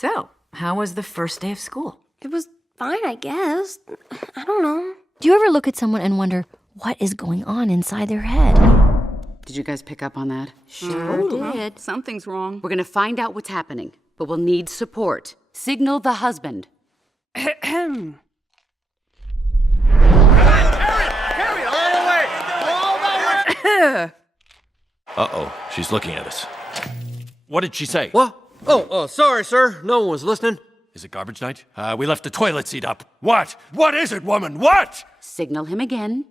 So, how was the first day of school? It was fine, I guess. I don't know. Do you ever look at someone and wonder what is going on inside their head? Did you guys pick up on that? Sure did. Something's wrong. We're gonna find out what's happening, but we'll need support. Signal the husband. Uh-oh, she's looking at us. What did she say? What? Oh, sorry, sir. No one was listening. Is it garbage night? We left the toilet seat up. What? What is it, woman? What? Signal him again.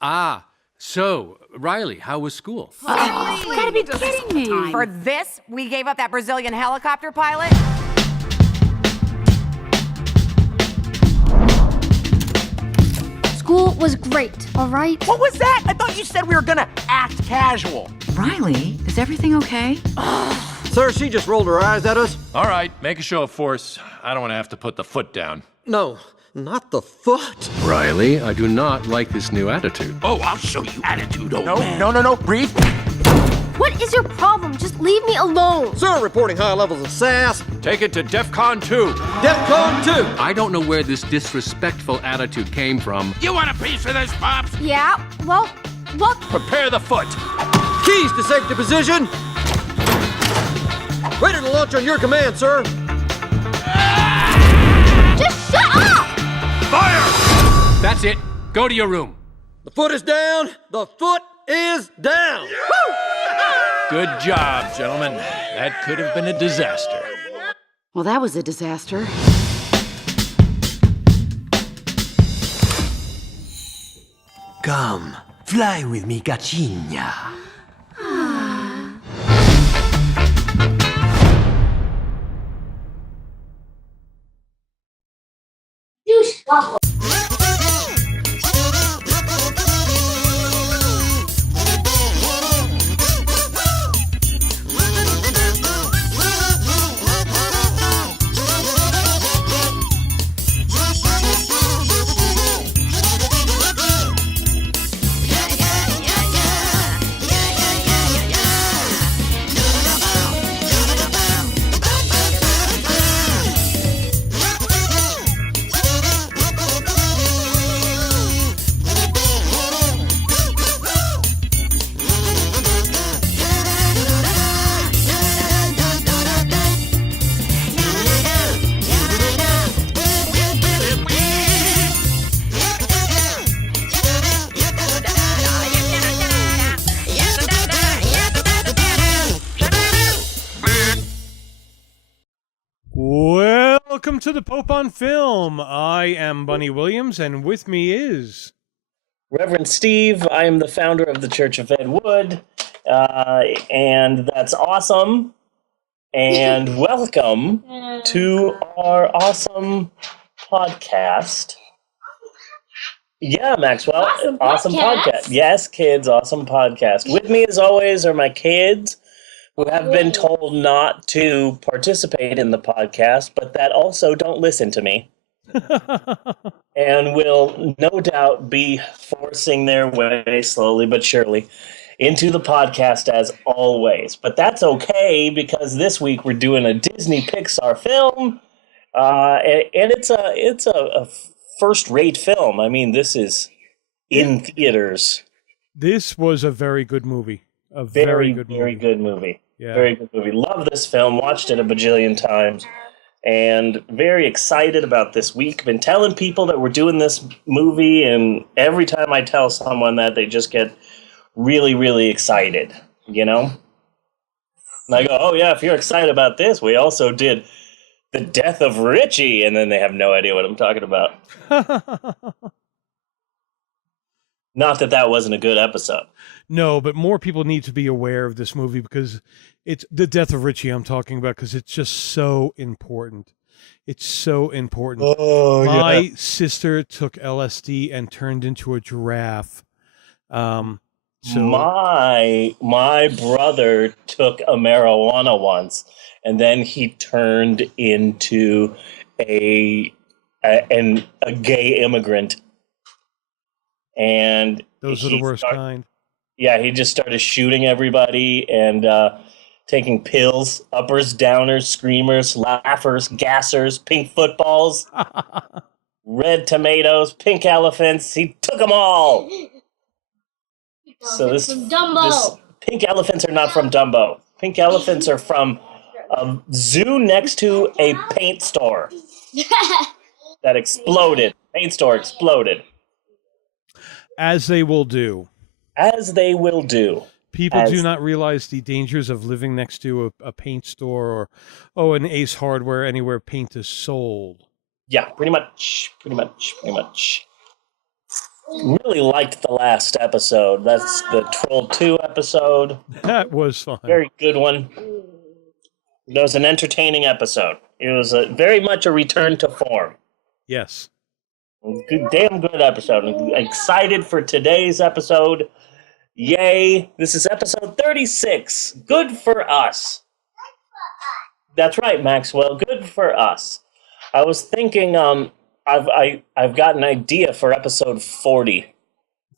Ah, so, Riley, how was school? You gotta be kidding me. For this, we gave up that Brazilian helicopter pilot? School was great, all right? What was that? I thought you said we were gonna act casual. Riley, is everything okay? Sir, she just rolled her eyes at us. All right, make a show of force. I don't want to have to put the foot down. No, not the foot. Riley, I do not like this new attitude. Oh, I'll show you attitude, old man. No, breathe. What is your problem? Just leave me alone. Sir, reporting high levels of sass. Take it to DEFCON 2. DEFCON 2. I don't know where this disrespectful attitude came from. You want a piece of this, Pops? Yeah, well, look. Prepare the foot. Keys to safety position. Ready to launch on your command, sir. Just shut up! Fire! That's it. Go to your room. The foot is down. The foot is down. Woo! Good job, gentlemen. That could have been a disaster. Well, that was a disaster. Come, fly with me, Cachinha. Welcome to the Pope on Film. I am Bunny Williams, and with me is Reverend Steve. I am the founder of the Church of Ed Wood, and that's awesome. And welcome to our awesome podcast. Yeah, Maxwell, awesome podcast. Yes, kids, awesome podcast. With me, as always, are my kids, who have been told not to participate in the podcast, but that also don't listen to me. And will no doubt be forcing their way slowly but surely into the podcast as always. But that's okay, because this week we're doing a Disney Pixar film, and it's a first-rate film. I mean, this is in theaters. This was a very good movie. A Very good movie. Yeah. Very good movie. Love this film. Watched it a bajillion times. And very excited about this week. Been telling people that we're doing this movie, and every time I tell someone that, they just get really, really excited, you know? And I go, oh yeah, if you're excited about this, we also did The Death of Richie, and then they have no idea what I'm talking about. Not that that wasn't a good episode. No, but more people need to be aware of this movie, because it's The Death of Richie I'm talking about, because it's just so important. It's so important. Oh, My sister took LSD and turned into a giraffe. So My brother took a marijuana once, and then he turned into a gay immigrant. And those are the worst kind. Yeah, he just started shooting everybody, and to taking pills, uppers, downers, screamers, laughers, gassers, pink footballs, red tomatoes, pink elephants. He took them all. So this pink elephants are not from Dumbo. Pink elephants are from a zoo next to a paint store that exploded. Paint store exploded. As they will do. As they will do. People do not realize the dangers of living next to a paint store or, an Ace Hardware, anywhere paint is sold. Yeah, pretty much. Really liked the last episode. That's the Troll 2 episode. That was fun. Very good one. It was an entertaining episode. It was very much a return to form. Yes. Good, damn good episode. I'm excited for today's episode. Yay. This is episode 36. Good for us. That's right, Maxwell. Good for us. I was thinking I've got an idea for episode 40.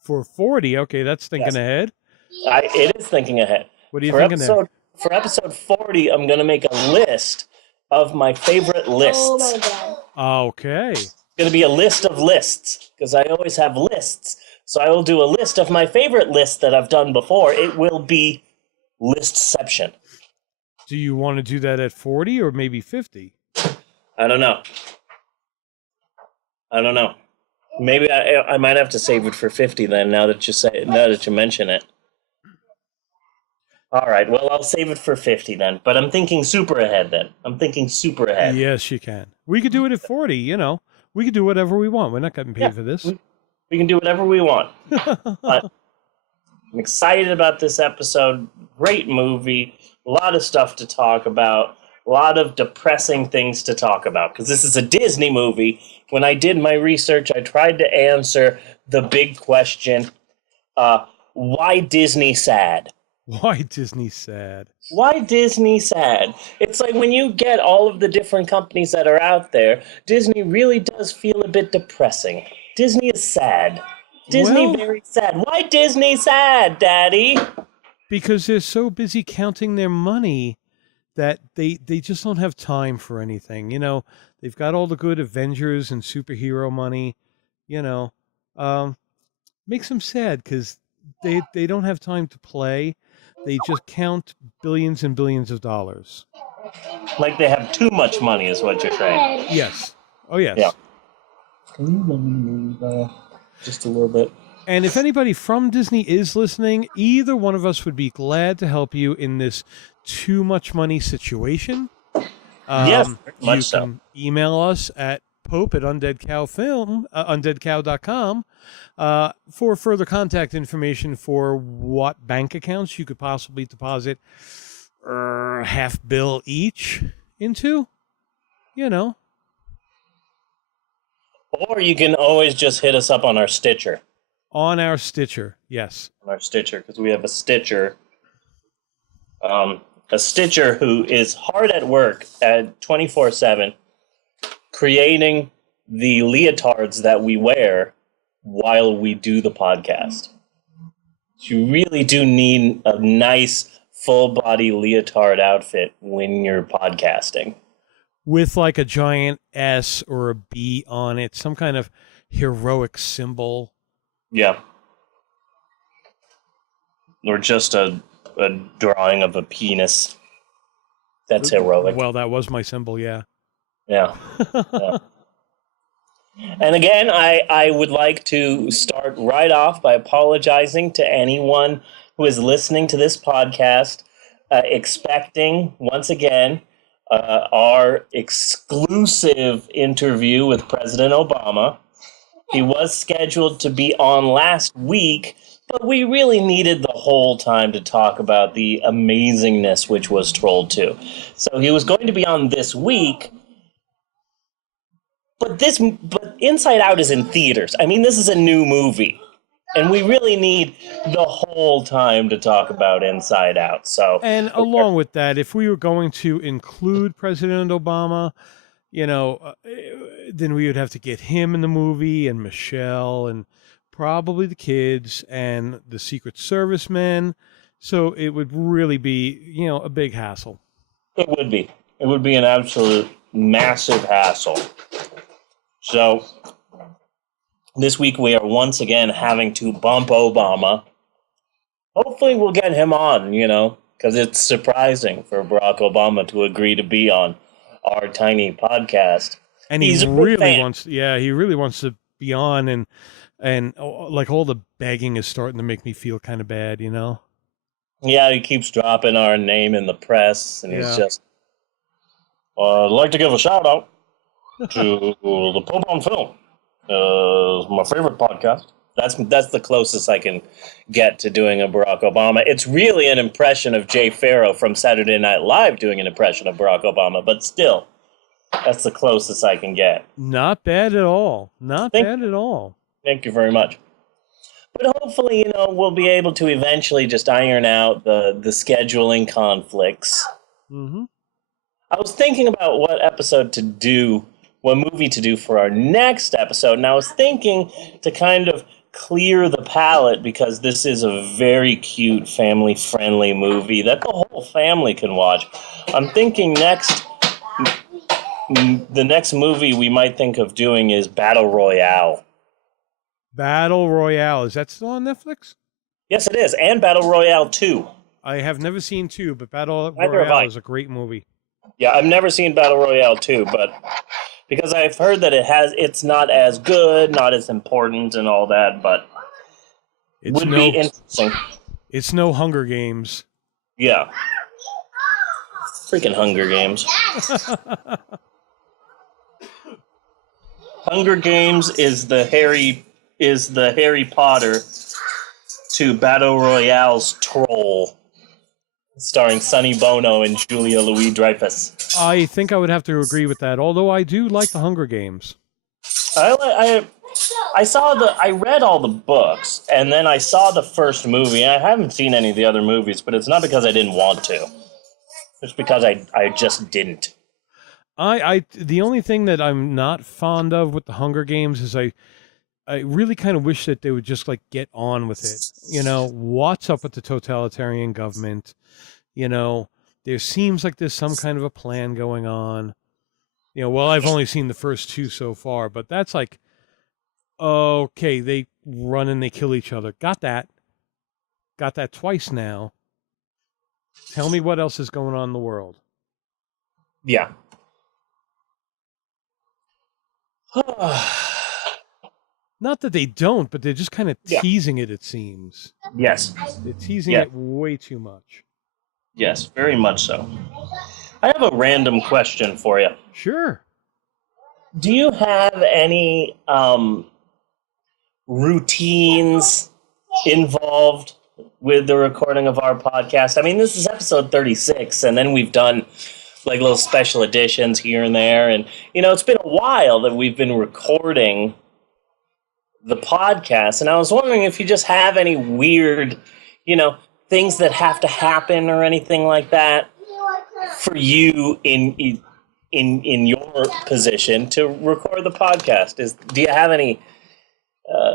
For 40? Okay, that's thinking ahead. It is thinking ahead. What are you thinking there? For episode 40, I'm going to make a list of my favorite lists. Oh my god. Okay. It's going to be a list of lists, because I always have lists. So I will do a list of my favorite lists that I've done before. It will be listception. Do you want to do that at 40 or maybe 50? I don't know. Maybe I might have to save it for 50 then. Now that you mention it. All right. Well, I'll save it for 50 then. But I'm thinking super ahead then. Yes, you can. We could do it at 40. We could do whatever we want. We're not getting paid for this. We can do whatever we want. But I'm excited about this episode. Great movie. A lot of stuff to talk about. A lot of depressing things to talk about, because this is a Disney movie. When I did my research, I tried to answer the big question, why Disney sad? Why Disney sad? Why Disney sad? It's like when you get all of the different companies that are out there, Disney really does feel a bit depressing. Disney is sad. Disney very sad. Why Disney sad, Daddy? Because they're so busy counting their money that they just don't have time for anything. They've got all the good Avengers and superhero money, makes them sad because they don't have time to play. They just count billions and billions of dollars. Like they have too much money is what you're saying. Yes. Oh, yes. Yeah. Can you let me move just a little bit? And if anybody from Disney is listening, either one of us would be glad to help you in this too much money situation. Yes, much you so. can email us at Pope at undeadcow.com for further contact information for what bank accounts you could possibly deposit half bill each into, Or you can always just hit us up on our Stitcher. On our Stitcher, yes. On our Stitcher, because we have a Stitcher. A Stitcher who is hard at work at 24/7, creating the leotards that we wear while we do the podcast. You really do need a nice full-body leotard outfit when you're podcasting. With like a giant S or a B on it, some kind of heroic symbol. Yeah. Or just a drawing of a penis. That's heroic. Well, that was my symbol, yeah. Yeah. Yeah. And again, I would like to start right off by apologizing to anyone who is listening to this podcast, expecting, once again, our exclusive interview with President Obama. He was scheduled to be on last week, but we really needed the whole time to talk about the amazingness which was Troll 2. So he was going to be on this week, but Inside Out is in theaters. I mean, this is a new movie, and we really need the whole time to talk about Inside Out. So, and along with that, if we were going to include President Obama, then we would have to get him in the movie, and Michelle, and probably the kids, and the Secret Service men. So it would really be, a big hassle. It would be. It would be an absolute massive hassle. So this week we are once again having to bump Obama. Hopefully we'll get him on, because it's surprising for Barack Obama to agree to be on our tiny podcast. And he really wants to be on, and like all the begging is starting to make me feel kind of bad, Yeah, he keeps dropping our name in the press, and he's just, I'd like to give a shout out to the Pope on Film. My favorite podcast. That's the closest I can get to doing a Barack Obama. It's really an impression of Jay Farrow from Saturday Night Live doing an impression of Barack Obama, but still, that's the closest I can get. Not bad at all. Bad at all. Thank you very much. But hopefully, we'll be able to eventually just iron out the scheduling conflicts. Mm-hmm. I was thinking about what movie to do for our next episode, and I was thinking to kind of clear the palate, because this is a very cute, family-friendly movie that the whole family can watch. I'm thinking the next movie we might think of doing is Battle Royale. Battle Royale. Is that still on Netflix? Yes, it is, and Battle Royale 2. I have never seen 2, but Battle Royale is a great movie. Yeah, I've never seen Battle Royale 2, but because I've heard that it's not as good, not as important and all that, but it would be interesting. It's no Hunger Games. Yeah. Freaking Hunger Games. Hunger Games is the Harry Potter to Battle Royale's Troll, starring Sonny Bono and Julia Louis-Dreyfus. I think I would have to agree with that, although I do like the Hunger Games. I read all the books, and then I saw the first movie. I haven't seen any of the other movies, but it's not because I didn't want to. It's because I just didn't. The only thing that I'm not fond of with the Hunger Games is I really kind of wish that they would just get on with it. What's up with the totalitarian government? There seems like there's some kind of a plan going on. Well, I've only seen the first 2 so far, but that's okay, they run and they kill each other. Got that twice now. Tell me what else is going on in the world. Yeah. Not that they don't, but they're just kind of teasing it seems. Yes. They're teasing it way too much. Yes, very much so. I have a random question for you. Sure. Do you have any routines involved with the recording of our podcast? I mean, this is episode 36, and then we've done little special editions here and there. And, it's been a while that we've been recording the podcast. And I was wondering if you just have any weird, things that have to happen or anything like that for you in your position to record the podcast. Do you have any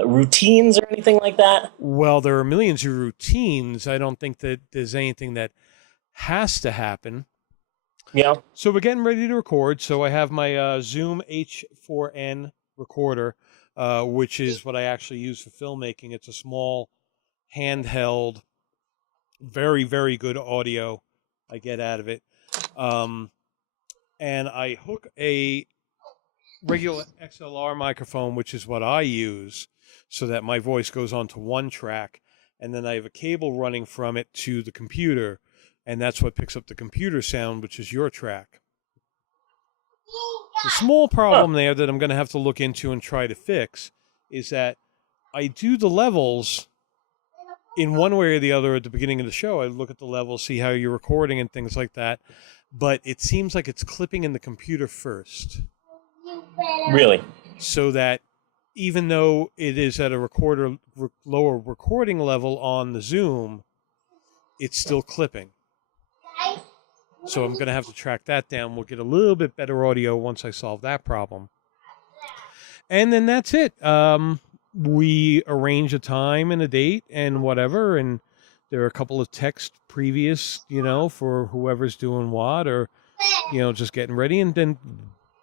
routines or anything like that? Well, there are millions of routines. I don't think that there's anything that has to happen. Yeah. So we're getting ready to record. So I have my Zoom H4n recorder, which is what I actually use for filmmaking. It's a small handheld, very, very good audio I get out of it. And I hook a regular XLR microphone, which is what I use, so that my voice goes onto one track. And then I have a cable running from it to the computer, and that's what picks up the computer sound, which is your track. The small problem there that I'm going to have to look into and try to fix is that I do the levels in one way or the other at the beginning of the show. I look at the levels, see how you're recording and things like that, but it seems like it's clipping in the computer first. Really? So that even though it is at a lower recording level on the Zoom, it's still clipping. So I'm going to have to track that down. We'll get a little bit better audio once I solve that problem. And then that's it. We arrange a time and a date and whatever, and There are a couple of text previous, for whoever's doing what, or, just getting ready. And then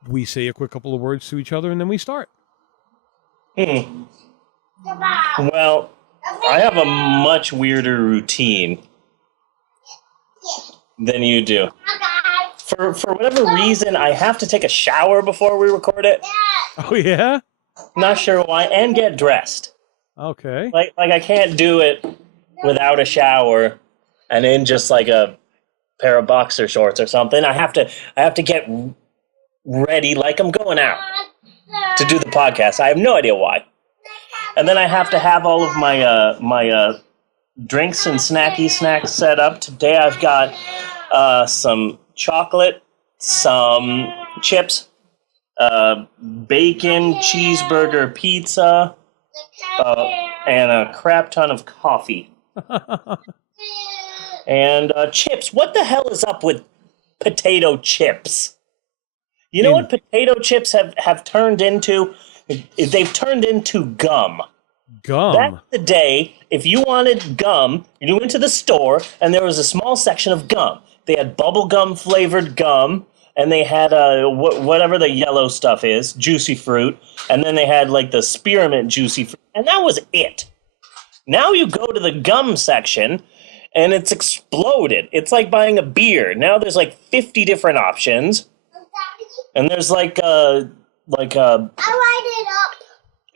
we say a quick couple of words to each other, and then we start. Well, I have a much weirder routine than you do. For whatever reason, I have to take a shower before we record it. Oh, yeah? Not sure why, and get dressed. Okay. Like I can't do it without a shower and in just like a pair of boxer shorts or something. I have to get ready like I'm going out to do the podcast. I have no idea why. And then I have to have all of my drinks and snacky snacks set up. Today I've got some chocolate, some chips, bacon, cheeseburger, pizza, and a crap ton of coffee. And chips. What the hell is up with potato chips? You know what potato chips have turned into? They've turned into gum. Gum? Back in the day, if you wanted gum, you went to the store, and there was a small section of gum. They had bubblegum flavored gum, and they had whatever the yellow stuff is, juicy fruit, and then they had like the spearmint juicy fruit, and that was it. Now you go to the gum section, and it's exploded. It's like buying a beer. Now there's like 50 different options, and there's like a I light it up.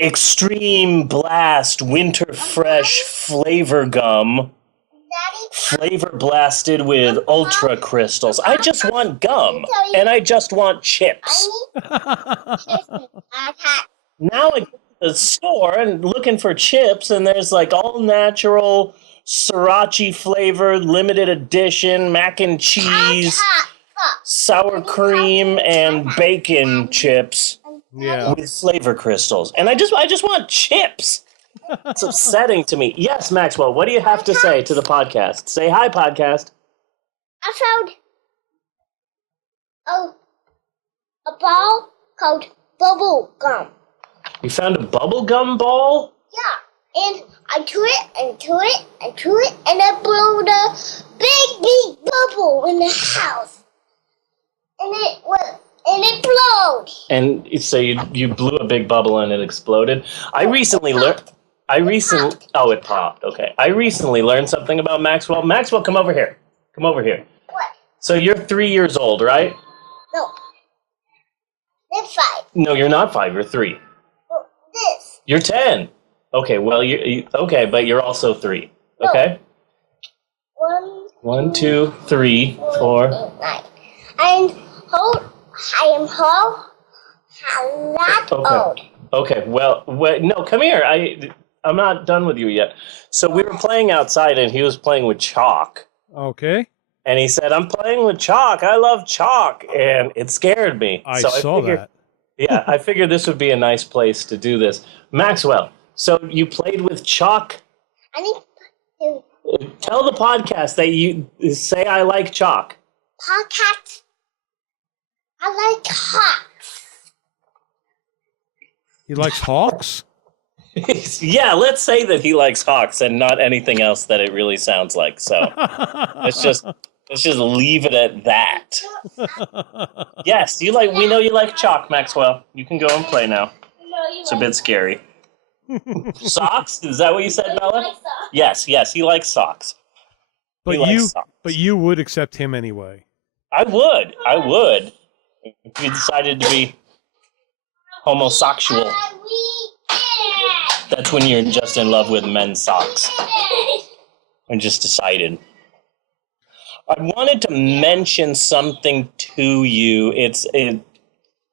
Extreme Blast Winter Fresh Flavor Gum. Flavor blasted with ultra crystals. I just want gum, and I just want chips. Now I go to the store and looking for chips, and there's like all natural sriracha flavored limited edition mac and cheese, sour cream, and bacon chips with flavor crystals. And I just want chips. It's upsetting to me. Yes, Maxwell, what do you have to say to the podcast? Say hi, podcast. I found a ball called bubble gum. You found a bubble gum ball? Yeah, and I threw it and threw it and threw it, and I blew the big bubble in the house, and it blowed. And so you blew a big bubble and it exploded. It popped. Okay. I recently learned something about Maxwell. Maxwell, come over here. Come over here. What? So you're 3 years old, right? No. I'm 5. No, you're not 5. You're 3. Well, this. You're 10. Okay. Well, okay, but you're also 3. Okay. 1, 2, 3, 4. 9. And I am not old. Okay. Well, no, come here. I'm not done with you yet. So we were playing outside, and he was playing with chalk. Okay. And he said, I'm playing with chalk. I love chalk. And it scared me. I saw that. Yeah, I figured this would be a nice place to do this. Maxwell, so you played with chalk? I need to Tell the podcast that you say I like chalk. podcast. I like hawks. He likes hawks? Yeah, let's say that he likes hawks and not anything else that it really sounds like. So let's just leave it at that. Yes, we know you like chalk, Maxwell. You can go and play now. It's a bit scary. Socks? Is that what you said, Bella? Yes, he likes socks. But you would accept him anyway. I would. If you decided to be homosexual. That's when you're just in love with men's socks. I just decided. I wanted to mention something to you. It's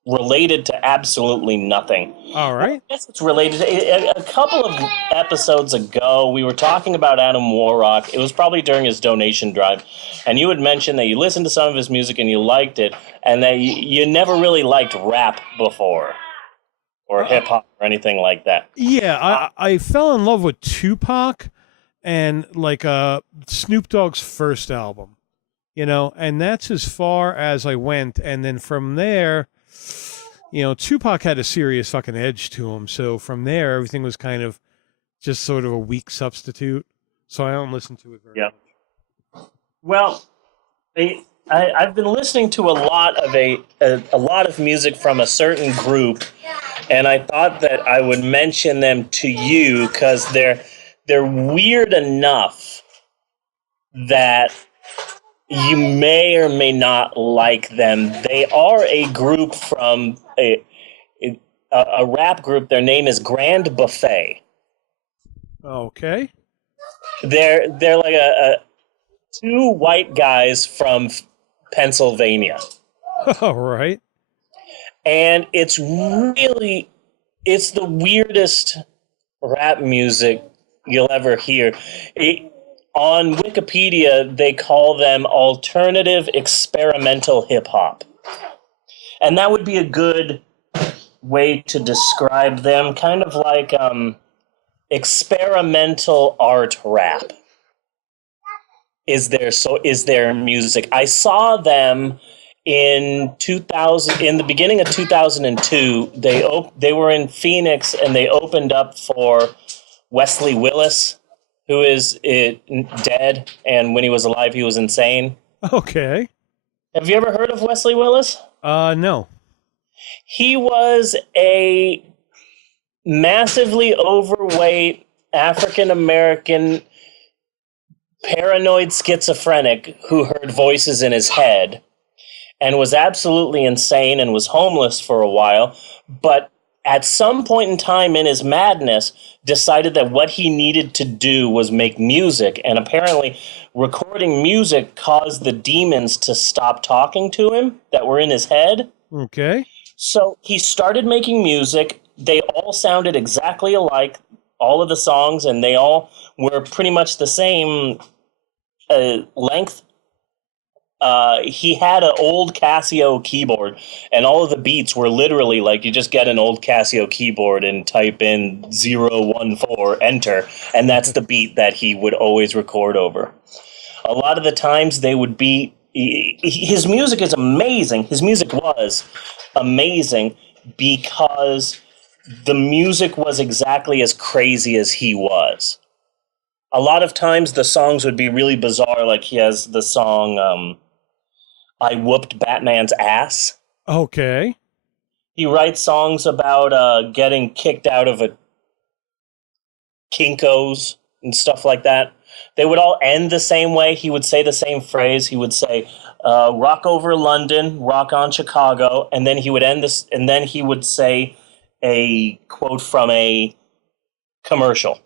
related to absolutely nothing. All right. I guess it's related to, a couple of episodes ago, we were talking about Adam Warrock. It was probably during his donation drive. And you had mentioned that you listened to some of his music and you liked it, and that you never really liked rap before. Or hip-hop or anything like that. Yeah, I fell in love with Tupac and like Snoop Dogg's first album, and that's as far as I went. And then from there, Tupac had a serious fucking edge to him. So from there, everything was kind of just sort of a weak substitute. so I don't listen to it very Yeah. much. Well, I've been listening to a lot of music from a certain group, and I thought that I would mention them to you because they're weird enough that you may or may not like them. They are a group from a rap group. Their name is Grand Buffet. Okay. They're like a two white guys from Pennsylvania. All right. And it's the weirdest rap music you'll ever hear. On Wikipedia, they call them alternative experimental hip hop. And that would be a good way to describe them, kind of like experimental art rap. Is their music. I saw them in the beginning of 2002. They were in Phoenix and they opened up for Wesley Willis, who is dead, and when he was alive he was insane. Okay. Have you ever heard of Wesley Willis? No. He was a massively overweight African American paranoid schizophrenic who heard voices in his head and was absolutely insane and was homeless for a while, but at some point in time in his madness decided that what he needed to do was make music, and apparently recording music caused the demons to stop talking to him that were in his head. Okay. So he started making music. They all sounded exactly alike, all of the songs, and they all were pretty much the same length. He had an old Casio keyboard, and all of the beats were literally like you just get an old Casio keyboard and type in 014, enter, and that's the beat that he would always record over. A lot of the times they would be... His music is amazing. His music was amazing because the music was exactly as crazy as he was. A lot of times the songs would be really bizarre, like he has the song I Whooped Batman's Ass. Okay. He writes songs about getting kicked out of a Kinko's and stuff like that. They would all end the same way. He would say the same phrase. He would say, rock over London, rock on Chicago, and then he would end this, and then he would say a quote from a commercial.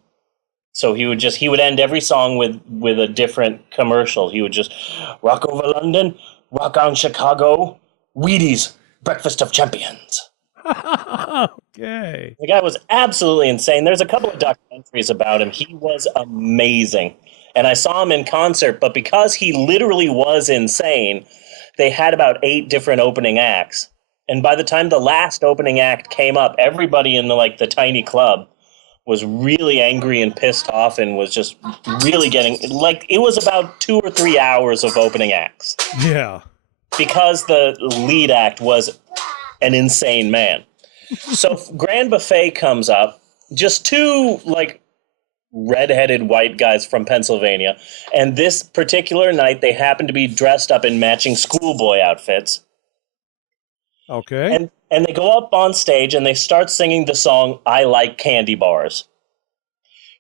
So he would end every song with a different commercial. He would just rock over London, rock on Chicago, Wheaties, breakfast of champions. Okay. The guy was absolutely insane. There's a couple of documentaries about him. He was amazing. And I saw him in concert, but because he literally was insane, they had about 8 different opening acts. And by the time the last opening act came up, everybody in the tiny club was really angry and pissed off and was just really getting... it was about 2 or 3 hours of opening acts. Yeah. Because the lead act was an insane man. So Grand Buffet comes up, just 2 redheaded white guys from Pennsylvania, and this particular night they happened to be dressed up in matching schoolboy outfits. Okay. And they go up on stage and they start singing the song I Like Candy Bars,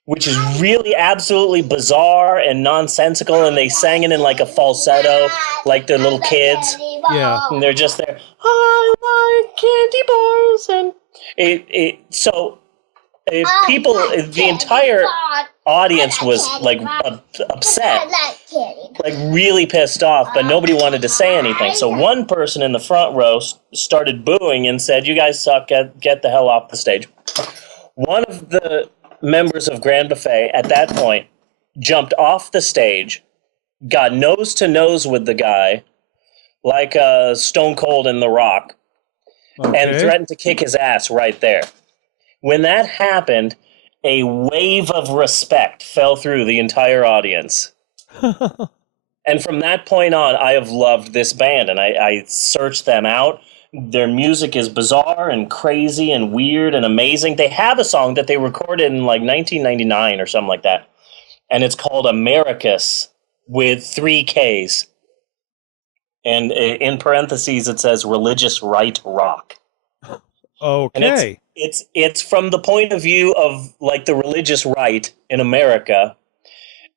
which is really absolutely bizarre and nonsensical, and they sang it in a falsetto like they're little kids. Yeah. And they're just there, I like candy bars, and people, the entire audience was upset, really pissed off, but nobody wanted to say anything. So one person in the front row started booing and said, "You guys suck, get the hell off the stage." One of the members of Grand Buffet at that point jumped off the stage, got nose to nose with the guy, like Stone Cold and The Rock, and threatened to kick his ass right there. When that happened, a wave of respect fell through the entire audience. And from that point on, I have loved this band, and I searched them out. Their music is bizarre and crazy and weird and amazing. They have a song that they recorded in 1999 or something like that. and it's called Americus with 3 Ks. And in parentheses, it says religious right rock. Okay. And it's from the point of view of like the religious right in America,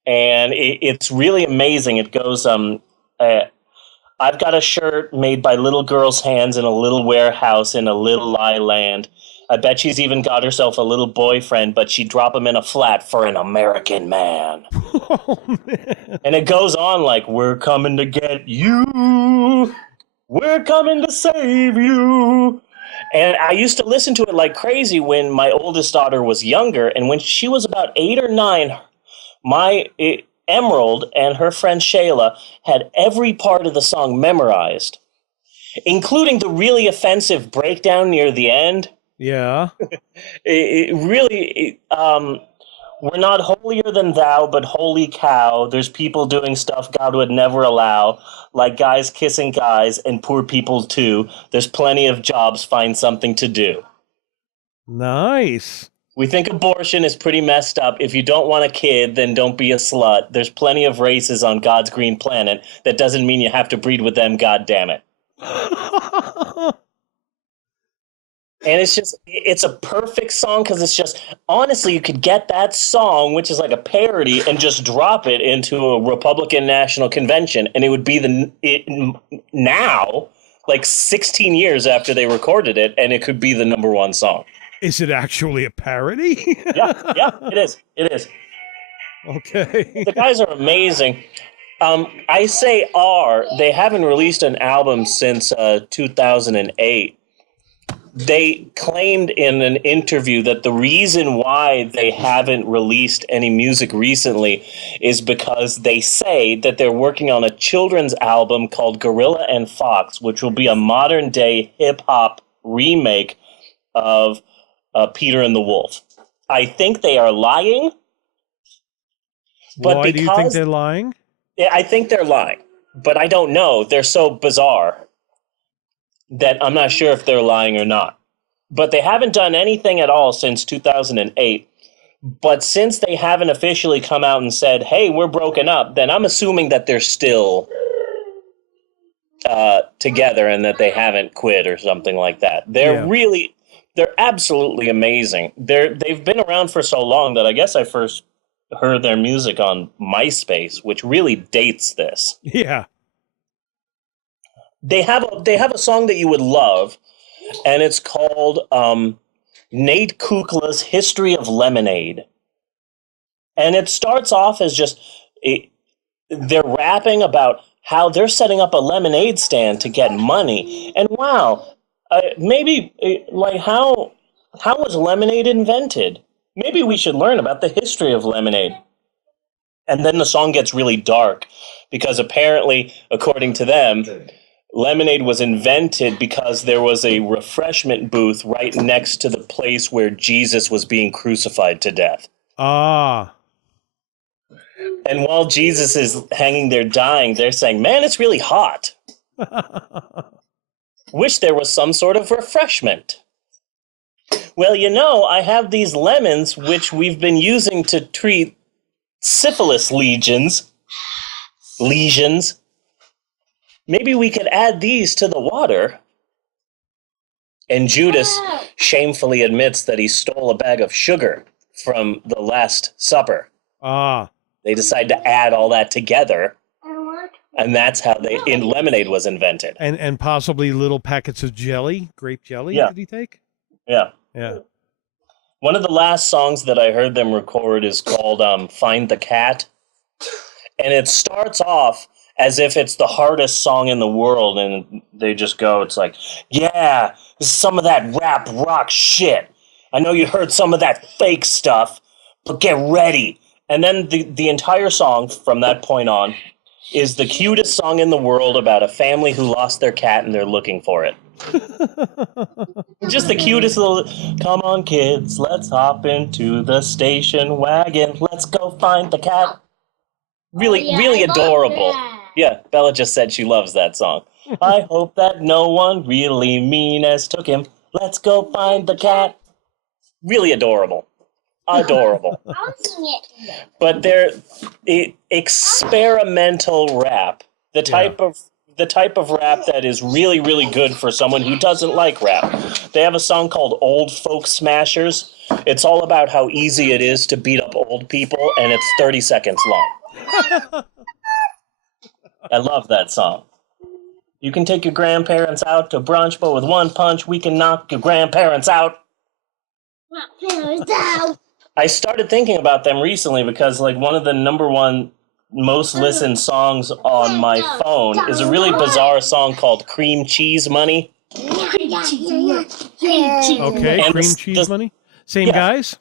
and it's really amazing. It goes, I've got a shirt made by little girls' hands in a little warehouse in a little lie land. I bet she's even got herself a little boyfriend, but she'd drop him in a flat for an American man. Oh, man. And it goes on like, we're coming to get you. We're coming to save you. And I used to listen to it like crazy when my oldest daughter was younger. And when she was about 8 or 9, my Emerald and her friend Shayla had every part of the song memorized, including the really offensive breakdown near the end. Yeah. We're not holier than thou, but holy cow. There's people doing stuff God would never allow, like guys kissing guys and poor people too. There's plenty of jobs, find something to do. Nice. We think abortion is pretty messed up. If you don't want a kid, then don't be a slut. There's plenty of races on God's green planet. That doesn't mean you have to breed with them, God damn it. And it's a perfect song because it's just, honestly, you could get that song, which is like a parody, and just drop it into a Republican National Convention, and it would be now, like 16 years after they recorded it, and it could be the #1 song. Is it actually a parody? Yeah, it is. It is. Okay. The guys are amazing. I say they haven't released an album since 2008. They claimed in an interview that the reason why they haven't released any music recently is because they say that they're working on a children's album called Gorilla and Fox, which will be a modern-day hip-hop remake of Peter and the Wolf. I think they are lying. But why do you think they're lying? Yeah, I think they're lying, but I don't know. They're so bizarre that I'm not sure if they're lying or not. But they haven't done anything at all since 2008. But since they haven't officially come out and said, hey, we're broken up, then I'm assuming that they're still together and that they haven't quit or something like that. They're absolutely amazing. They've been around for so long that I guess I first heard their music on MySpace, which really dates this. Yeah. They have a song that you would love, and it's called Nate Kukla's History of Lemonade. And it starts off as just they're rapping about how they're setting up a lemonade stand to get money. And wow, how was lemonade invented? Maybe we should learn about the history of lemonade. And then the song gets really dark because apparently, according to them, lemonade was invented because there was a refreshment booth right next to the place where Jesus was being crucified to death. Ah. And while Jesus is hanging there dying, they're saying, man, it's really hot. Wish there was some sort of refreshment. Well, I have these lemons, which we've been using to treat syphilis lesions. Maybe we could add these to the water. And Judas shamefully admits that he stole a bag of sugar from the Last Supper. Ah. They decide to add all that together, and that's how lemonade was invented. And possibly little packets of jelly, grape jelly, did he take? Yeah. Yeah. One of the last songs that I heard them record is called Find the Cat. And it starts off as if it's the hardest song in the world, and they just go, it's like, yeah, this is some of that rap rock shit. I know you heard some of that fake stuff, but get ready. And then the entire song from that point on is the cutest song in the world about a family who lost their cat and they're looking for it. Just the cutest little, come on kids, let's hop into the station wagon. Let's go find the cat. Really adorable. Yeah, Bella just said she loves that song. I hope that no one really mean as took him. Let's go find the cat. Really adorable. adorable. I'll sing it. But they're experimental rap. The type of rap that is really, really good for someone who doesn't like rap. They have a song called Old Folk Smashers. It's all about how easy it is to beat up old people, and it's 30 seconds long. I love that song. You can take your grandparents out to brunch, but with one punch, we can knock your grandparents out. I started thinking about them recently because, like, one of the number one most listened songs on my phone is a really bizarre song called Cream Cheese Money. Okay, And Cream Cheese Money? Same guys?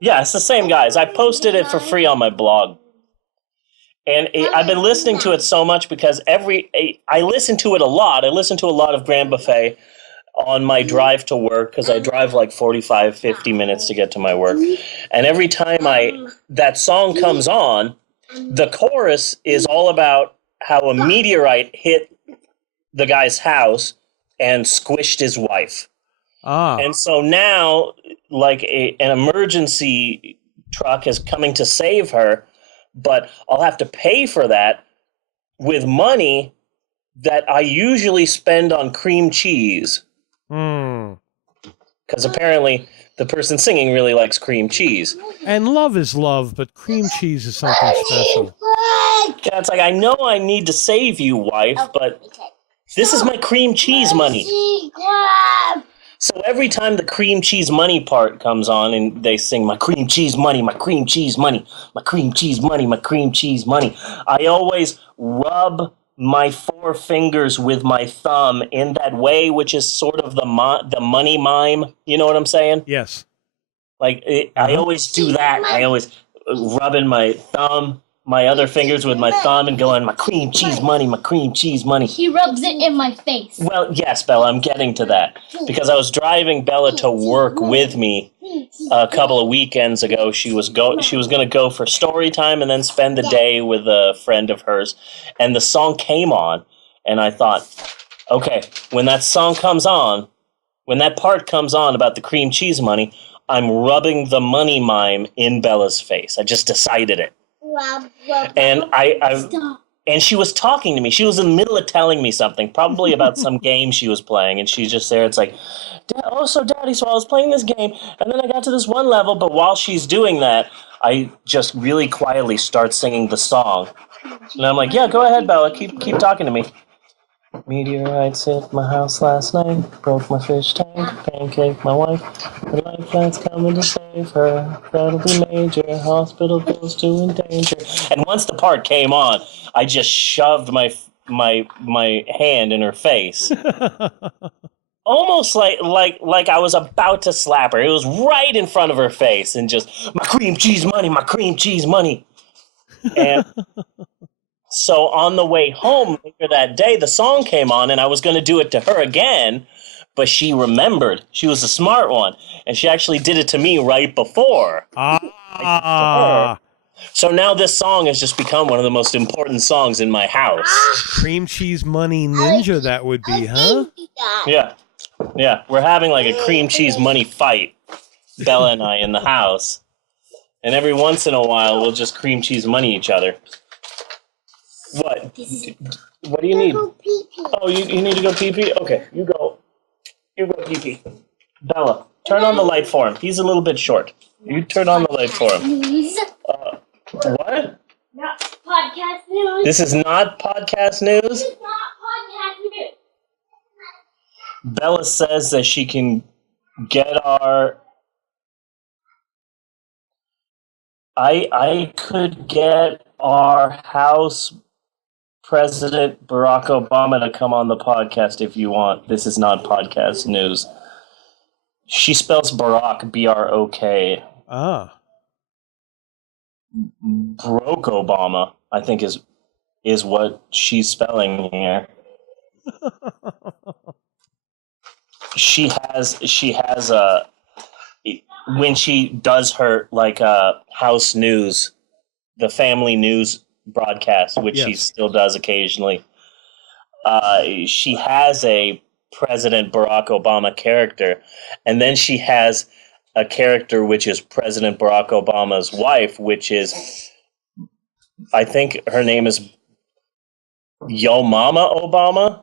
Yeah, it's the same guys. I posted it for free on my blog. And I've been listening to it so much because I listen to it a lot. I listen to a lot of Grand Buffet on my drive to work because I drive like 45, 50 minutes to get to my work. And every time that song comes on, the chorus is all about how a meteorite hit the guy's house and squished his wife. And so now, like, an emergency truck is coming to save her, but I'll have to pay for that with money that I usually spend on cream cheese. Because apparently the person singing really likes cream cheese. And love is love, but cream cheese is something special. Yeah, it's like, I know I need to save you, wife, but this is my cream cheese money. So every time the cream cheese money part comes on and they sing, my cream cheese money, my cream cheese money, my cream cheese money, my cream cheese money, I always rub my four fingers with my thumb in that way, which is sort of the money mime. You know what I'm saying? Yes. Like, I always do that. I always rub in my thumb, my other fingers with my thumb and going, my cream cheese money, my cream cheese money. He rubs it in my face. Well, yes, Bella, I'm getting to that. Because I was driving Bella to work with me a couple of weekends ago. She was going to go for story time and then spend the day with a friend of hers. And the song came on, and I thought, okay, when that song comes on, when that part comes on about the cream cheese money, I'm rubbing the money mime in Bella's face. I just decided it. And and she was talking to me. She was in the middle of telling me something, probably about some game she was playing. And she's just there. It's like, Daddy, so I was playing this game. And then I got to this one level. But while she's doing that, I just really quietly start singing the song. And I'm like, yeah, go ahead, Bella. Keep talking to me. Meteorites hit my house last night, broke my fish tank, pancake my wife. The lifelines coming to save her. That'll be major. Hospital bills to endanger. And once the part came on, I just shoved my hand in her face, almost like I was about to slap her. It was right in front of her face, and just my cream cheese money, my cream cheese money, and. So on the way home later that day, the song came on, and I was going to do it to her again, but she remembered. She was a smart one, and she actually did it to me right before. So now this song has just become one of the most important songs in my house. Cream cheese money ninja, that would be, huh? Yeah. We're having like a cream cheese money fight, Bella and I, in the house. And every once in a while, we'll just cream cheese money each other. What? What do you need? Oh, you need to go pee-pee? Okay, you go. You go pee-pee. Bella, turn on the light for him. He's a little bit short. You turn on the light for him. What? Not podcast news. This is not podcast news? This is not podcast news. Bella says that she can get our... I could get our House President Barack Obama to come on the podcast if you want. This is not podcast news. She spells Barack, B-R-O-K. Broke Obama, I think is what she's spelling here. She has a, when she does her like house news, the family news broadcast, which she still does occasionally, she has a President Barack Obama character, and then she has a character which is President Barack Obama's wife, which is, I think her name is Yo Mama Obama.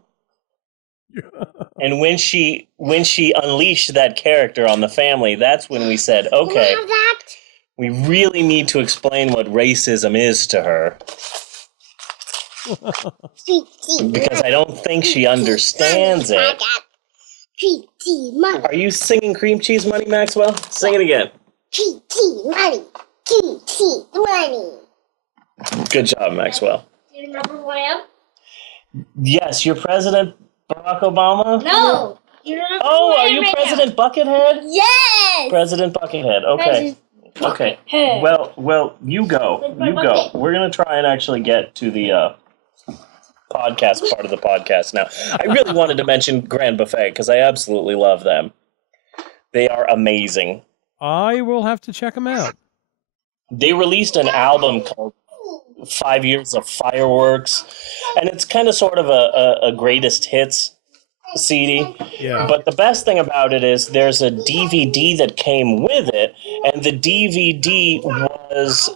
And when she unleashed that character on the family, that's when we said, okay, we really need to explain what racism is to her. Because I don't think she understands it. Are you singing Cream Cheese Money, Maxwell? Sing it again. Cream cheese money. Cream cheese money. Good job, Maxwell. Do you remember who I am? Yes, you're President Barack Obama? No. You remember Oh, who I are am you right President Buckethead? Yes. President Buckethead. Okay. Okay. Well, you go. You go. We're gonna try and actually get to the podcast part of the podcast now. I really wanted to mention Grand Buffet because I absolutely love them. They are amazing. I will have to check them out. They released an album called 5 Years of Fireworks, and it's kind of sort of a greatest hits CD. Yeah. But the best thing about it is there's a DVD that came with it, and the DVD was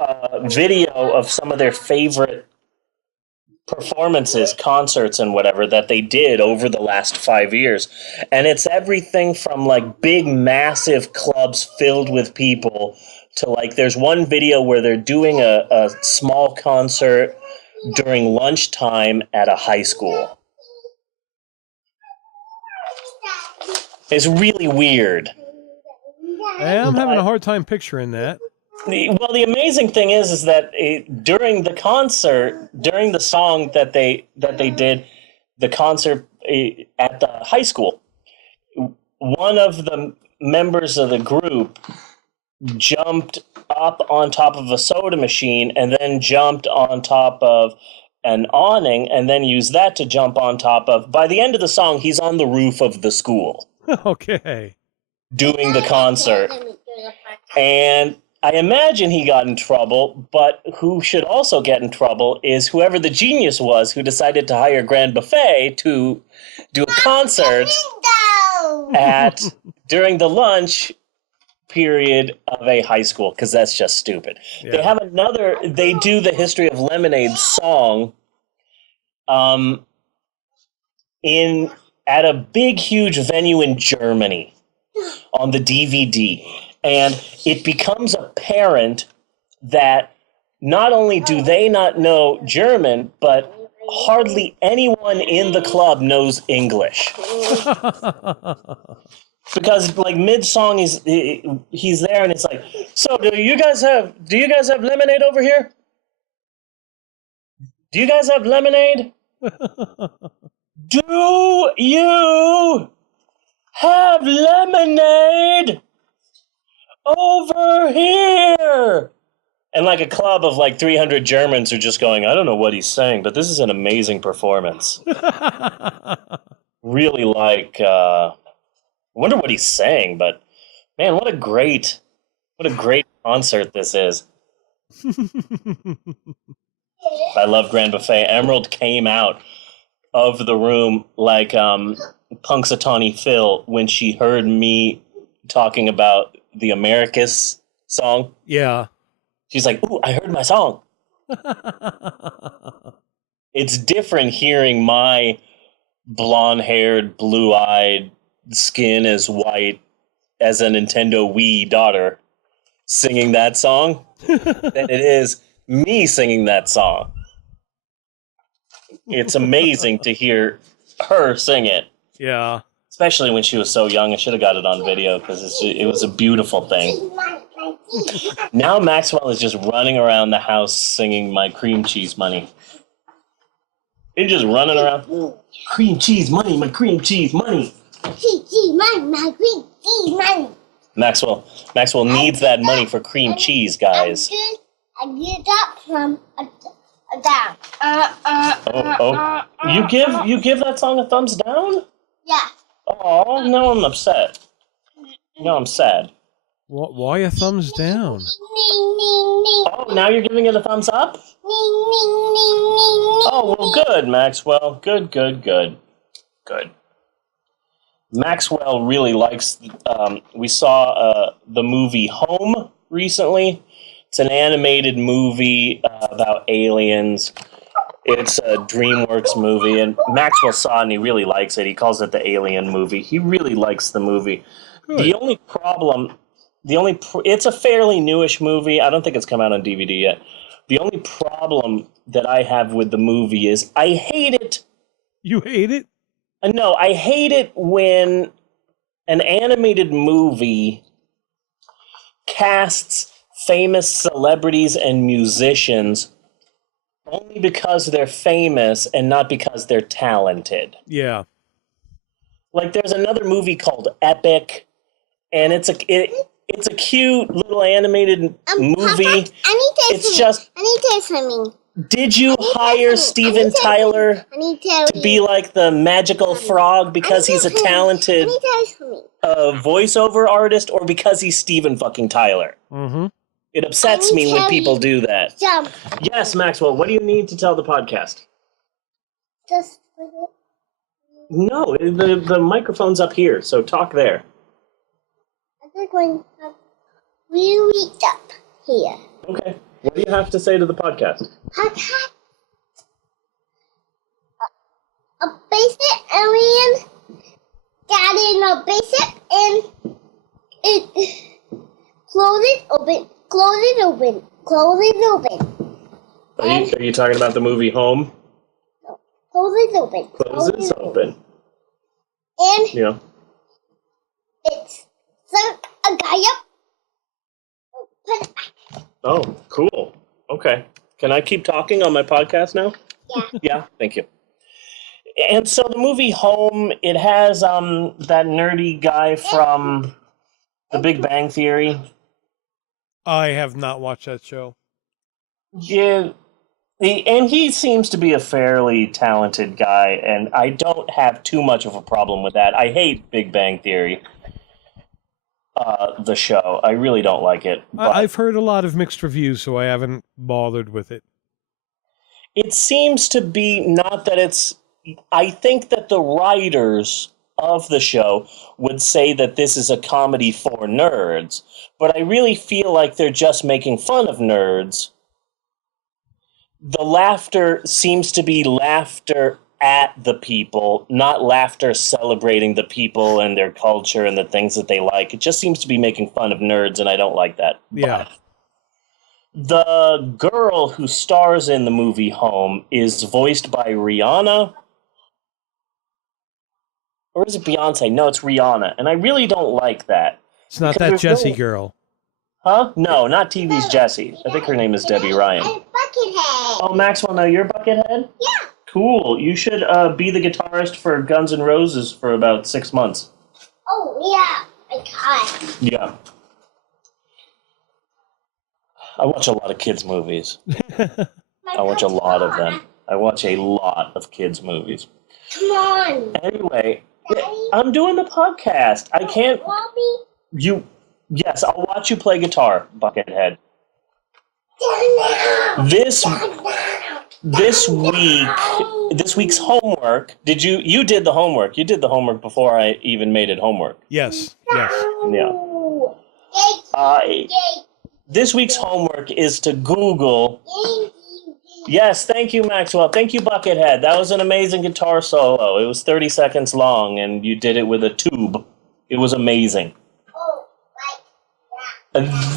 a video of some of their favorite performances, concerts, and whatever that they did over the last 5 years. And it's everything from like big, massive clubs filled with people to like there's one video where they're doing a small concert during lunchtime at a high school. It's really weird. I'm having a hard time picturing that. Well, the amazing thing is that during the concert, during the song that they did, the concert at the high school, one of the members of the group jumped up on top of a soda machine and then jumped on top of an awning and then used that to jump on top of. By the end of the song, he's on the roof of the school. Okay. Doing the concert. And I imagine he got in trouble, but who should also get in trouble is whoever the genius was who decided to hire Grand Buffet to do a concert during the lunch period of a high school, because that's just stupid. Yeah. They do the History of Lemonade song at a big, huge venue in Germany on the DVD. And it becomes apparent that not only do they not know German, but hardly anyone in the club knows English. Because like mid-song he's there and it's like, so do you guys have lemonade over here? Do you guys have lemonade? Do you have lemonade over here? And like a club of like 300 Germans are just going, I don't know what he's saying, but this is an amazing performance. Really like, I wonder what he's saying, but man, what a great concert this is. I love Grand Buffet. Emerald came out of the room like Punxsutawney Phil when she heard me talking about the Americas song. Yeah. She's like, ooh, I heard my song. It's different hearing my blonde-haired, blue-eyed, skin as white as a Nintendo Wii daughter singing that song than it is me singing that song. It's amazing to hear her sing it. Yeah. Especially when she was so young. I should have got it on video because it was a beautiful thing. Now Maxwell is just running around the house singing My Cream Cheese Money. He's just running around. Cream cheese money, my cream cheese money. Cream cheese money, my cream cheese money. Maxwell needs that money for cream cheese, guys. I get up from down. You give that song a thumbs down? Yeah. Oh, now I'm upset. No, I'm sad. Why a thumbs down? Oh, now you're giving it a thumbs up? Oh, well, good, Maxwell. Good. Maxwell really likes. We saw the movie Home recently. It's an animated movie about aliens. It's a DreamWorks movie, and Maxwell saw it and he really likes it. He calls it the Alien movie. He really likes the movie. Good. The only problem, it's a fairly newish movie. I don't think it's come out on DVD yet. The only problem that I have with the movie is I hate it. You hate it? No, I hate it when an animated movie casts famous celebrities and musicians only because they're famous and not because they're talented. Yeah. Like there's another movie called Epic, and it's a cute little animated movie. Papa, I need to something. Did you hire Steven Tyler to be like the magical frog because he's a talented voiceover artist, or because he's Steven fucking Tyler? Mm-hmm. It upsets me when people do that. Jump. Yes, Maxwell, what do you need to tell the podcast? Just No, the microphone's up here, so talk there. I think when we reach up here. Okay. What do you have to say to the podcast? A basic alien got in a basic and it close it open. Are you talking about the movie Home? No, close it open. Close it open. And Yeah. it's sunk a guy up. Put it back. Oh, cool. Okay. Can I keep talking on my podcast now? Yeah. Yeah, thank you. And so the movie Home, it has that nerdy guy from The Big Bang Theory. I have not watched that show. Yeah. And he seems to be a fairly talented guy, and I don't have too much of a problem with that. I hate Big Bang Theory, the show. I really don't like it. But I've heard a lot of mixed reviews, so I haven't bothered with it. it seems to be not that it's... I think that the writers of the show would say that this is a comedy for nerds, but I really feel like they're just making fun of nerds. The laughter seems to be laughter at the people, not laughter celebrating the people and their culture and the things that they like. It just seems to be making fun of nerds, and I don't like that. Yeah. But the girl who stars in the movie Home is voiced by Rihanna. Or is it Beyonce? No, it's Rihanna. And I really don't like that. It's not Because that there's Jessie no- girl. Huh? No, not TV's Jessie. I think her name is Debbie Ryan. And Buckethead. Oh, Maxwell, now you're Buckethead? Yeah. Cool. You should be the guitarist for Guns N' Roses for about 6 months. Oh, yeah. Okay. Yeah. I watch a lot of kids' movies. I watch a lot of them. I watch a lot of kids' movies. Come on. Anyway, Daddy? I'm doing the podcast. I can't... Mommy? Yes, I'll watch you play guitar, Buckethead. This week's homework. You did the homework. You did the homework before I even made it homework. Yes. Yeah. This week's homework is to Google. Yes, thank you, Maxwell. Thank you, Buckethead. That was an amazing guitar solo. It was 30 seconds long, and you did it with a tube. It was amazing.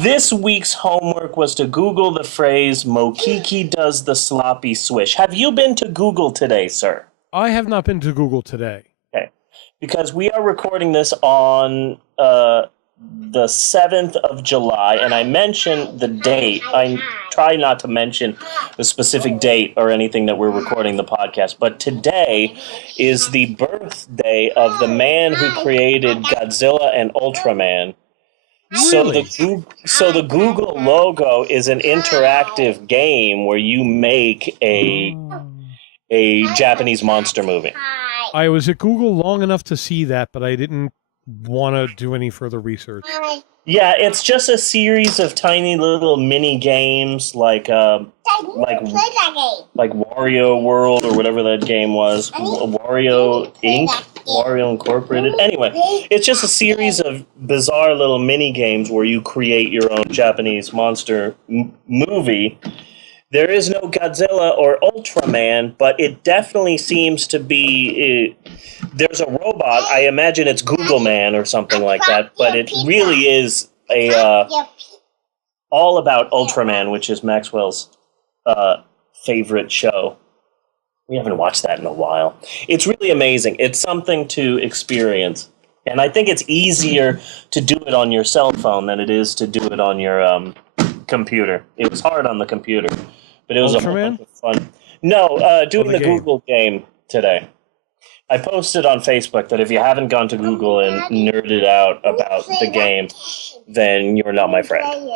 This week's homework was to Google the phrase, Mokiki does the sloppy swish. Have you been to Google today, sir? I have not been to Google today. Okay. Because we are recording this on the 7th of July, and I mentioned the date. I try not to mention the specific date or anything that we're recording the podcast, but today is the birthday of the man who created Godzilla and Ultraman. Really? So the Google logo is an interactive game where you make a Japanese monster movie. I was at Google long enough to see that, but I didn't want to do any further research. Yeah, it's just a series of tiny little mini games like Wario World or whatever that game was, Wario Inc., Wario Incorporated. Anyway, it's just a series of bizarre little mini games where you create your own Japanese monster movie. There is no Godzilla or Ultraman, but it definitely seems to be. There's a robot. I imagine it's Google Man or something like that, but it really is all about Ultraman, which is Maxwell's favorite show. We haven't watched that in a while. It's really amazing. It's something to experience. And I think it's easier to do it on your cell phone than it is to do it on your computer. It was hard on the computer, but it was a lot of fun. No, doing the Google game today. I posted on Facebook that if you haven't gone to Google and nerded out about the game, then you're not my friend.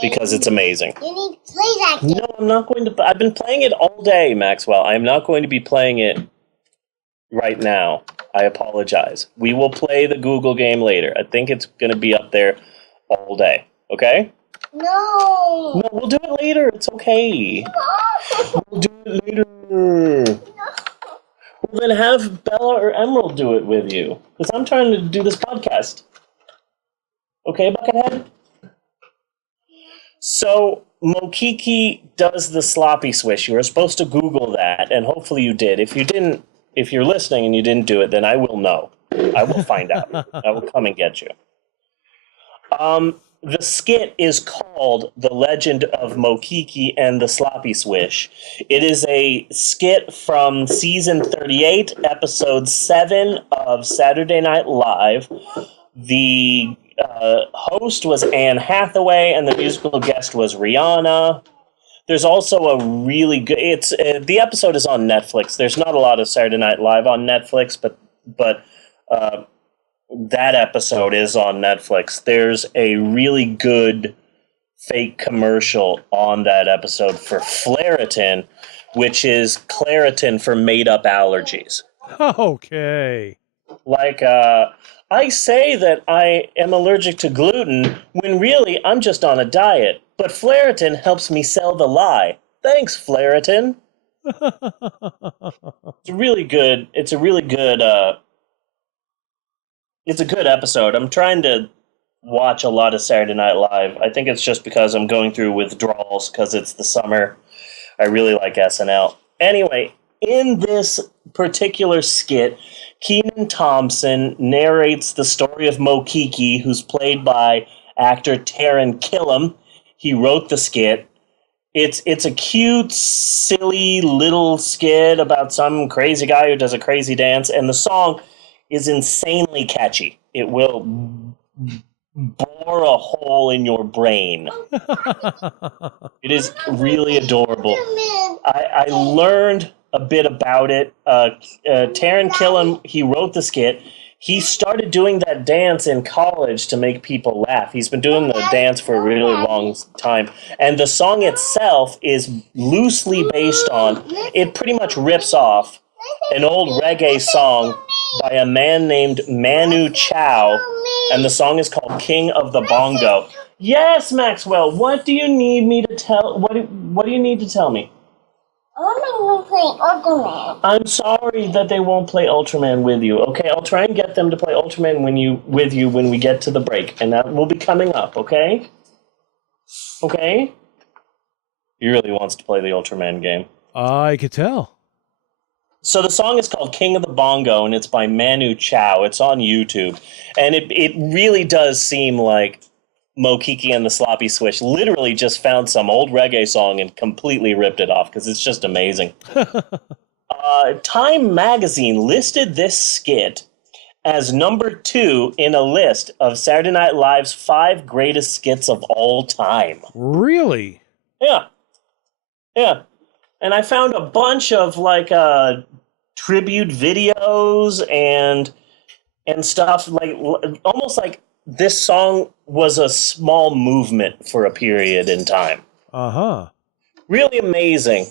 Because it's amazing. You need to play that game. No, I'm not going to. I've been playing it all day, Maxwell. I am not going to be playing it right now. I apologize. We will play the Google game later. I think it's going to be up there all day. Okay? No. No, we'll do it later. It's okay. No. We'll do it later. No. Well, then have Bella or Emerald do it with you. Because I'm trying to do this podcast. Okay, Buckethead? So, Mokiki does the sloppy swish. You were supposed to Google that, and hopefully you did. If you didn't, if you're listening and you didn't do it, then I will know. I will find out. I will come and get you. The skit is called The Legend of Mokiki and the Sloppy Swish. It is a skit from season 38, episode 7 of Saturday Night Live. The host was Anne Hathaway, and the musical guest was Rihanna. There's also a really good. The episode is on Netflix. There's not a lot of Saturday Night Live on Netflix, but that episode is on Netflix. There's a really good fake commercial on that episode for Claritin, which is Claritin for made-up allergies. Okay. Like, I say that I am allergic to gluten when really I'm just on a diet, but Claritin helps me sell the lie. Thanks, Claritin. It's a really good episode. I'm trying to watch a lot of Saturday Night Live. I think it's just because I'm going through withdrawals because it's the summer. I really like SNL. Anyway, in this particular skit, Kenan Thompson narrates the story of Mokiki, who's played by actor Taran Killam. He wrote the skit. It's a cute, silly little skit about some crazy guy who does a crazy dance, and the song is insanely catchy. It will bore a hole in your brain. It is really adorable. I learned a bit about it. Taran Killam, he wrote the skit. He started doing that dance in college to make people laugh. He's been doing the dance for a really long time. And the song itself is loosely based on, it pretty much rips off an old reggae song by a man named Manu Chao, and the song is called King of the Bongo. Yes, Maxwell, what do you need me to tell? What do you need to tell me? I want to play Ultraman. I'm sorry that they won't play Ultraman with you. Okay, I'll try and get them to play Ultraman with you when we get to the break, and that will be coming up, okay? Okay? He really wants to play the Ultraman game. I could tell. So the song is called King of the Bongo, and it's by Manu Chao. It's on YouTube. And it really does seem like Mokiki and the Sloppy Swish literally just found some old reggae song and completely ripped it off, because it's just amazing. Time magazine listed this skit as number 2 in a list of Saturday Night Live's 5 greatest skits of all time. Really? Yeah. Yeah. And I found a bunch of tribute videos and stuff, like almost like this song was a small movement for a period in time. Uh-huh. Really amazing.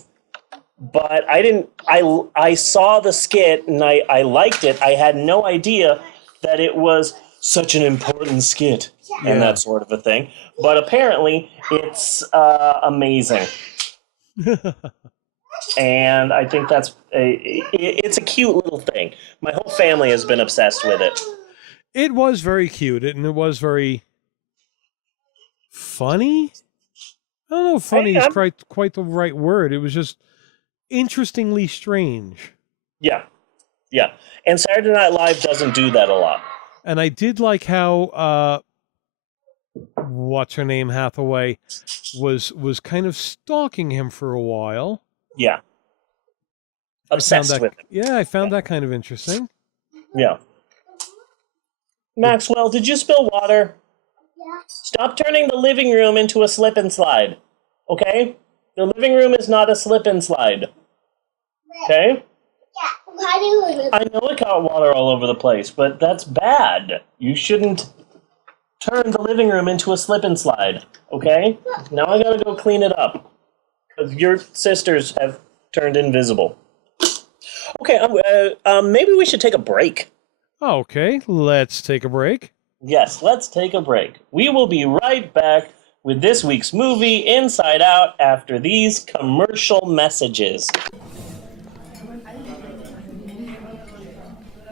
But I saw the skit and I liked it. I had no idea that it was such an important skit and that sort of a thing. But apparently, it's amazing. And I think it's a cute little thing. My whole family has been obsessed with it. It was very cute, and it was very funny. I don't know if funny is quite the right word. It was just interestingly strange. Yeah. And Saturday Night Live doesn't do that a lot. And I did like how what's her name, Hathaway, was kind of stalking him for a while. Yeah. Obsessed with him. Yeah, I found that kind of interesting. Yeah. Maxwell, did you spill water? Yeah. Stop turning the living room into a slip and slide. Okay? The living room is not a slip and slide. Okay? Yeah. I know it got water all over the place, but that's bad. You shouldn't turn the living room into a slip and slide. Okay? Now I gotta go clean it up. Because your sisters have turned invisible. Okay, maybe we should take a break. Okay, let's take a break. Yes, let's take a break. We will be right back with this week's movie, Inside Out, after these commercial messages.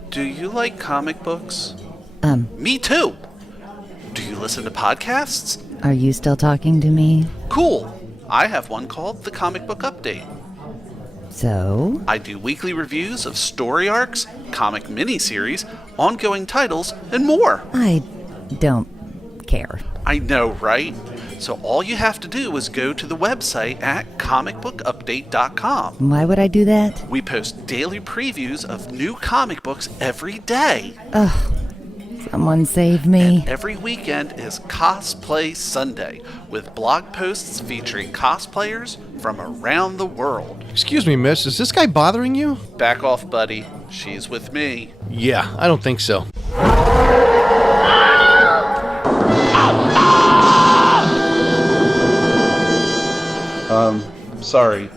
Do you like comic books? Me too. Do you listen to podcasts? Are you still talking to me? Cool. I have one called The Comic Book Update. So? I do weekly reviews of story arcs, comic miniseries, ongoing titles, and more. I don't care. I know, right? So all you have to do is go to the website at comicbookupdate.com. Why would I do that? We post daily previews of new comic books every day. Ugh. Someone save me. And every weekend is Cosplay Sunday, with blog posts featuring cosplayers from around the world. Excuse me, miss, is this guy bothering you? Back off, buddy. She's with me. Yeah, I don't think so. Sorry.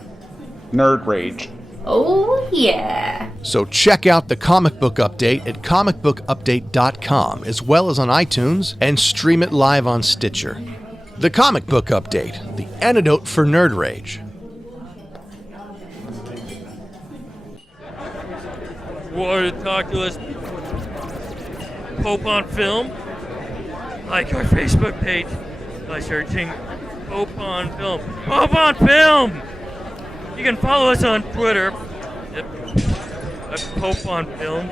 Nerd rage. Oh, yeah. So check out the Comic Book Update at comicbookupdate.com, as well as on iTunes, and stream it live on Stitcher. The Comic Book Update, the antidote for nerd rage. Want to talk to us? Pope on Film? Like our Facebook page by searching Pope on Film. Pope on Film! You can follow us on Twitter at Pope on Film.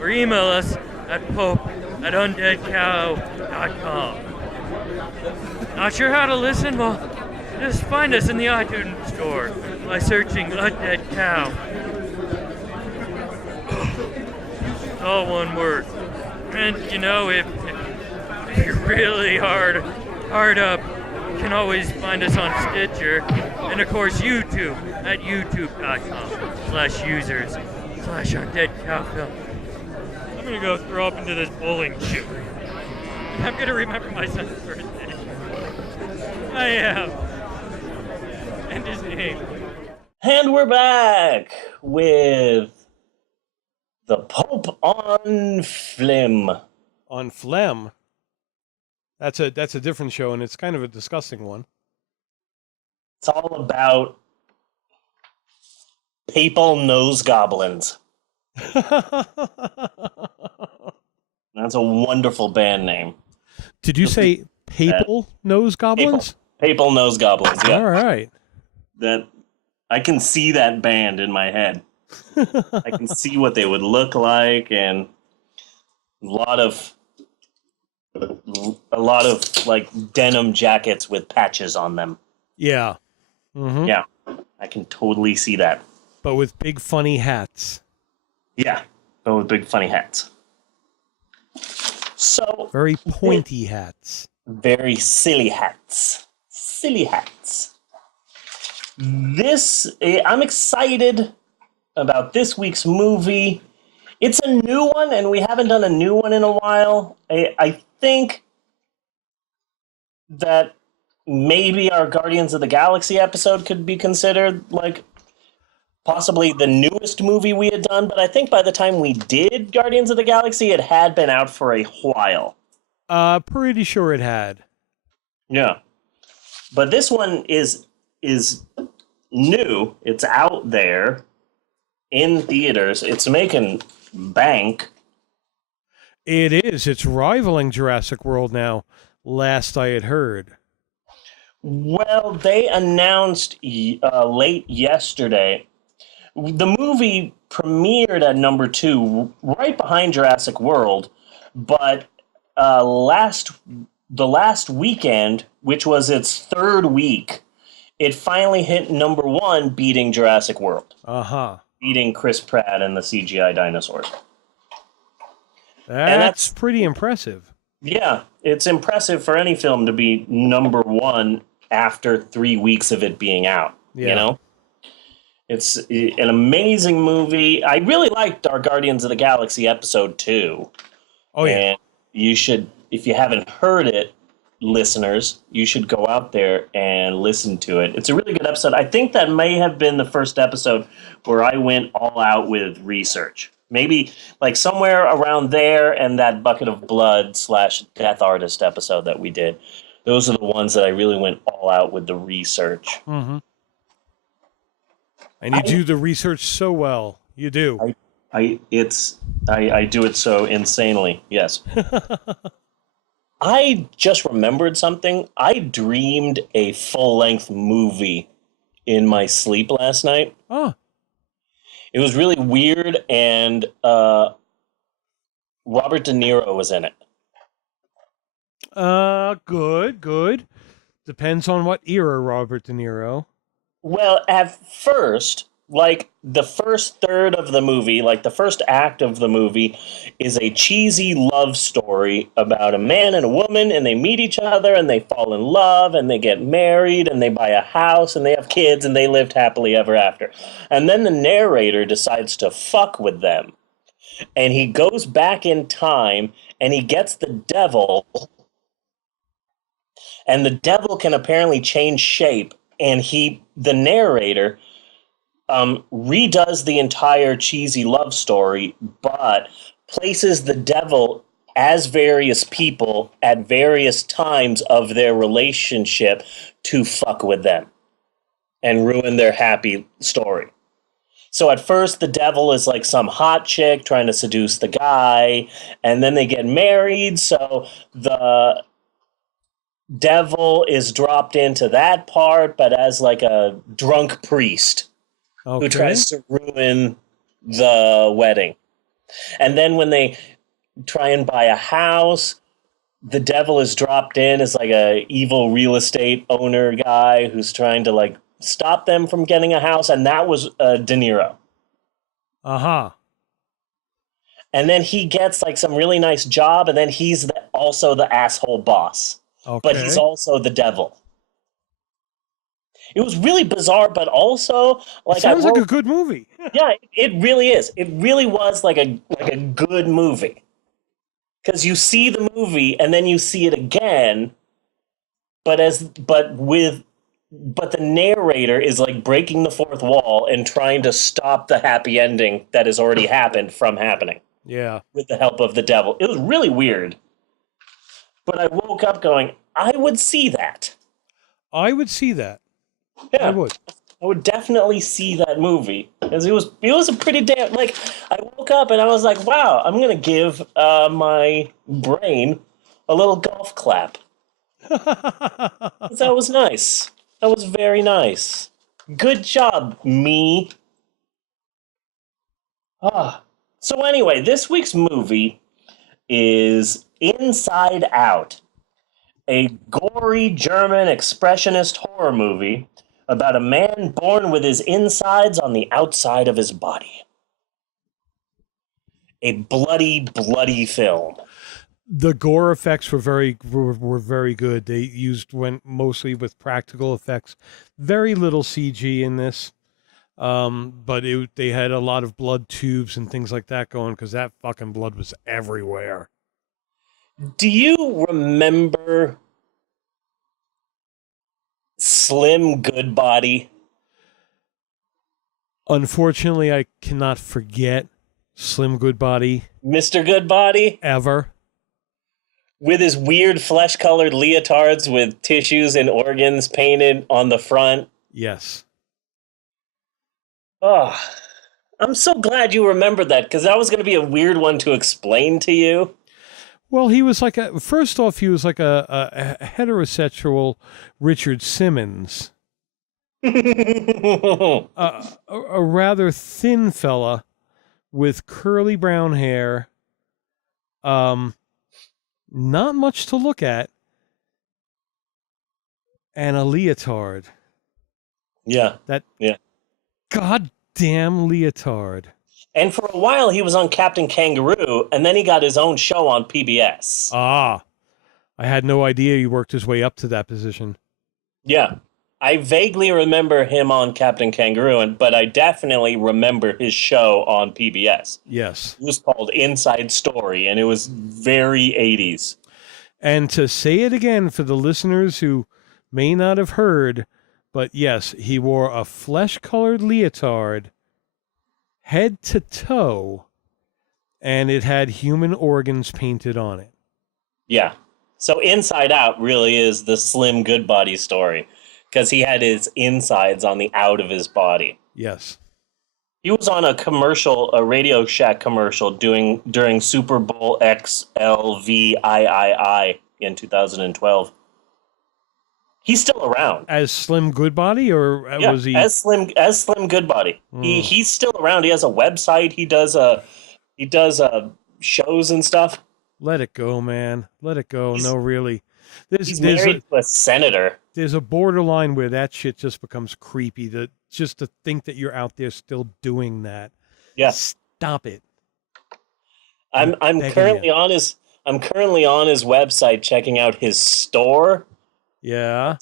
Or email us at pope@undeadcow.com. Not sure how to listen? Well, just find us in the iTunes store by searching Undead Cow. It's all one word. And you know, if you're really hard up, you can always find us on Stitcher, and of course YouTube at youtube.com/users/UndeadCowFilm. I'm gonna go throw up into this bowling chute. I'm gonna remember my son's birthday. I am. And his name. And we're back with the Pope on Phlegm. On Phlegm? That's a different show, and it's kind of a disgusting one. It's all about papal nose goblins. That's a wonderful band name. Did you say papal nose goblins? Papal nose goblins, yeah. All right. That I can see that band in my head. I can see what they would look like, and a lot of like denim jackets with patches on them. Yeah. Mm-hmm. Yeah, I can totally see that. But with big funny hats. Yeah, but with big funny hats. So very pointy hats. Very silly hats. Silly hats. I'm excited about this week's movie. It's a new one, and we haven't done a new one in a while. I think that maybe our Guardians of the Galaxy episode could be considered like possibly the newest movie we had done, but I think by the time we did Guardians of the Galaxy, it had been out for a while. Pretty sure it had. Yeah. But this one is new. It's out there in theaters. It's making bank. It is. It's rivaling Jurassic World now, last I had heard. Well, they announced late yesterday. The movie premiered at number 2, right behind Jurassic World, but the last weekend, which was its third week, it finally hit number 1, beating Jurassic World. Beating Chris Pratt and the CGI dinosaurs. That's pretty impressive. Yeah, it's impressive for any film to be number 1 after 3 weeks of it being out. Yeah. You know? It's an amazing movie. I really liked our Guardians of the Galaxy episode 2. Oh, yeah. And you should, if you haven't heard it, listeners, you should go out there and listen to it. It's a really good episode. I think that may have been the first episode where I went all out with research. Maybe like somewhere around there and that Bucket of Blood / Death Artist episode that we did. Those are the ones that I really went all out with the research. Mm-hmm. And you do the research so well. You do. I do it so insanely. Yes. I just remembered something. I dreamed a full-length movie in my sleep last night. Oh. It was really weird, and Robert De Niro was in it. Good. Depends on what era, Robert De Niro. Well, at first, like the first third of the movie, like the first act of the movie, is a cheesy love story about a man and a woman, and they meet each other, and they fall in love, and they get married, and they buy a house, and they have kids, and they lived happily ever after. And then the narrator decides to fuck with them. And he goes back in time, and he gets the devil, and the devil can apparently change shape, and the narrator redoes the entire cheesy love story, but places the devil as various people at various times of their relationship to fuck with them and ruin their happy story. So at first the devil is like some hot chick trying to seduce the guy, and then they get married, so the devil is dropped into that part, but as like a drunk priest. Okay. Who tries to ruin the wedding. And then when they try and buy a house, the devil is dropped in as like a evil real estate owner guy who's trying to like stop them from getting a house, and that was De Niro. Uh-huh. And then he gets like some really nice job, and then he's also the asshole boss. Okay. But he's also the devil. It was really bizarre, but also like it sounds like a good movie. Yeah, it really is. It really was like a good movie, because you see the movie and then you see it again, but the narrator is like breaking the fourth wall and trying to stop the happy ending that has already happened from happening. Yeah, with the help of the devil. It was really weird, but I woke up going, I would see that. I would see that. Yeah, I would. I would definitely see that movie, because it was a pretty damn, like, I woke up and I was like, wow, I'm gonna give my brain a little golf clap. That was nice. That was very nice. Good job, me. So anyway, this week's movie is Inside Out, a gory German expressionist horror movie about a man born with his insides on the outside of his body. A bloody, bloody film. The gore effects were very good. They went mostly with practical effects. Very little CG in this. But they had a lot of blood tubes and things like that going, because that fucking blood was everywhere. Do you remember Slim Goodbody? Unfortunately, I cannot forget Slim Goodbody. Mr. Goodbody? Ever. With his weird flesh-colored leotards with tissues and organs painted on the front. Yes. Oh, I'm so glad you remembered that, because that was going to be a weird one to explain to you. Well, he was like first off, he was like a heterosexual Richard Simmons. a rather thin fella with curly brown hair. Not much to look at. And a leotard. Yeah. Yeah. Goddamn leotard. And for a while, he was on Captain Kangaroo, and then he got his own show on PBS. Ah. I had no idea he worked his way up to that position. Yeah. I vaguely remember him on Captain Kangaroo, but I definitely remember his show on PBS. Yes. It was called Inside Story, and it was very 80s. And to say it again for the listeners who may not have heard, but yes, he wore a flesh-colored leotard, head to toe, and it had human organs painted on it. Yeah. So Inside Out really is the Slim Goodbody story, because he had his insides on the out of his body. Yes. He was on a commercial, a Radio Shack commercial during Super Bowl XLVIII in 2012. He's still around. As Slim Goodbody, or was he? As Slim Goodbody. He's still around. He has a website. He does shows and stuff. Let it go, man. Let it go. No, really. He's married to a senator. There's a borderline where that shit just becomes creepy. Just to think that you're out there still doing that. Yeah. Stop it. I'm currently on his website checking out his store. Yeah.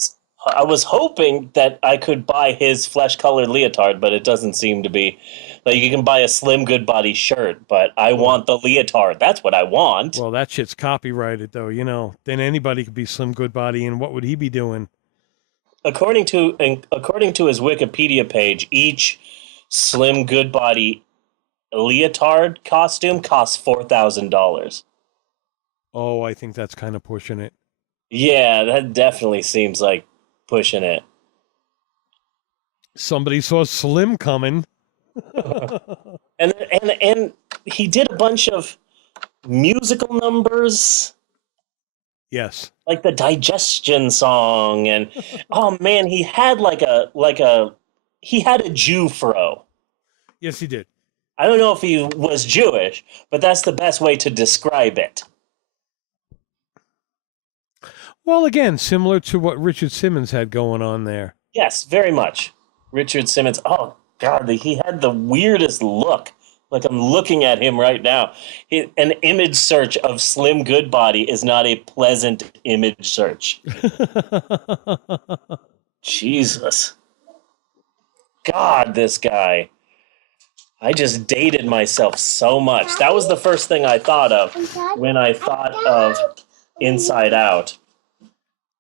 I was hoping that I could buy his flesh-colored leotard, but it doesn't seem to be. Like, you can buy a Slim Goodbody shirt, but I want the leotard. That's what I want. Well, that shit's copyrighted, though. You know, then anybody could be Slim Goodbody, and what would he be doing? According to his Wikipedia page, each Slim Goodbody leotard costume costs $4,000. Oh, I think that's kind of pushing it. Yeah, that definitely seems like pushing it. Somebody saw Slim coming. and he did a bunch of musical numbers. Yes. Like the digestion song, and oh man, he had he had a Jew fro. Yes, he did. I don't know if he was Jewish, but that's the best way to describe it. Well, again, similar to what Richard Simmons had going on there. Yes, very much. Richard Simmons. Oh God, he had the weirdest look. Like, I'm looking at him right now. An image search of Slim Goodbody is not a pleasant image search. Jesus. God, this guy. I just dated myself so much. That was the first thing I thought of when I thought of Inside Out,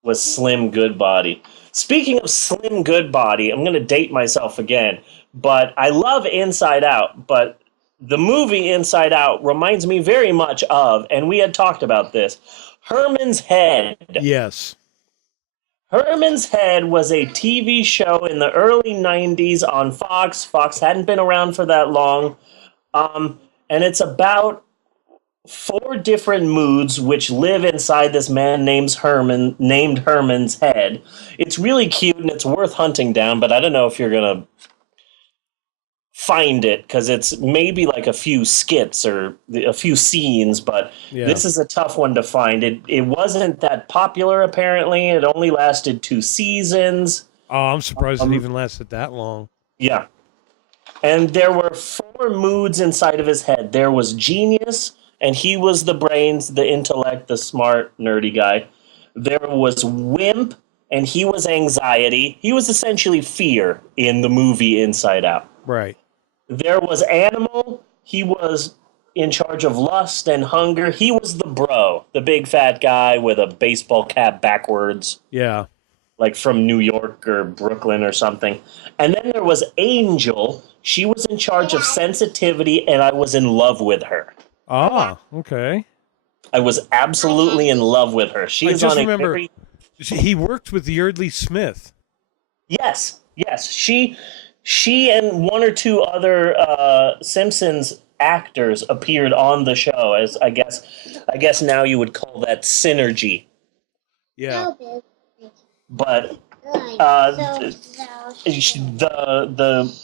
was Slim Goodbody. Speaking of Slim Goodbody, I'm going to date myself again, but I love Inside Out, but the movie Inside Out reminds me very much of, and we had talked about this, Herman's Head. Yes. Herman's Head was a TV show in the early 90s on Fox. Fox hadn't been around for that long. And it's about 4 different moods which live inside this man named Herman's Head. It's really cute and it's worth hunting down, but I don't know if you're going to find it, because it's maybe like a few skits or a few scenes, but This is a tough one to find. It wasn't that popular, apparently. It only lasted 2 seasons. Oh, I'm surprised it even lasted that long. Yeah. And there were 4 moods inside of his head. There was genius, and he was the brains, the intellect, the smart, nerdy guy. There was wimp, and he was anxiety. He was essentially fear in the movie Inside Out. Right. There was animal. He was in charge of lust and hunger. He was the bro, the big fat guy with a baseball cap backwards. Yeah. Like from New York or Brooklyn or something. And then there was Angel. She was in charge of sensitivity, and I was in love with her. Ah, okay. I was absolutely in love with her. She I is just on remember a very... he worked with Yeardley Smith. Yes. She and one or two other Simpsons actors appeared on the show as I guess now you would call that synergy. Yeah. But the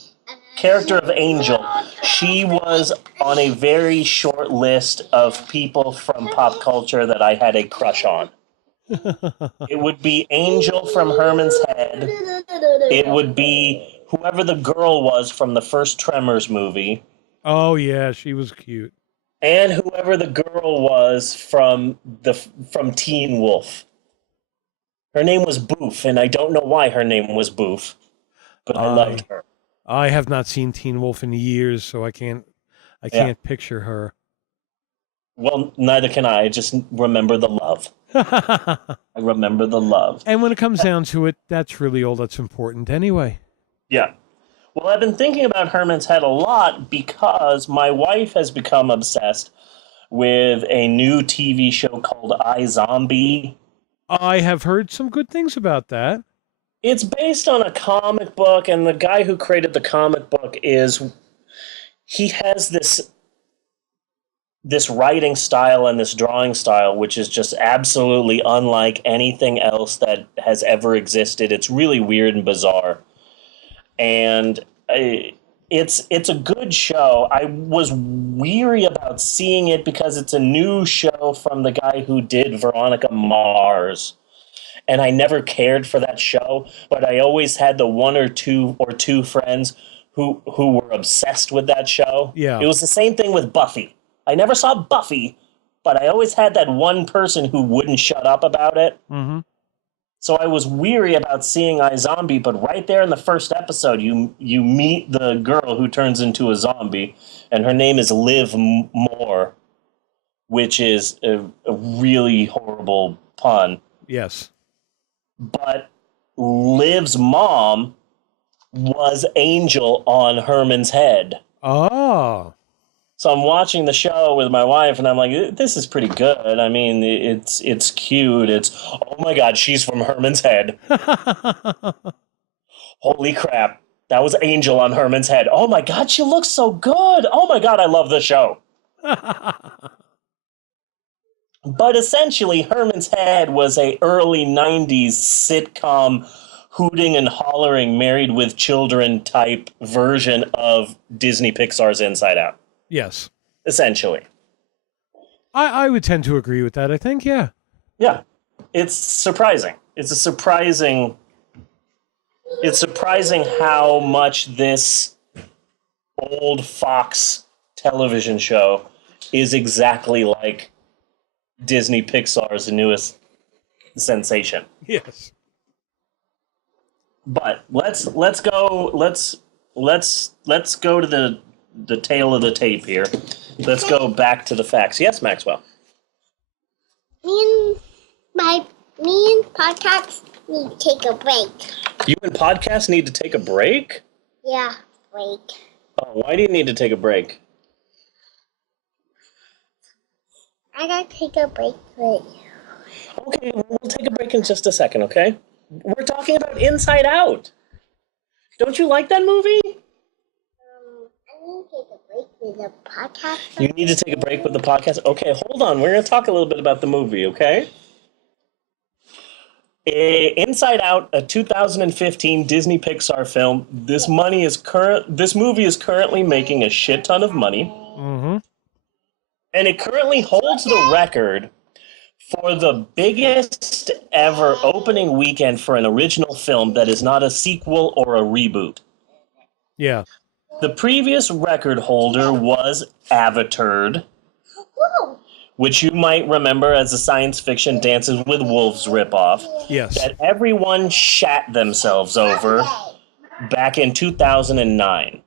character of Angel, she was on a very short list of people from pop culture that I had a crush on. It would be Angel from Herman's Head. It would be whoever the girl was from the first Tremors movie. Oh yeah, she was cute. And whoever the girl was from Teen Wolf. Her name was Boof, and I don't know why her name was Boof, but I loved her. I have not seen Teen Wolf in years, so I can't picture her. Well, neither can I. I just remember the love. I remember the love. And when it comes down to it, that's really all that's important anyway. Yeah. Well, I've been thinking about Herman's Head a lot because my wife has become obsessed with a new TV show called iZombie. I have heard some good things about that. It's based on a comic book, and the guy who created the comic book he has this writing style and this drawing style, which is just absolutely unlike anything else that has ever existed. It's really weird and bizarre. And it's a good show. I was weary about seeing it because it's a new show from the guy who did Veronica Mars. And I never cared for that show, but I always had the one or two friends who were obsessed with that show. Yeah. It was the same thing with Buffy. I never saw Buffy, but I always had that one person who wouldn't shut up about it. Mm-hmm. So I was weary about seeing iZombie, but right there in the first episode, you meet the girl who turns into a zombie, and her name is Liv Moore, which is a really horrible pun. Yes. But Liv's mom was Angel on Herman's Head. Oh. So I'm watching the show with my wife, and I'm like, this is pretty good. I mean, it's cute. Oh my God, she's from Herman's Head. Holy crap. That was Angel on Herman's Head. Oh my God, she looks so good. Oh my God, I love the show. But essentially, Herman's Head was a early 90s sitcom hooting and hollering Married with Children type version of Disney Pixar's Inside Out. Yes. Essentially. I would tend to agree with that, I think, yeah. Yeah. It's surprising. It's surprising how much this old Fox television show is exactly like Disney Pixar's newest sensation. Yes. But let's go to the tail of the tape here. Let's go back to the facts. Yes, Maxwell. Me and podcasts need to take a break. You and podcasts need to take a break? Yeah, break. Oh, why do you need to take a break? I gotta take a break for you. Okay, we'll take a break in just a second, okay? We're talking about Inside Out. Don't you like that movie? I need to take a break with the podcast. You need to take a break with the podcast? Okay, hold on. We're going to talk a little bit about the movie, okay? Inside Out, a 2015 Disney Pixar film. This movie is currently making a shit ton of money. Mm-hmm. And it currently holds the record for the biggest ever opening weekend for an original film that is not a sequel or a reboot. Yeah. The previous record holder was Avatar, which you might remember as a science fiction Dances with Wolves ripoff. Yes. That everyone shat themselves over back in 2009.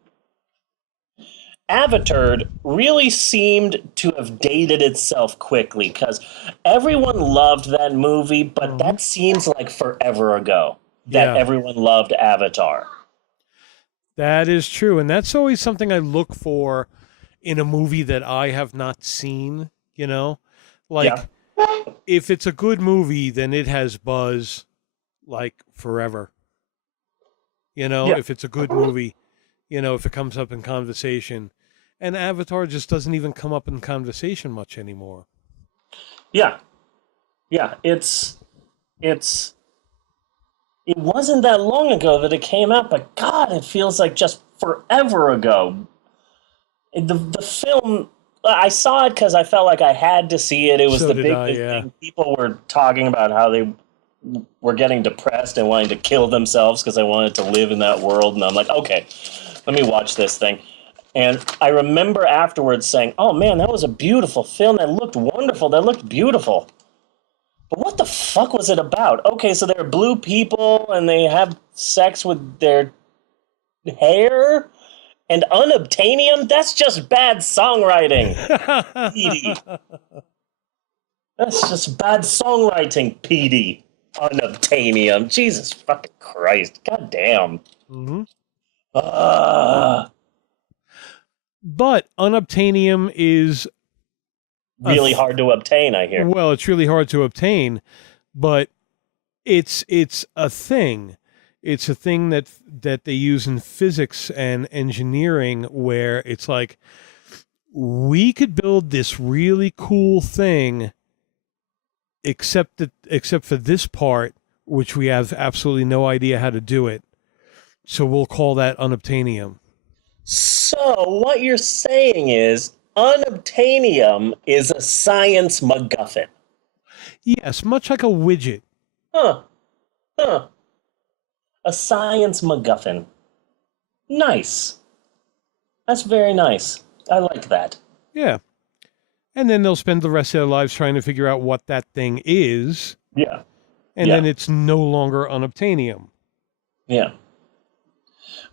Avatar really seemed to have dated itself quickly because everyone loved that movie, but that seems like forever ago that everyone loved Avatar. That is true, and that's always something I look for in a movie that I have not seen, you know? Like, if it's a good movie, then it has buzz, like, forever. You know, if it's a good movie, you know, if it comes up in conversation. And Avatar just doesn't even come up in conversation much anymore. Yeah. It wasn't that long ago that it came out, but God, it feels like just forever ago. The film, I saw it because I felt like I had to see it. It was the big thing. People were talking about how they were getting depressed and wanting to kill themselves because they wanted to live in that world. And I'm like, okay, let me watch this thing. And I remember afterwards saying, oh man, that was a beautiful film. That looked wonderful. That looked beautiful. But what the fuck was it about? Okay, so they're blue people and they have sex with their hair and unobtainium? That's just bad songwriting, Petey. That's just bad songwriting, Petey. Unobtainium. Jesus fucking Christ. God damn. Mm-hmm. But unobtainium is really hard to obtain, I hear. Well, it's really hard to obtain, but it's a thing. It's a thing that they use in physics and engineering where it's like, we could build this really cool thing except for this part, which we have absolutely no idea how to do it. So we'll call that unobtainium. So what you're saying is unobtainium is a science MacGuffin. Yes, much like a widget. Huh. A science MacGuffin. Nice. That's very nice. I like that. Yeah. And then they'll spend the rest of their lives trying to figure out what that thing is. Yeah. And then it's no longer unobtainium. Yeah.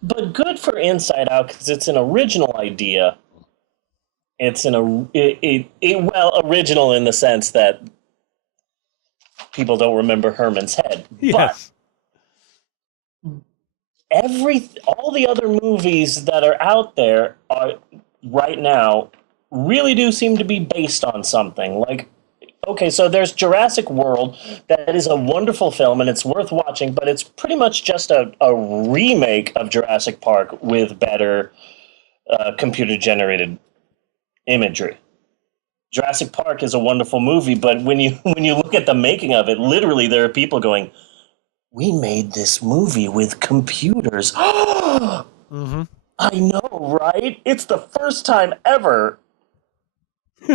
But good for Inside Out because it's an original idea. It's original in the sense that people don't remember Herman's head. Yes. But all the other movies that are out there are right now really do seem to be based on something. Like, okay, so there's Jurassic World. That is a wonderful film, and it's worth watching, but it's pretty much just a remake of Jurassic Park with better computer-generated imagery. Jurassic Park is a wonderful movie, but when you look at the making of it, literally there are people going, we made this movie with computers. Mm-hmm. I know, right? It's the first time ever.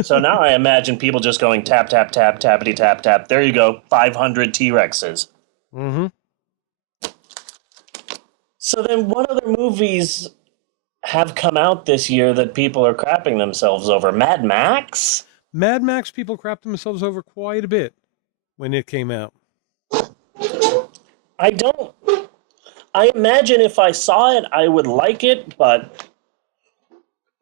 So now I imagine people just going tap, tap, tap, tappity, tap, tap. There you go, 500 T-Rexes. Mm-hmm. So then what other movies have come out this year that people are crapping themselves over? Mad Max? Mad Max, people crapped themselves over quite a bit when it came out. I imagine if I saw it, I would like it, but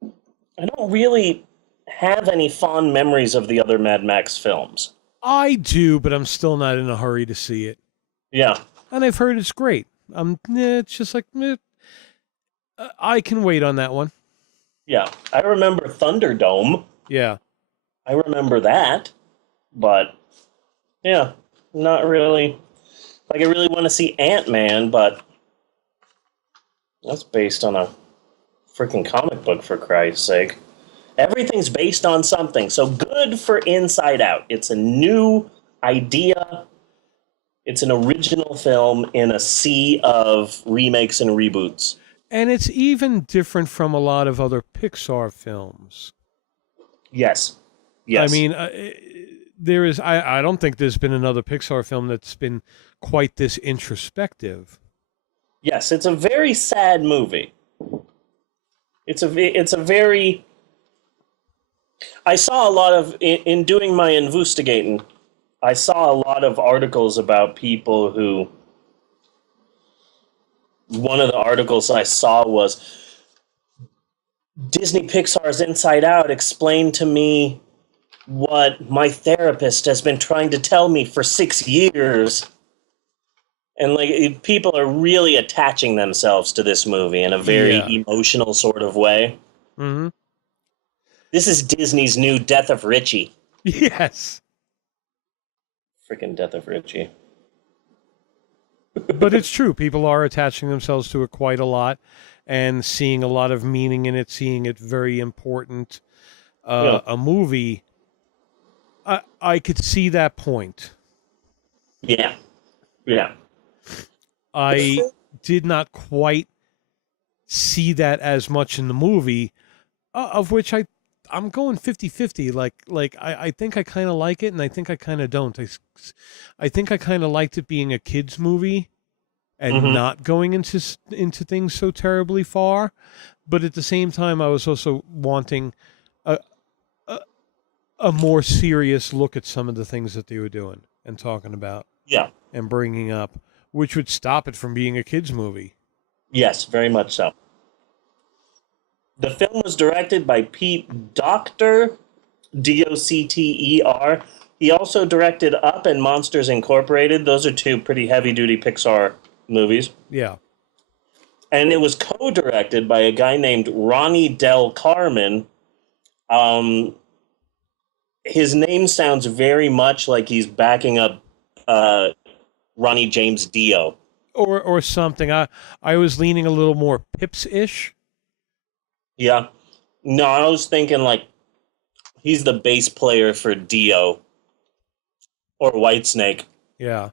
I don't really have any fond memories of the other Mad Max films. I do, but I'm still not in a hurry to see it. Yeah. And I've heard it's great. It's just like, I can wait on that one. Yeah. I remember Thunderdome. Yeah. I remember that, but yeah, not really. Like, I really want to see Ant-Man, but that's based on a freaking comic book, for Christ's sake. Everything's based on something, so good for Inside Out. It's a new idea. It's an original film in a sea of remakes and reboots. And it's even different from a lot of other Pixar films. Yes. I mean, there is. I don't think there's been another Pixar film that's been quite this introspective. Yes, it's a very sad movie. It's a very. I saw a lot of in doing my investigating. I saw a lot of articles about people who. One of the articles I saw was Disney Pixar's Inside Out explained to me what my therapist has been trying to tell me for 6 years. And people are really attaching themselves to this movie in a very emotional sort of way. Mm-hmm. This is Disney's new Death of Richie. Yes. Freaking Death of Richie. But it's true. People are attaching themselves to it quite a lot and seeing a lot of meaning in it, seeing it very important. A movie, I could see that point. Yeah. Yeah. I did not quite see that as much in the movie, of which I'm going 50-50. I think I kind of like it, and I think I kind of don't. I think I kind of liked it being a kid's movie and not going into things so terribly far. But at the same time, I was also wanting a more serious look at some of the things that they were doing and talking about. Yeah. And bringing up, which would stop it from being a kid's movie. Yes, very much so. The film was directed by Pete Docter, Docter. He also directed Up and Monsters Incorporated. Those are two pretty heavy-duty Pixar movies. Yeah. And it was co-directed by a guy named Ronnie Del Carmen. His name sounds very much like he's backing up Ronnie James Dio. Or something. I was leaning a little more Pips-ish. Yeah. No, I was thinking he's the bass player for Dio or Whitesnake. Yeah.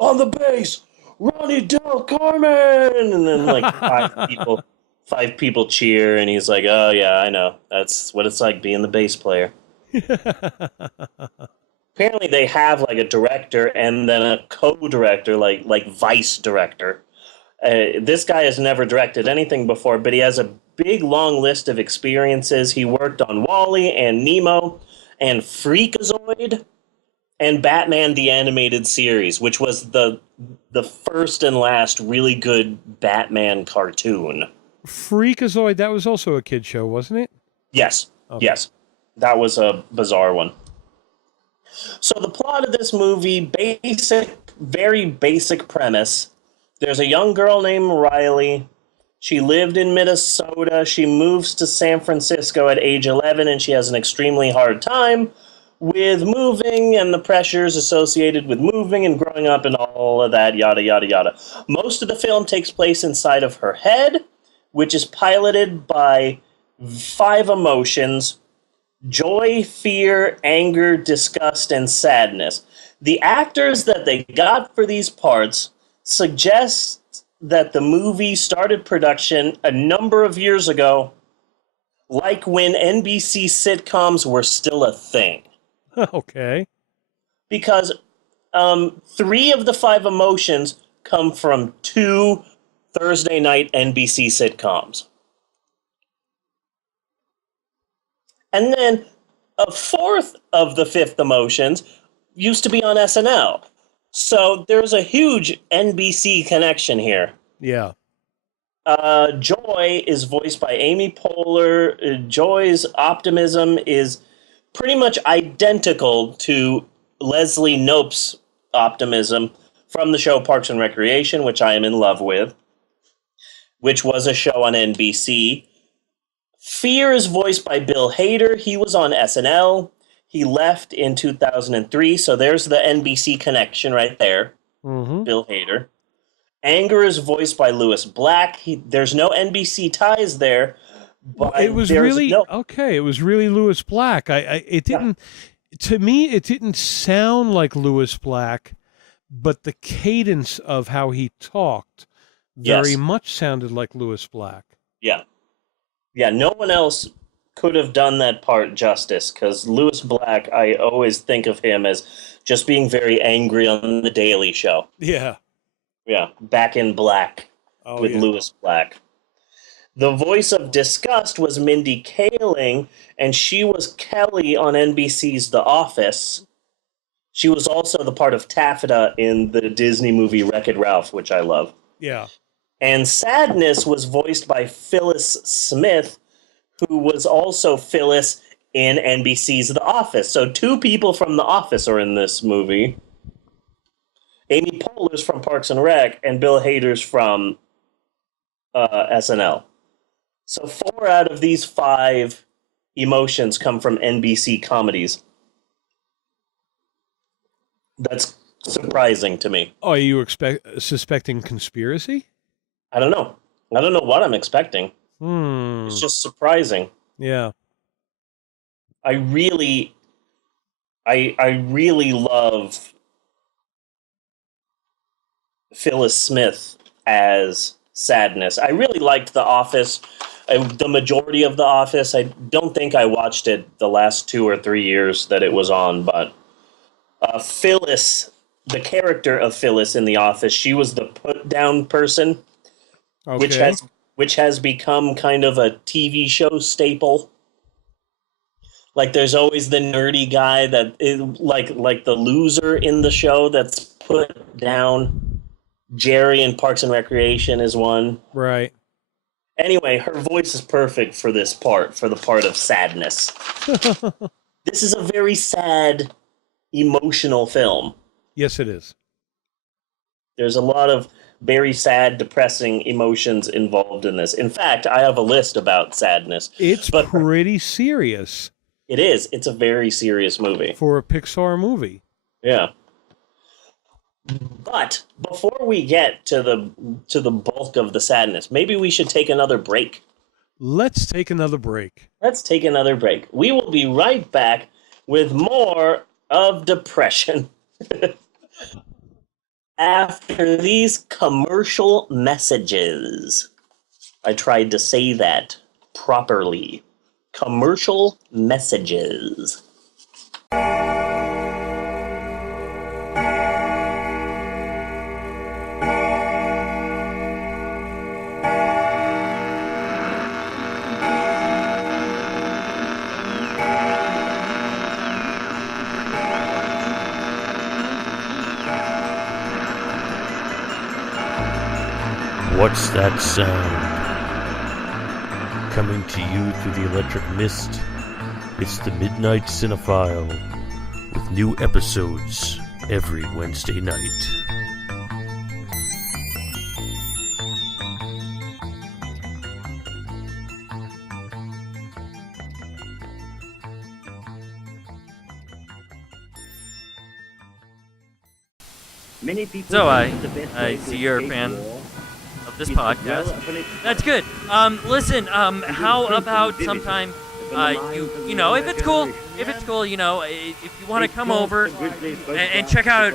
On the bass, Ronnie Del Carmen! And then five people cheer, and he's like, oh yeah, I know. That's what it's like being the bass player. Apparently they have a director and then a co-director, like vice director. This guy has never directed anything before, but he has a big long list of experiences. He worked on WALL-E and Nemo and Freakazoid and Batman the Animated Series, which was the first and last really good Batman cartoon. Freakazoid, that was also a kid show, wasn't it? Yes. Okay. Yes. That was a bizarre one. So the plot of this movie, very basic premise. There's a young girl named Riley. She lived in Minnesota. She moves to San Francisco at age 11, and she has an extremely hard time with moving and the pressures associated with moving and growing up and all of that, yada, yada, yada. Most of the film takes place inside of her head, which is piloted by 5 emotions: joy, fear, anger, disgust, and sadness. The actors that they got for these parts suggest that the movie started production a number of years ago, like when NBC sitcoms were still a thing. Okay. Because 3 of the 5 emotions come from 2 Thursday night NBC sitcoms. And then a 4th of the 5th emotions used to be on SNL. So there's a huge NBC connection here. Yeah. Joy is voiced by Amy Poehler. Joy's optimism is pretty much identical to Leslie Knope's optimism from the show Parks and Recreation, which I am in love with, which was a show on NBC. Fear is voiced by Bill Hader. He was on SNL. He left in 2003, so there's the NBC connection right there. Mm-hmm. Bill Hader. Anger is voiced by Lewis Black. There's no NBC ties there, but it was really okay. It was really Lewis Black. It didn't to me. It didn't sound like Lewis Black, but the cadence of how he talked very much sounded like Lewis Black. Yeah. Yeah, no one else could have done that part justice, because Lewis Black, I always think of him as just being very angry on The Daily Show. Yeah. Yeah, Back in Black with Lewis Black. The voice of disgust was Mindy Kaling, and she was Kelly on NBC's The Office. She was also the part of Taffeta in the Disney movie Wreck-It Ralph, which I love. Yeah. And sadness was voiced by Phyllis Smith, who was also Phyllis in NBC's The Office. So 2 people from The Office are in this movie. Amy Poehler's from Parks and Rec, and Bill Hader's from SNL. So 4 out of these 5 emotions come from NBC comedies. That's surprising to me. Oh, are you suspecting conspiracy? I don't know. I don't know what I'm expecting. Hmm. It's just surprising. Yeah. I really love Phyllis Smith as Sadness. I really liked The Office. The majority of The Office. I don't think I watched it the last 2 or 3 years that it was on, but Phyllis, the character of Phyllis in The Office, she was the put-down person, Okay. which has become kind of a TV show staple. Like, there's always the nerdy guy that is like the loser in the show that's put down. Jerry in Parks and Recreation is one. Right. Anyway, her voice is perfect for this part, for the part of sadness. This is a very sad, emotional film. Yes, it is. There's a lot of very sad, depressing emotions involved in this. In fact, I have a list about sadness. It's pretty serious. It is. It's a very serious movie. For a Pixar movie. Yeah. But before we get to the bulk of the sadness, maybe we should take another break. Let's take another break. Let's take another break. We will be right back with more of depression after these commercial messages. I tried to say that properly. Commercial messages. What's that sound? Coming to you through the electric mist, it's the Midnight Cinephile, with new episodes every Wednesday night. So I see you're a fan of this podcast. That's good. Listen, how about sometime you know, if it's cool, you know, if you want to come over and check out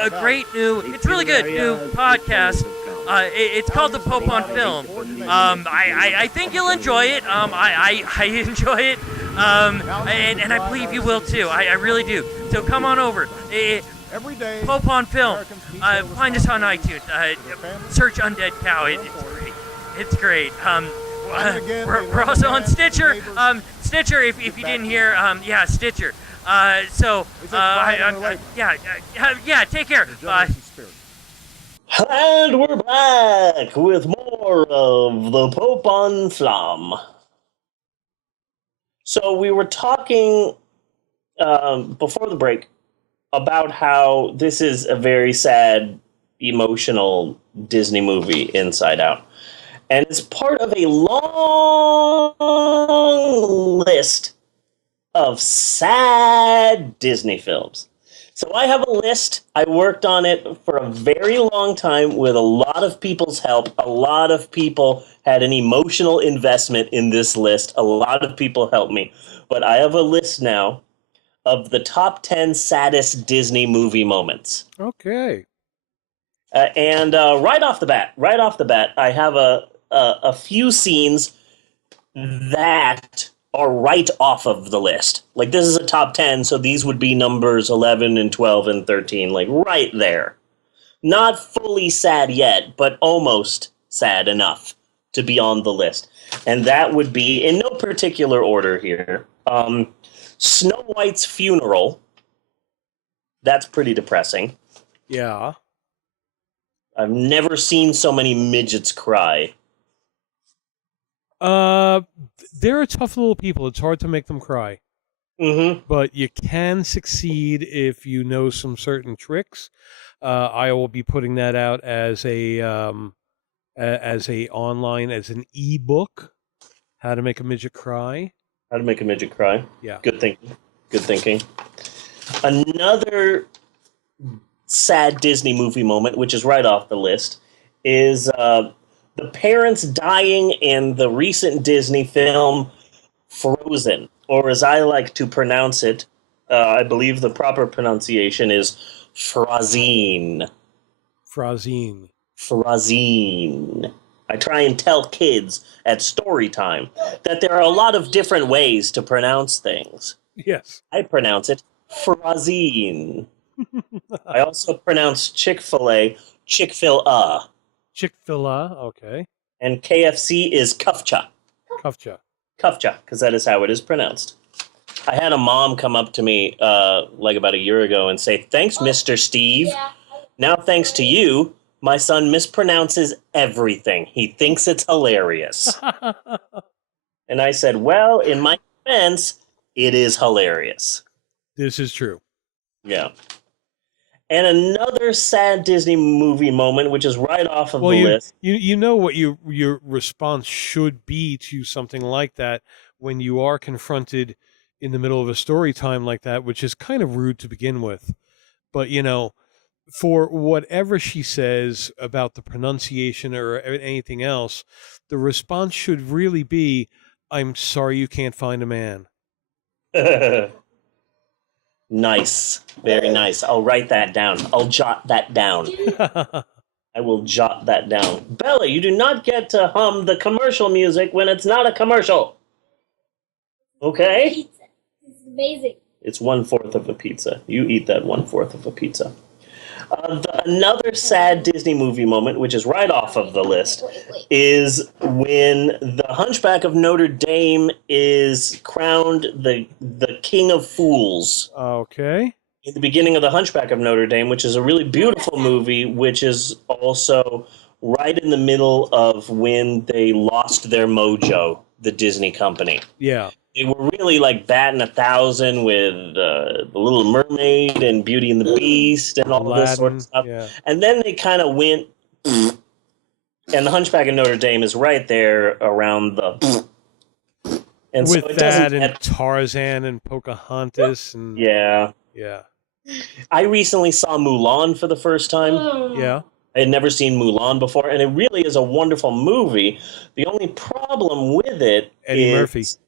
a great new, it's really good new podcast. It's called The Pope on Film. I think you'll enjoy it. I enjoy it. And I believe you will too. I really do. So come on over. Every day, Pope on Film. Find us on iTunes. Search Undead Cow. It's great. It's great. We're also on Stitcher. Stitcher, if you didn't hear, yeah, Stitcher. Yeah. Take care. Bye. And we're back with more of the Pope on Film. So we were talking before the break about how this is a very sad, emotional Disney movie, Inside Out. And it's part of a long list of sad Disney films. So I have a list. I worked on it for a very long time with a lot of people's help. A lot of people had an emotional investment in this list. A lot of people helped me. But I have a list now of the top 10 saddest Disney movie moments. Okay. And right off the bat, I have a few scenes that are right off of the list. Like, this is a top 10, so these would be numbers 11 and 12 and 13, like right there. Not fully sad yet, but almost sad enough to be on the list. And that would be, in no particular order here, Snow White's funeral. That's pretty depressing. Yeah. I've never seen so many midgets cry. They're tough little people. It's hard to make them cry. Mm-hmm. But you can succeed if you know some certain tricks. I will be putting that out as an ebook. How to Make a Midget Cry. How to Make a Midget Cry. Yeah. Good thinking. Good thinking. Another sad Disney movie moment, which is right off the list, is the parents dying in the recent Disney film Frozen, or as I like to pronounce it, I believe the proper pronunciation is Frazine. Frazine. Frazine. I try and tell kids at story time that there are a lot of different ways to pronounce things. Yes. I pronounce it Frazine. I also pronounce Chick-fil-A Chick-fil-A. Chick-fil-A, okay. And KFC is Kufcha. Kufcha. Kufcha, because that is how it is pronounced. I had a mom come up to me like about a year ago and say, "Thanks, Mr. Steve. Now, thanks to you, my son mispronounces everything. He thinks it's hilarious." And I said, well, in my defense, it is hilarious. This is true. Yeah. And another sad Disney movie moment, which is right off of the list. You know what your response should be to something like that when you are confronted in the middle of a story time like that, which is kind of rude to begin with. But, for whatever she says about the pronunciation or anything else, the response should really be, "I'm sorry you can't find a man." Nice. Very nice. I'll write that down. I'll jot that down. I will jot that down. Bella, you do not get to hum the commercial music when it's not a commercial. Okay? It's amazing. It's 1/4 of a pizza. You eat that 1/4 of a pizza. Another sad Disney movie moment, which is right off of the list, is when the Hunchback of Notre Dame is crowned the King of Fools. Okay. In the beginning of the Hunchback of Notre Dame, which is a really beautiful movie, which is also right in the middle of when they lost their mojo, the Disney company. Yeah. They were really like batting 1,000 with The Little Mermaid and Beauty and the Beast and all of this sort of stuff. Yeah. And then they kind of went, and the Hunchback of Notre Dame is right there around the. And with so it that doesn't. and Tarzan and Pocahontas and Yeah. yeah. I recently saw Mulan for the first time. Yeah. I had never seen Mulan before, and it really is a wonderful movie. The only problem with it is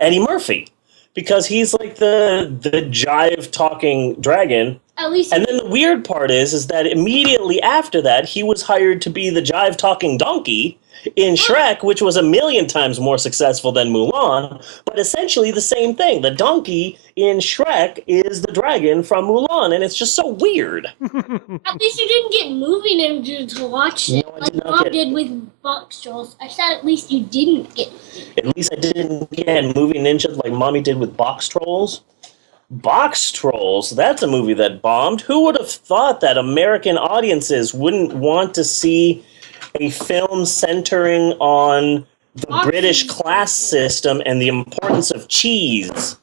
Eddie Murphy, because he's like the jive talking dragon. At least. And then the weird part is that immediately after that, he was hired to be the jive talking donkey in Shrek, which was 1,000,000 times more successful than Mulan, but essentially the same thing. The donkey in Shrek is the dragon from Mulan, and it's just so weird. At least you didn't get Movie Ninja to watch it, No, I like did not Mom get- did with Box Trolls. I said at least you didn't get. At least I didn't get Movie Ninja like Mommy did with Box Trolls. Box Trolls, that's a movie that bombed. Who would have thought that American audiences wouldn't want to see a film centering on the British class system and the importance of cheese?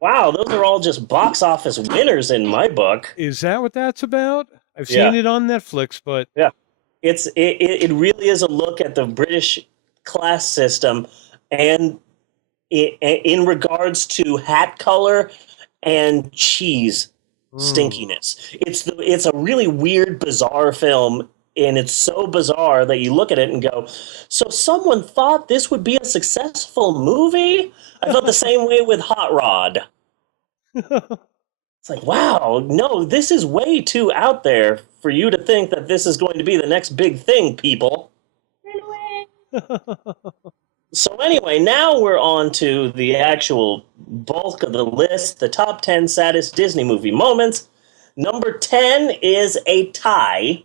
Wow, those are all just box office winners in my book. Is that what that's about? I've seen Yeah. it on Netflix, but Yeah, it really is a look at the British class system, and in regards to hat color and cheese stinkiness. It's a really weird, bizarre film, and it's so bizarre that you look at it and go, so someone thought this would be a successful movie? I felt the same way with Hot Rod. It's like, wow, no, this is way too out there for you to think that this is going to be the next big thing, people. So anyway, now we're on to the actual bulk of the list, the top 10 saddest Disney movie moments. Number 10 is a tie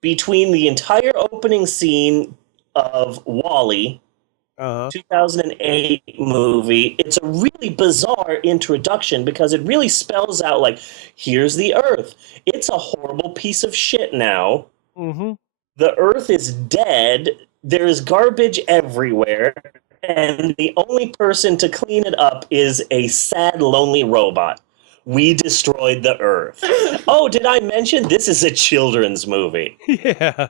between the entire opening scene of WALL-E, 2008 movie. It's a really bizarre introduction because it really spells out, like, here's the Earth. It's a horrible piece of shit now. Mm-hmm. The Earth is dead. There's garbage everywhere. And the only person to clean it up is a sad, lonely robot. We destroyed the Earth. Oh, did I mention this is a children's movie? Yeah.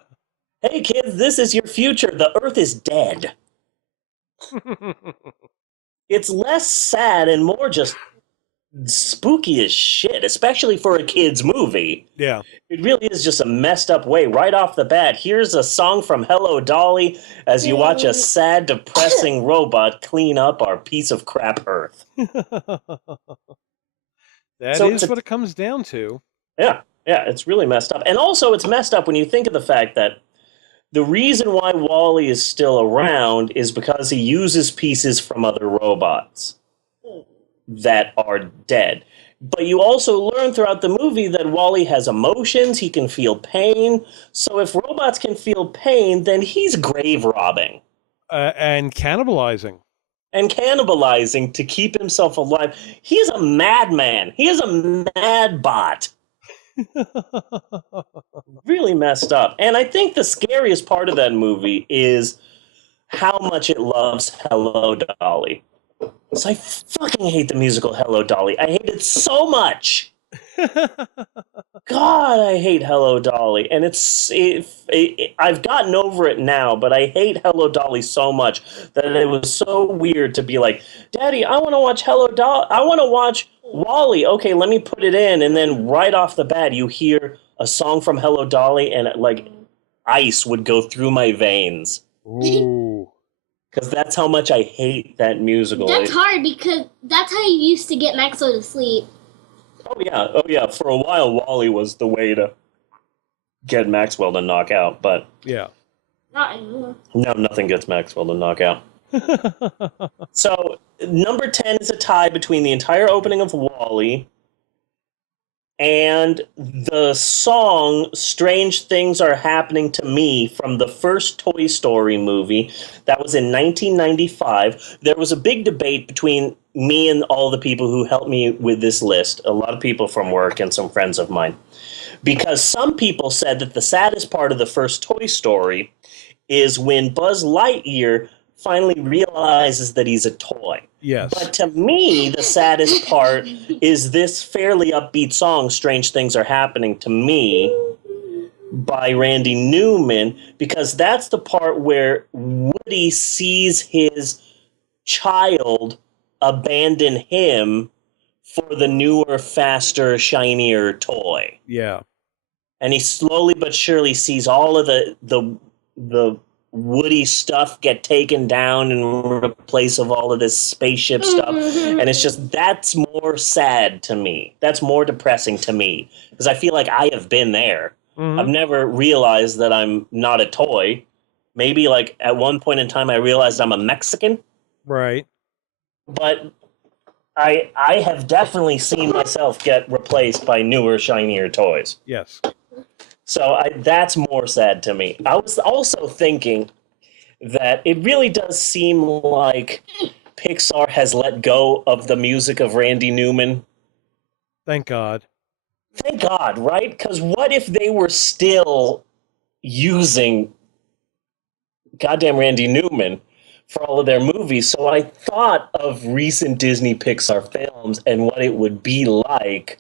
Hey, kids, this is your future. The Earth is dead. It's less sad and more just spooky as shit, especially for a kid's movie. Yeah. It really is just a messed up way right off the bat. Here's a song from Hello Dolly as you watch a sad, depressing robot clean up our piece of crap Earth. That So is it's a- what it comes down to. Yeah, it's really messed up. And also, it's messed up when you think of the fact that the reason why Wall-E is still around is because he uses pieces from other robots that are dead. But you also learn throughout the movie that Wall-E has emotions, he can feel pain. So if robots can feel pain, then he's grave robbing. And cannibalizing. And cannibalizing to keep himself alive. He's a madman. He is a mad bot. Really messed up. And I think the scariest part of that movie is how much it loves Hello Dolly. So I fucking hate the musical Hello Dolly. I hate it so much. God, I hate Hello Dolly. And I've gotten over it now, but I hate Hello Dolly so much that it was so weird to be like, Daddy, I want to watch Hello Dolly. I want to watch Wall-E. Okay, let me put it in. And then right off the bat, you hear a song from Hello Dolly and like ice would go through my veins. Ooh. Because that's how much I hate that musical. That's hard because that's how you used to get Maxwell to sleep. Oh yeah. For a while, Wall-E was the way to get Maxwell to knock out, but Yeah. Not anymore. no, nothing gets Maxwell to knock out. So, number 10 is a tie between the entire opening of Wall-E and the song Strange Things Are Happening to Me from the first Toy Story movie. That was in 1995. There was a big debate between me and all the people who helped me with this list, a lot of people from work and some friends of mine. Because some people said that the saddest part of the first Toy Story is when Buzz Lightyear finally realizes that he's a toy. Yes. But to me, the saddest part is this fairly upbeat song, Strange Things Are Happening to Me, by Randy Newman, because that's the part where Woody sees his child abandon him for the newer, faster, shinier toy. Yeah. And he slowly but surely sees all of the Woody stuff get taken down in replace of all of this spaceship stuff. And it's just, that's more sad to me. That's more depressing to me. Because I feel like I have been there. I've never realized that I'm not a toy. Maybe like at one point in time I realized I'm a Mexican. Right. But I have definitely seen myself get replaced by newer, shinier toys. Yes. So that's more sad to me. I was also thinking that it really does seem like Pixar has let go of the music of Randy Newman. Thank God. Thank God, right? Because what if they were still using goddamn Randy Newman for all of their movies? So I thought of recent Disney Pixar films and what it would be like.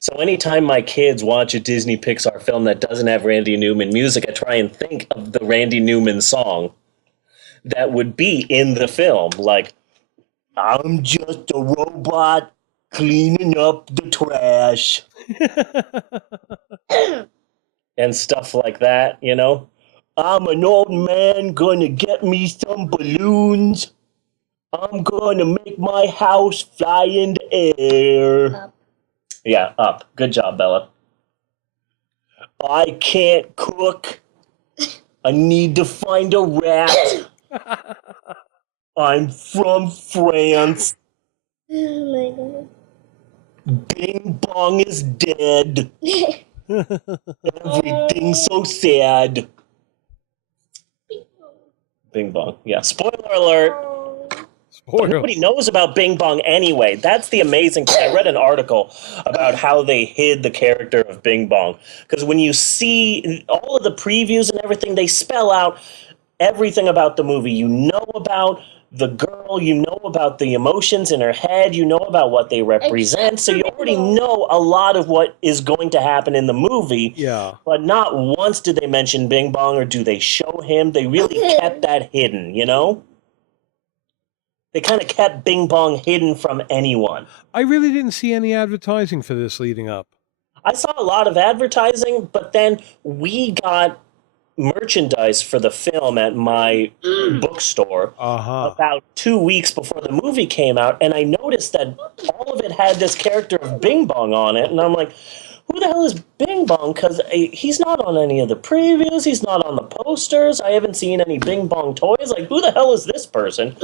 So anytime my kids watch a Disney Pixar film that doesn't have Randy Newman music, I try and think of the Randy Newman song that would be in the film. Like, I'm just a robot cleaning up the trash. And stuff like that, you know? I'm an old man gonna get me some balloons. I'm gonna make my house fly in the air. Yeah, up. Good job, Bella. I can't cook. I need to find a rat. I'm from France. Oh my god. Bing Bong is dead. Everything's so sad. Bing Bong. Yeah, spoiler alert. But nobody knows about Bing Bong anyway. That's the amazing thing. I read an article about how they hid the character of Bing Bong. Because when you see all of the previews and everything, they spell out everything about the movie you know about, the girl, you know about the emotions in her head, you know about what they represent, so you already know a lot of what is going to happen in the movie. Yeah. But not once did they mention Bing Bong or do they show him. They really kept that hidden, you know? They kind of kept Bing Bong hidden from anyone. I really didn't see any advertising for this leading up. I saw a lot of advertising, but then we got merchandise for the film at my bookstore about 2 weeks before the movie came out, and I noticed that all of it had this character of Bing Bong on it, and I'm like, who the hell is Bing Bong? Because he's not on any of the previews, he's not on the posters, I haven't seen any Bing Bong toys, like, who the hell is this person?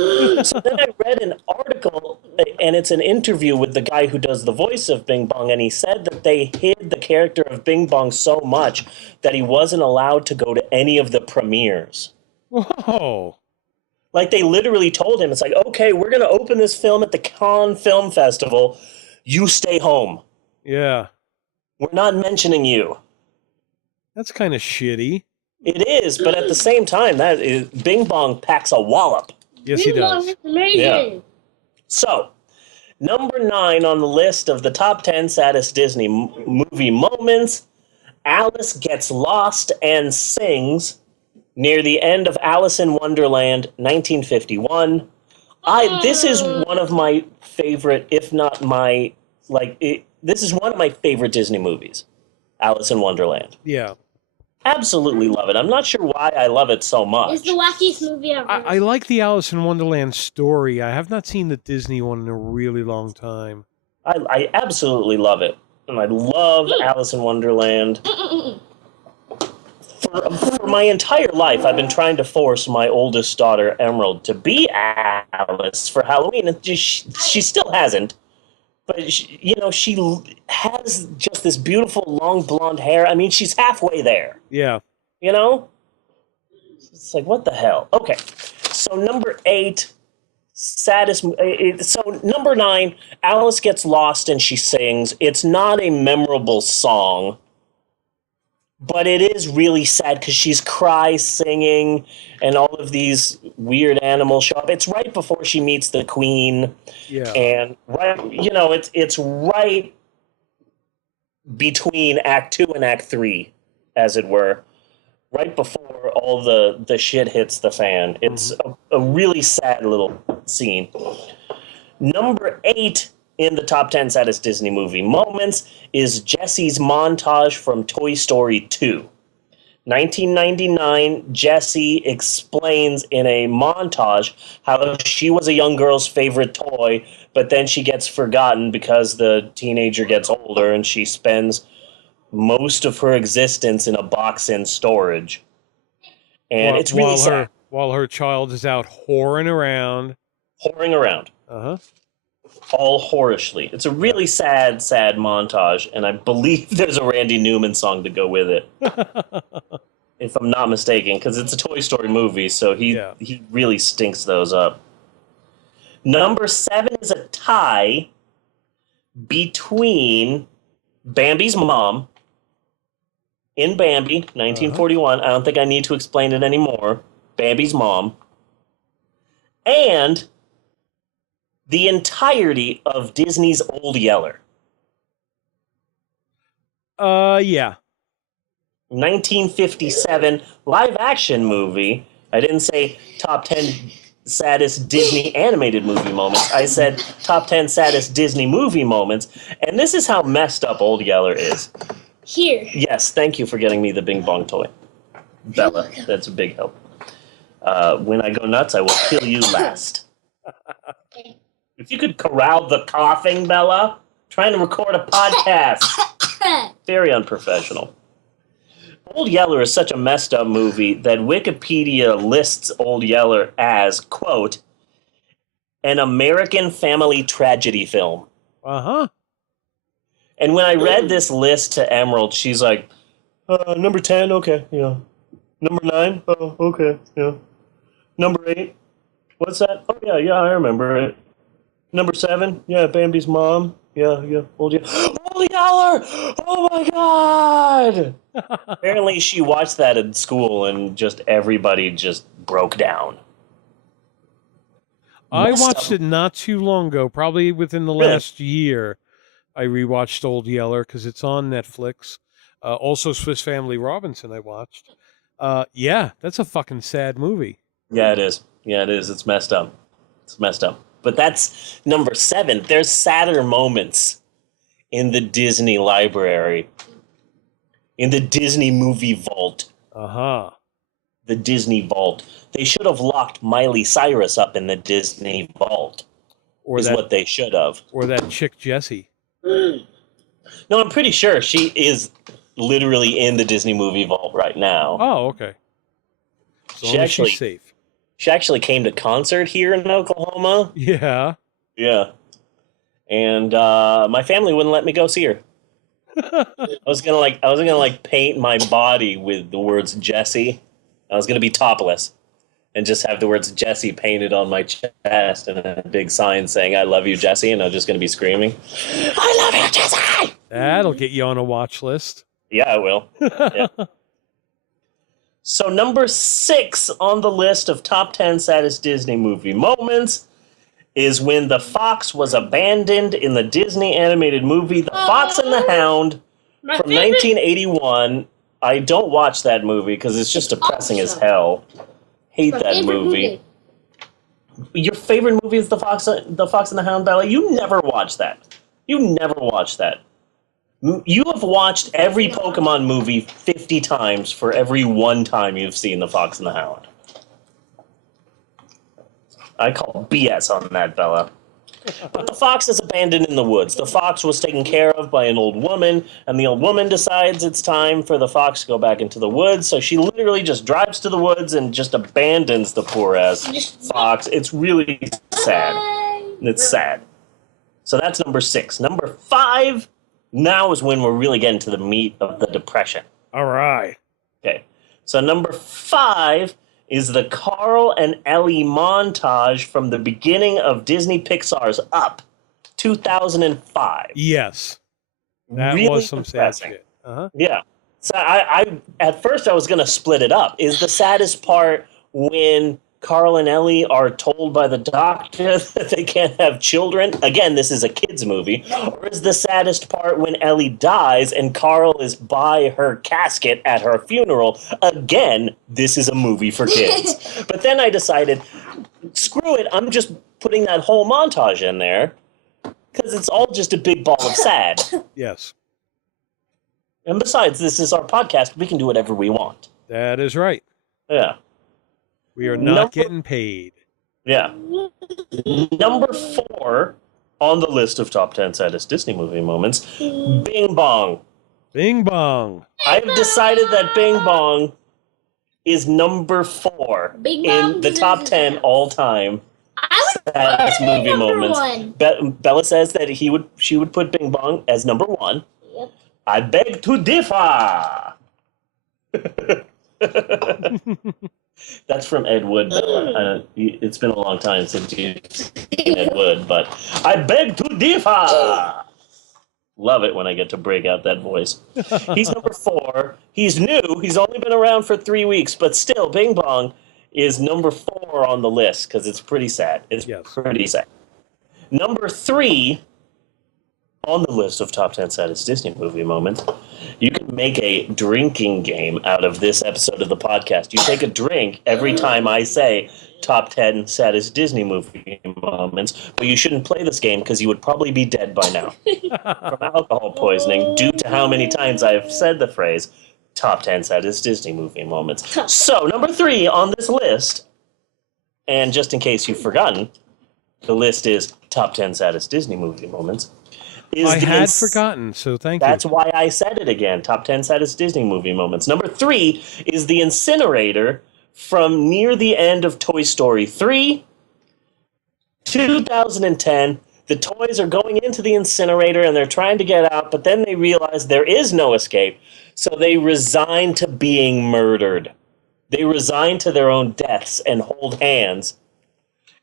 So then I read an article, and it's an interview with the guy who does the voice of Bing Bong, and he said that they hid the character of Bing Bong so much that he wasn't allowed to go to any of the premieres. Whoa. Like, they literally told him, it's like, okay, we're going to open this film at the Cannes Film Festival, you stay home. Yeah. We're not mentioning you. That's kind of shitty. It is, but at the same time, Bing Bong packs a wallop. Yes, he does. Bing Bong is amazing. Yeah. So, number 9 on the list of the top 10 saddest Disney movie moments, Alice gets lost and sings near the end of Alice in Wonderland, 1951. This is one of my favorite, if not my, this is one of my favorite Disney movies, Alice in Wonderland. Yeah. Absolutely love it. I'm not sure why I love it so much. It's the wackiest movie ever. I like the Alice in Wonderland story. I have not seen the Disney one in a really long time. I absolutely love it. And I love Alice in Wonderland. For my entire life, I've been trying to force my oldest daughter, Emerald, to be Alice for Halloween. And she still hasn't. But, she has just this beautiful long blonde hair. I mean, she's halfway there. Yeah. You know? It's like, what the hell? Okay. So, number 8, saddest. So, number 9, Alice gets lost and she sings. It's not a memorable song, but it is really sad because she's singing, and all of these weird animals show up. It's right before she meets the queen. Yeah. And it's right between Act 2 and Act 3, as it were, right before all the shit hits the fan. It's a really sad little scene. Number 8 in the top 10 saddest Disney movie moments is Jessie's montage from Toy Story 2. 1999, Jessie explains in a montage how she was a young girl's favorite toy, but then she gets forgotten because the teenager gets older and she spends most of her existence in a box in storage. And it's really sad. While her child is out whoring around. Uh-huh. All whorishly. It's a really sad montage, and I believe there's a Randy Newman song to go with it. If I'm not mistaken, because it's a Toy Story movie, so he really stinks those up. Number 7 is a tie between Bambi's mom in Bambi, 1941. I don't think I need to explain it anymore. Bambi's mom. And the entirety of Disney's Old Yeller. Yeah. 1957 live-action movie. I didn't say top 10 saddest Disney animated movie moments. I said top 10 saddest Disney movie moments. And this is how messed up Old Yeller is. Here. Yes, thank you for getting me the Bing Bong toy, Bella. That's a big help. When I go nuts, I will kill you last. If you could corral the coughing, Bella. Trying to record a podcast. Very unprofessional. Old Yeller is such a messed up movie that Wikipedia lists Old Yeller as, quote, an American family tragedy film. Uh-huh. And when I read this list to Emerald, she's like, number 10, okay, yeah. Number 9, oh, okay, yeah. Number 8, what's that? Oh, yeah, I remember it. Number 7, yeah, Bambi's mom. Yeah, Old Yeller. Old Yeller! Oh my God! Apparently she watched that at school and just everybody just broke down. I Most watched of- it not too long ago, probably within the Really? last year. I rewatched Old Yeller because it's on Netflix. Also, Swiss Family Robinson I watched. Yeah, that's a fucking sad movie. Yeah, it is. Yeah, it is. It's messed up. It's messed up. But that's number 7. There's sadder moments in the Disney library, in the Disney movie vault. Uh-huh. The Disney vault. They should have locked Miley Cyrus up in the Disney vault. Or is that- what they should have. Or that chick Jessie. No, I'm pretty sure she is literally in the Disney movie vault right now. Oh, okay. As long as she's safe. She actually came to concert here in Oklahoma. Yeah. Yeah. And my family wouldn't let me go see her. I was gonna paint my body with the words Jessie. I was gonna be topless and just have the words Jessie painted on my chest and a big sign saying "I love you, Jessie," and I was just gonna be screaming, "I love you, Jessie!" That'll get you on a watch list. Yeah, I will. Yeah. So number 6 on the list of top 10 saddest Disney movie moments is when the fox was abandoned in the Disney animated movie The Fox and the Hound from 1981. I don't watch that movie because it's just depressing as hell. Hate that movie. Your favorite movie is The Fox and the Hound, Bella? You never watched that. You never watched that. You have watched every Pokemon movie 50 times for every one time you've seen The Fox and the Hound. I call BS on that, Bella. But the fox is abandoned in the woods. The fox was taken care of by an old woman, and the old woman decides it's time for the fox to go back into the woods, so she literally just drives to the woods and just abandons the poor-ass fox. It's really sad. It's sad. So that's number 6. Number 5, now is when we're really getting to the meat of the depression. All right. Okay. So number 5 is the Carl and Ellie montage from the beginning of Disney Pixar's Up, 2005. Yes. That Really was some sad depressing. shit. Uh-huh. Yeah. So I at first I was going to split it up. Is the saddest part when Carl and Ellie are told by the doctor that they can't have children? Again, this is a kid's movie. Or is the saddest part when Ellie dies and Carl is by her casket at her funeral? Again, this is a movie for kids. But then I decided, screw it, I'm just putting that whole montage in there because it's all just a big ball of sad. Yes. And besides, this is our podcast. We can do whatever we want. That is right. Yeah. We are not getting paid. Yeah. Number 4 on the list of top 10 saddest Disney movie moments, Bing Bong. Bing Bong. I've decided that Bing Bong is number 4 Bing in Bong the top 10 all-time saddest movie moments. Bella says that she would put Bing Bong as number 1. Yep. I beg to differ. That's from Ed Wood, Bella. It's been a long time since you've seen Ed Wood, but I beg to differ. Love it when I get to break out that voice. He's number 4. He's new. He's only been around for 3 weeks, but still, Bing Bong is number 4 on the list because it's pretty sad. It's pretty sad. Number 3 on the list of top 10 saddest Disney movie moments. You can make a drinking game out of this episode of the podcast. You take a drink every time I say top 10 saddest Disney movie moments, but you shouldn't play this game because you would probably be dead by now from alcohol poisoning due to how many times I've said the phrase top 10 saddest Disney movie moments. So, number 3 on this list, and just in case you've forgotten, the list is top 10 saddest Disney movie moments. I had forgotten, so thank you. That's why I said it again. Top 10 saddest Disney movie moments. Number 3 is the incinerator from near the end of Toy Story 3. 2010, the toys are going into the incinerator and they're trying to get out, but then they realize there is no escape, so they resign to being murdered. They resign to their own deaths and hold hands.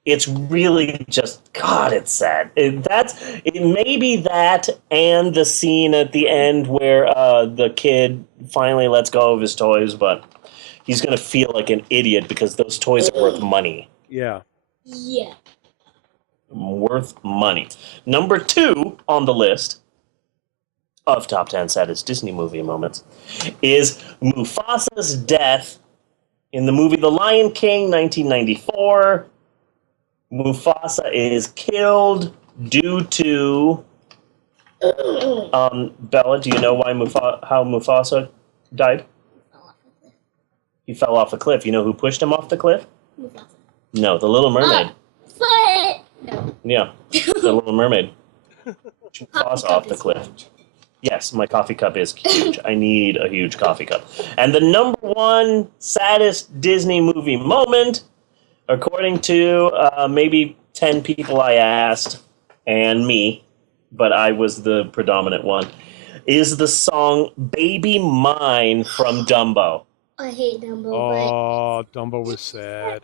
It's really just, God, it's sad. Maybe that and the scene at the end where the kid finally lets go of his toys, but he's going to feel like an idiot because those toys are worth money. Yeah. Yeah. worth money. Number 2 on the list of top 10 saddest Disney movie moments is Mufasa's death in the movie The Lion King, 1994. Mufasa is killed due to... Bella, do you know why how Mufasa died? He fell off a cliff. You know who pushed him off the cliff? Mufasa. No, the Little Mermaid. No. Yeah, the Little Mermaid. Mufasa off the cliff. Yes, my coffee cup is huge. I need a huge coffee cup. And the number 1 saddest Disney movie moment, according to maybe 10 people I asked, and me, but I was the predominant one, is the song Baby Mine from Dumbo. I hate Dumbo. Oh, Dumbo was sad.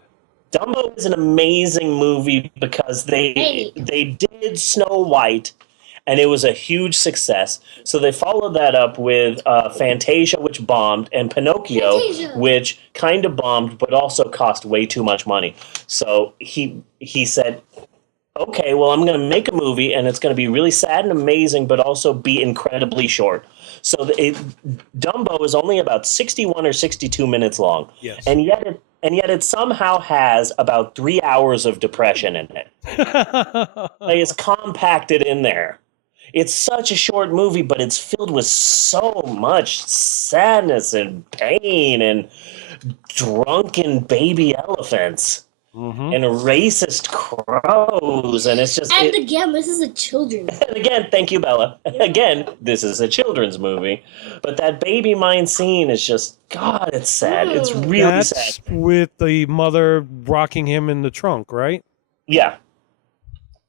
Dumbo is an amazing movie because they did Snow White, and it was a huge success. So they followed that up with Fantasia, which bombed, and Pinocchio, which kind of bombed, but also cost way too much money. So he said, okay, well, I'm going to make a movie, and it's going to be really sad and amazing, but also be incredibly short. So Dumbo is only about 61 or 62 minutes long. Yes. And yet it somehow has about 3 hours of depression in it. Like, it's compacted in there. It's such a short movie, but it's filled with so much sadness and pain and drunken baby elephants. And racist crows, and it's just... And again, this is a children's. And again, thank you, Bella. Again, this is a children's movie. But that baby mine scene is just... God, it's sad. It's really sad. That's with the mother rocking him in the trunk, right? Yeah.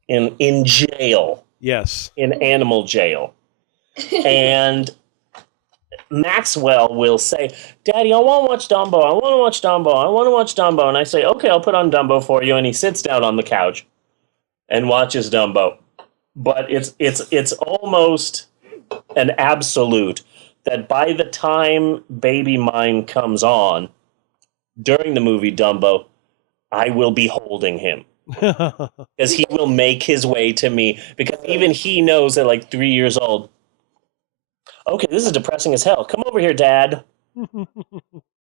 In jail. Yes. In animal jail. And... Maxwell will say, Daddy, I want to watch Dumbo. I want to watch Dumbo. I want to watch Dumbo. And I say, okay, I'll put on Dumbo for you. And he sits down on the couch and watches Dumbo. But it's almost an absolute that by the time Baby Mine comes on during the movie Dumbo, I will be holding him. Because he will make his way to me. Because even he knows at like 3 years old, okay, this is depressing as hell. Come over here, Dad.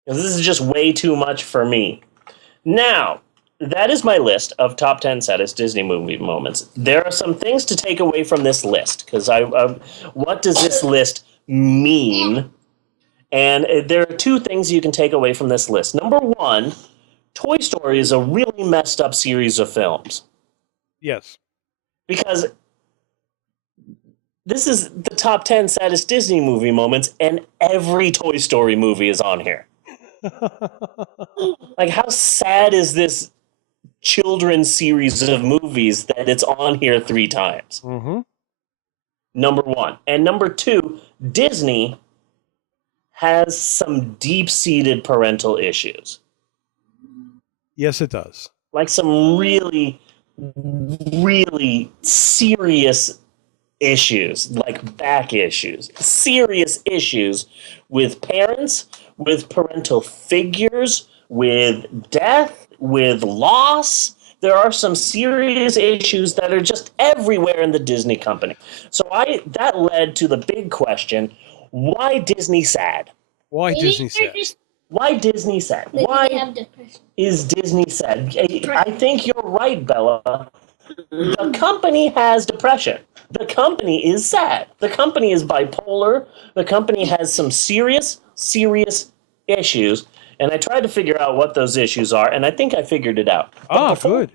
This is just way too much for me. Now, that is my list of top 10 saddest Disney movie moments. There are some things to take away from this list, because what does this list mean? And there are 2 things you can take away from this list. Number 1, Toy Story is a really messed up series of films. Yes. Because... this is the top 10 saddest Disney movie moments, and every Toy Story movie is on here. Like, how sad is this children's series of movies that it's on here 3 times? Number 1. And number 2, Disney has some deep-seated parental issues. Yes, it does. Like some really, really serious issues, like back issues, serious issues with parents, with parental figures, with death, with loss. There are some serious issues that are just everywhere in the Disney company. So that led to the big question, why Disney sad? Why Disney sad? Why Disney sad? Why is Disney sad? I think you're right, Bella. The company has depression. The company is sad. The company is bipolar. The company has some serious, serious issues. And I tried to figure out what those issues are, and I think I figured it out. Good.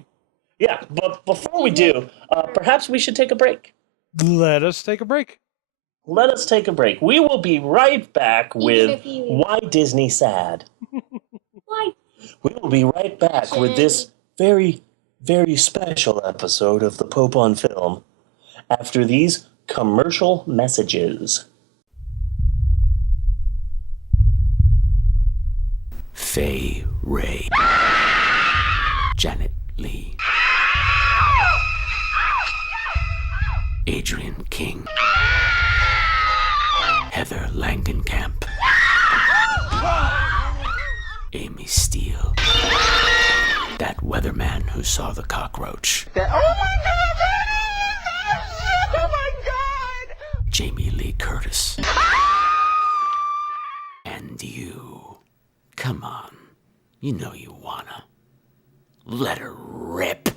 Yeah, but before we do, perhaps we should take a break. Let us take a break. Let us take a break. We will be right back with Why Disney Sad. Why? We will be right back with this very, very special episode of the Pope on Film after these commercial messages. Faye Ray. Janet Lee. Adrian King. Heather Langenkamp. Amy Steele. that weatherman who saw the cockroach. Jamie Lee Curtis. And you. Come on. You know you wanna. Let her rip.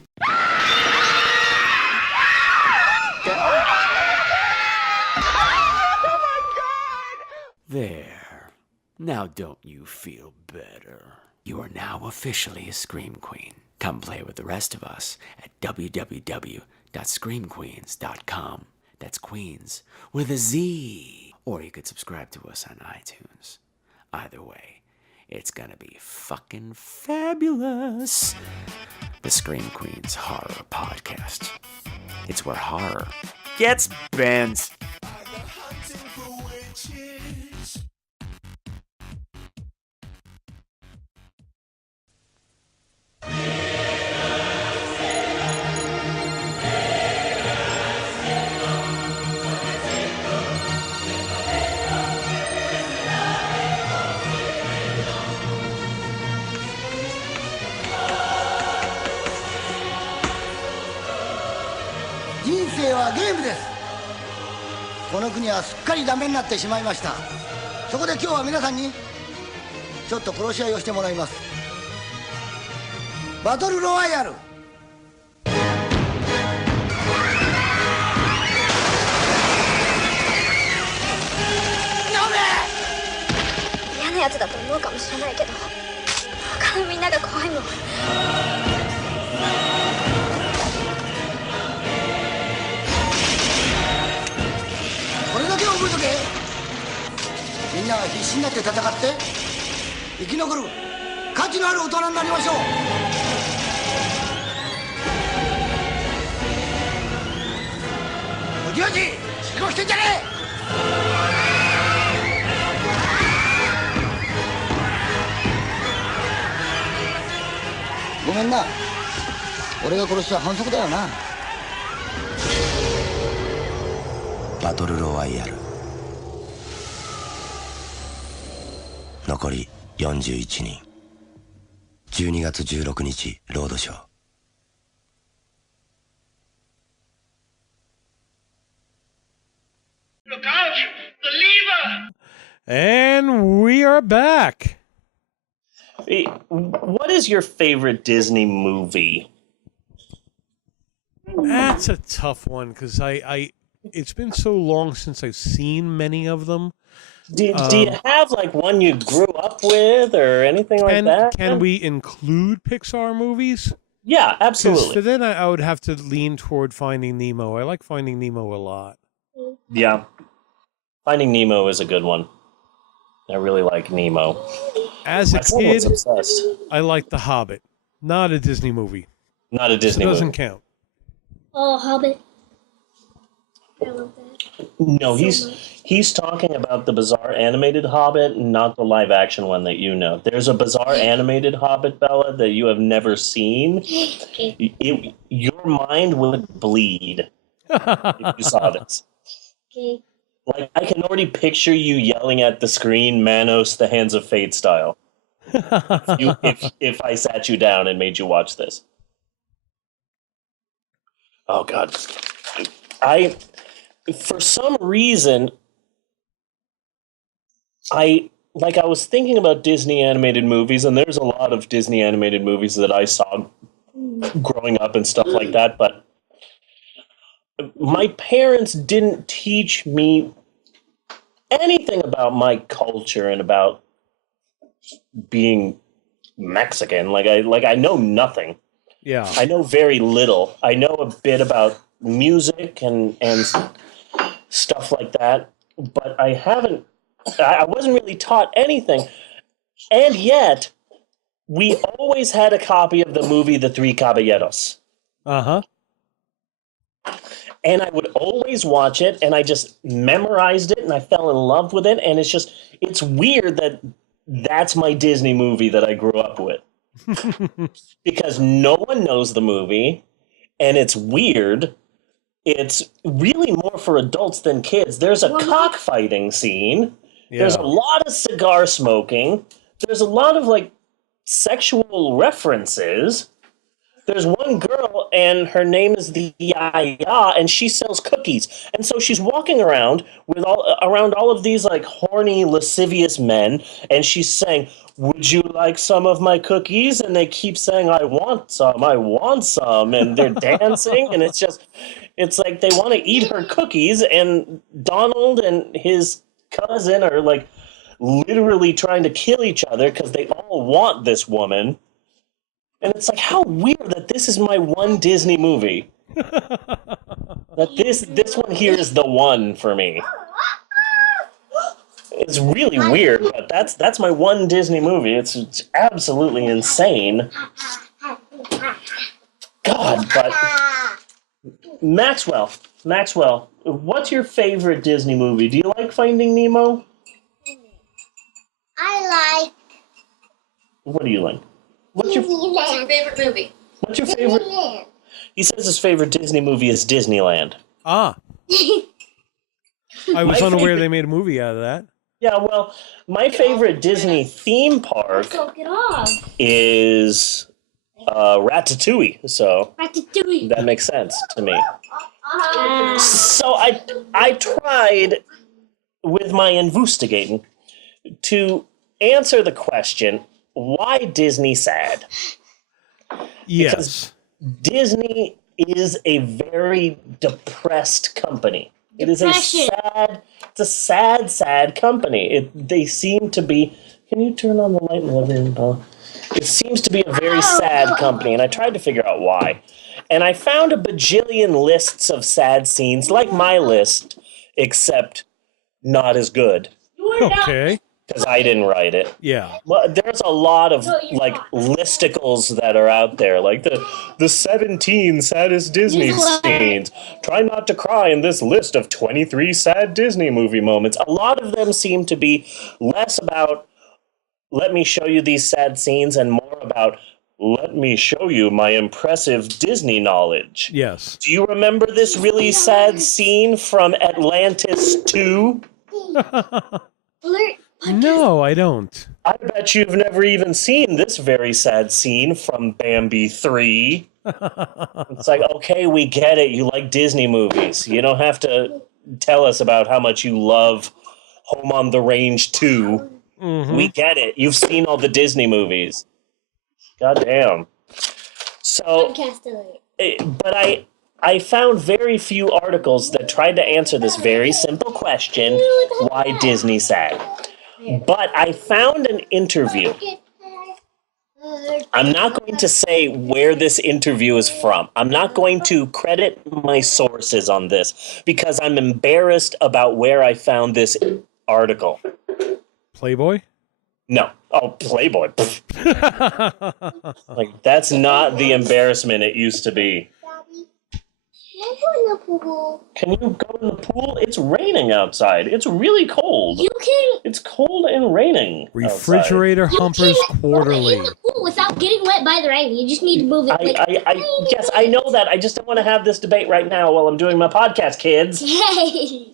There. Now don't you feel better? You are now officially a Scream Queen. Come play with the rest of us at www.screamqueens.com. That's Queens with a Z. Or you could subscribe to us on iTunes. Either way, it's gonna be fucking fabulous. The Scream Queens Horror Podcast. It's where horror gets bent.人生はゲームです。この国はすっかりダメになってしまいました。そこで今日は皆さんにちょっと殺し合いをしてもらいます。バトルロワイヤル。嫌なやつだと思うかもしれないけど、他のみんなが怖いもん。これだけは覚えとけ。みんなが必死になって戦って生き残る価値のある大人になりましょう。おじおじ、指導してんじゃねえ。ごめんな、俺が殺しちゃ反則だよな。バトルロワイヤル、残り41人。12月16日ロードショー。Look out! The lever! And we are back. Hey, what is your favorite Disney movie? That's a tough one because it's been so long since I've seen many of them. Do you have like one you grew up with or anything like that? Can we include Pixar movies? Yeah, absolutely. So then I would have to lean toward Finding Nemo. I like Finding Nemo a lot. Yeah. Finding Nemo is a good one. I really like Nemo. As a kid, I liked The Hobbit. Not a Disney movie. Not a Disney movie. It doesn't movie. count. Oh, Hobbit. I love that. No, So he's talking about the bizarre animated Hobbit, not the live action one that you know. There's a bizarre animated Hobbit, Bella, that you have never seen. Okay. Your mind would bleed if you saw this. Okay. Like, I can already picture you yelling at the screen, Manos, the Hands of Fate style. if I sat you down and made you watch this. Oh, God. For some reason, I was thinking about Disney animated movies, and there's a lot of Disney animated movies that I saw growing up and stuff like that, but my parents didn't teach me anything about my culture and about being Mexican. I know nothing. Yeah. I know very little. I know a bit about music and stuff like that, but I wasn't really taught anything. And yet, we always had a copy of the movie The Three Caballeros. Uh-huh. And I would always watch it, and I just memorized it, and I fell in love with it, and it's weird that that's my Disney movie that I grew up with. Because no one knows the movie, and it's weird. It's really more for adults than kids. There's a cockfighting scene. Yeah. There's a lot of cigar smoking. There's a lot of, sexual references. There's one girl, and her name is the Yaya, and she sells cookies. And so she's walking around with around all of these like horny, lascivious men, and she's saying, "Would you like some of my cookies?" And they keep saying, "I want some, I want some," and they're dancing, and it's like they want to eat her cookies, and Donald and his cousin are like literally trying to kill each other because they all want this woman. And it's like, how weird that this is my one Disney movie. That this one here is the one for me. It's really weird, but that's my one Disney movie. It's absolutely insane. God, but Maxwell, what's your favorite Disney movie? Do you like Finding Nemo? I like. What do you like? What's your favorite movie? What's your favorite? Disneyland. He says his favorite Disney movie is Disneyland. Ah. I was My unaware favorite- they made a movie out of that. Yeah, well, my favorite Disney theme park Get off. is Ratatouille, so Ratatouille. that makes sense to me. So I tried with my investigating to answer the question, why Disney sad? Yes. Because Disney is a very depressed company. It is a sad company. They seem to be. Can you turn on the light in the living room, Paula? It seems to be a very sad company, and I tried to figure out why. And I found a bajillion lists of sad scenes, like my list, except not as good. Okay. Because I didn't write it. Yeah. Well, there's a lot of like listicles that are out there, like the 17 saddest Disney scenes. Try not to cry in this list of 23 sad Disney movie moments. A lot of them seem to be less about let me show you these sad scenes and more about let me show you my impressive Disney knowledge. Yes. Do you remember this really sad scene from Atlantis 2? No, I don't. I bet you've never even seen this very sad scene from Bambi 3. It's like, okay, we get it. You like Disney movies. You don't have to tell us about how much you love Home on the Range 2. Mm-hmm. We get it. You've seen all the Disney movies. Goddamn. So, but I found very few articles that tried to answer this very simple question, why Disney sad? But I found an interview. I'm not going to say where this interview is from. I'm not going to credit my sources on this because I'm embarrassed about where I found this article. Playboy? No. Oh, Playboy. Like, that's not the embarrassment it used to be. Can you go in the pool? It's raining outside. It's really cold. You can. It's cold and raining. Refrigerator Humpers Quarterly. In the pool without getting wet by the rain. You just need to move it. Yes, I know that. I just don't want to have this debate right now while I'm doing my podcast, kids. Hey.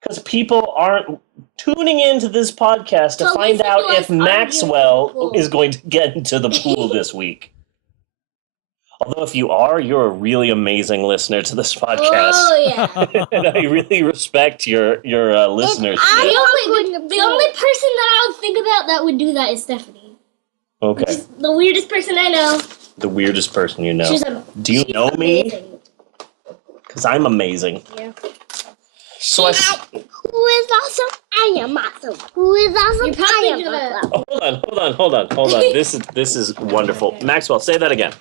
Because people aren't tuning into this podcast to find out if Maxwell is going to get into the pool this week. Although if you are, you're a really amazing listener to this podcast. Oh, yeah. And I really respect your listeners. The only person that I would think about that would do that is Stephanie. Okay. The weirdest person I know. The weirdest person you know. Do you know me? Because I'm amazing. Yeah. So I... Who is awesome? I am awesome. Who is awesome? I am awesome. Oh, hold on. This is wonderful. Maxwell, say that again.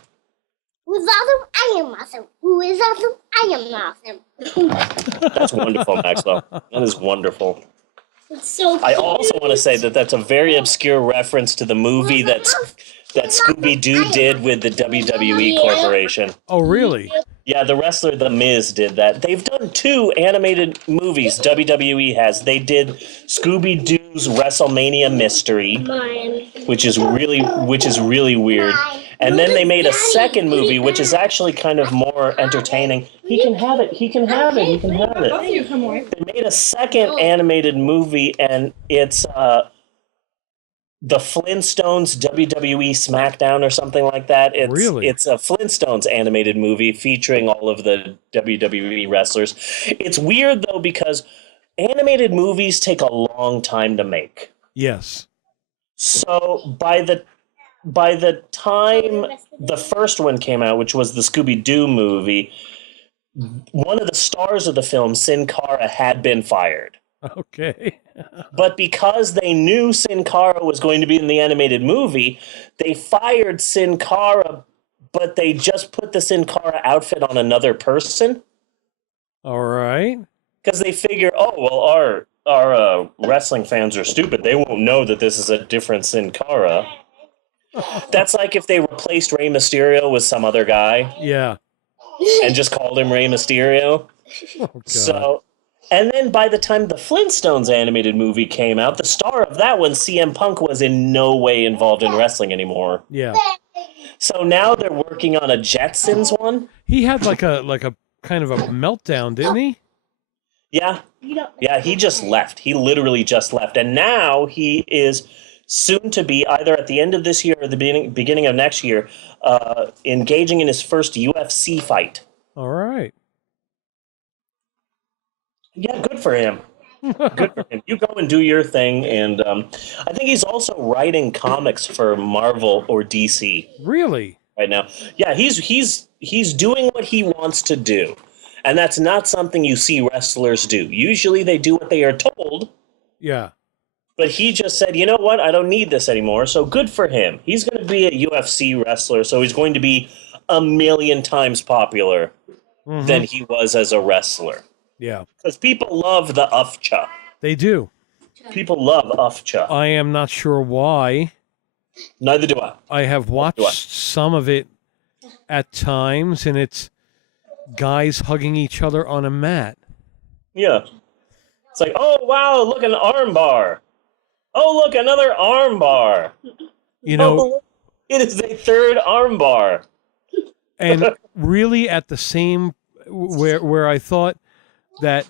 Who is awesome? I am awesome. Who is awesome? I am awesome. That's wonderful, Maxwell. That is wonderful. It's so cute. I also want to say that that's a very obscure reference to the movie that Scooby-Doo did with the WWE Corporation. Oh, really? Yeah, the wrestler The Miz did that. They've done 2 animated movies, WWE has. They did Scooby-Doo's WrestleMania Mystery, which is really weird. And then they made a second movie, which is actually kind of more entertaining. He can have it. They made a second animated movie, and it's the Flintstones WWE SmackDown or something like that. Really? It's a Flintstones animated movie featuring all of the WWE wrestlers. It's weird though because animated movies take a long time to make. Yes. So by the time the first one came out, which was the Scooby-Doo movie, one of the stars of the film, Sin Cara, had been fired. Okay. But because they knew Sin Cara was going to be in the animated movie, they fired Sin Cara, but they just put the Sin Cara outfit on another person. All right. Because they figure, oh, well, our wrestling fans are stupid. They won't know that this is a different Sin Cara. That's like if they replaced Rey Mysterio with some other guy. Yeah. And just called him Rey Mysterio. Oh, God. So, and then by the time the Flintstones animated movie came out, the star of that one, CM Punk, was in no way involved in wrestling anymore. Yeah. So now they're working on a Jetsons one. He had like a kind of a meltdown, didn't he? Yeah. Yeah, he just left. He literally just left. And now he is soon to be, either at the end of this year or the beginning of next year, engaging in his first UFC fight. All right. Yeah, good for him. Good for him. You go and do your thing. And I think he's also writing comics for Marvel or DC. Really? Right now. Yeah, he's doing what he wants to do. And that's not something you see wrestlers do. Usually they do what they are told. Yeah. But he just said, you know what? I don't need this anymore. So good for him. He's going to be a UFC wrestler. So he's going to be 1,000,000 times popular than he was as a wrestler. Yeah. Because people love the Ufcha. They do. People love Ufcha. I am not sure why. Neither do I. I have watched some of it at times, and it's guys hugging each other on a mat. Yeah. It's like, oh, wow, look, an arm bar. Oh, look, another arm bar. You know, oh, it is a third arm bar. And really at the same, where I thought that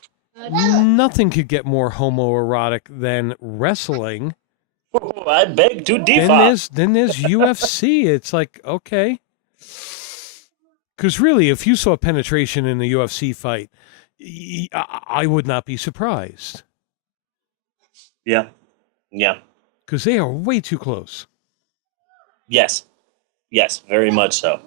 nothing could get more homoerotic than wrestling. Oh, I beg to differ. Then there's UFC. It's like, okay. Because really, if you saw penetration in a UFC fight, I would not be surprised. Yeah. Yeah. Because they are way too close. Yes. Yes, very much so.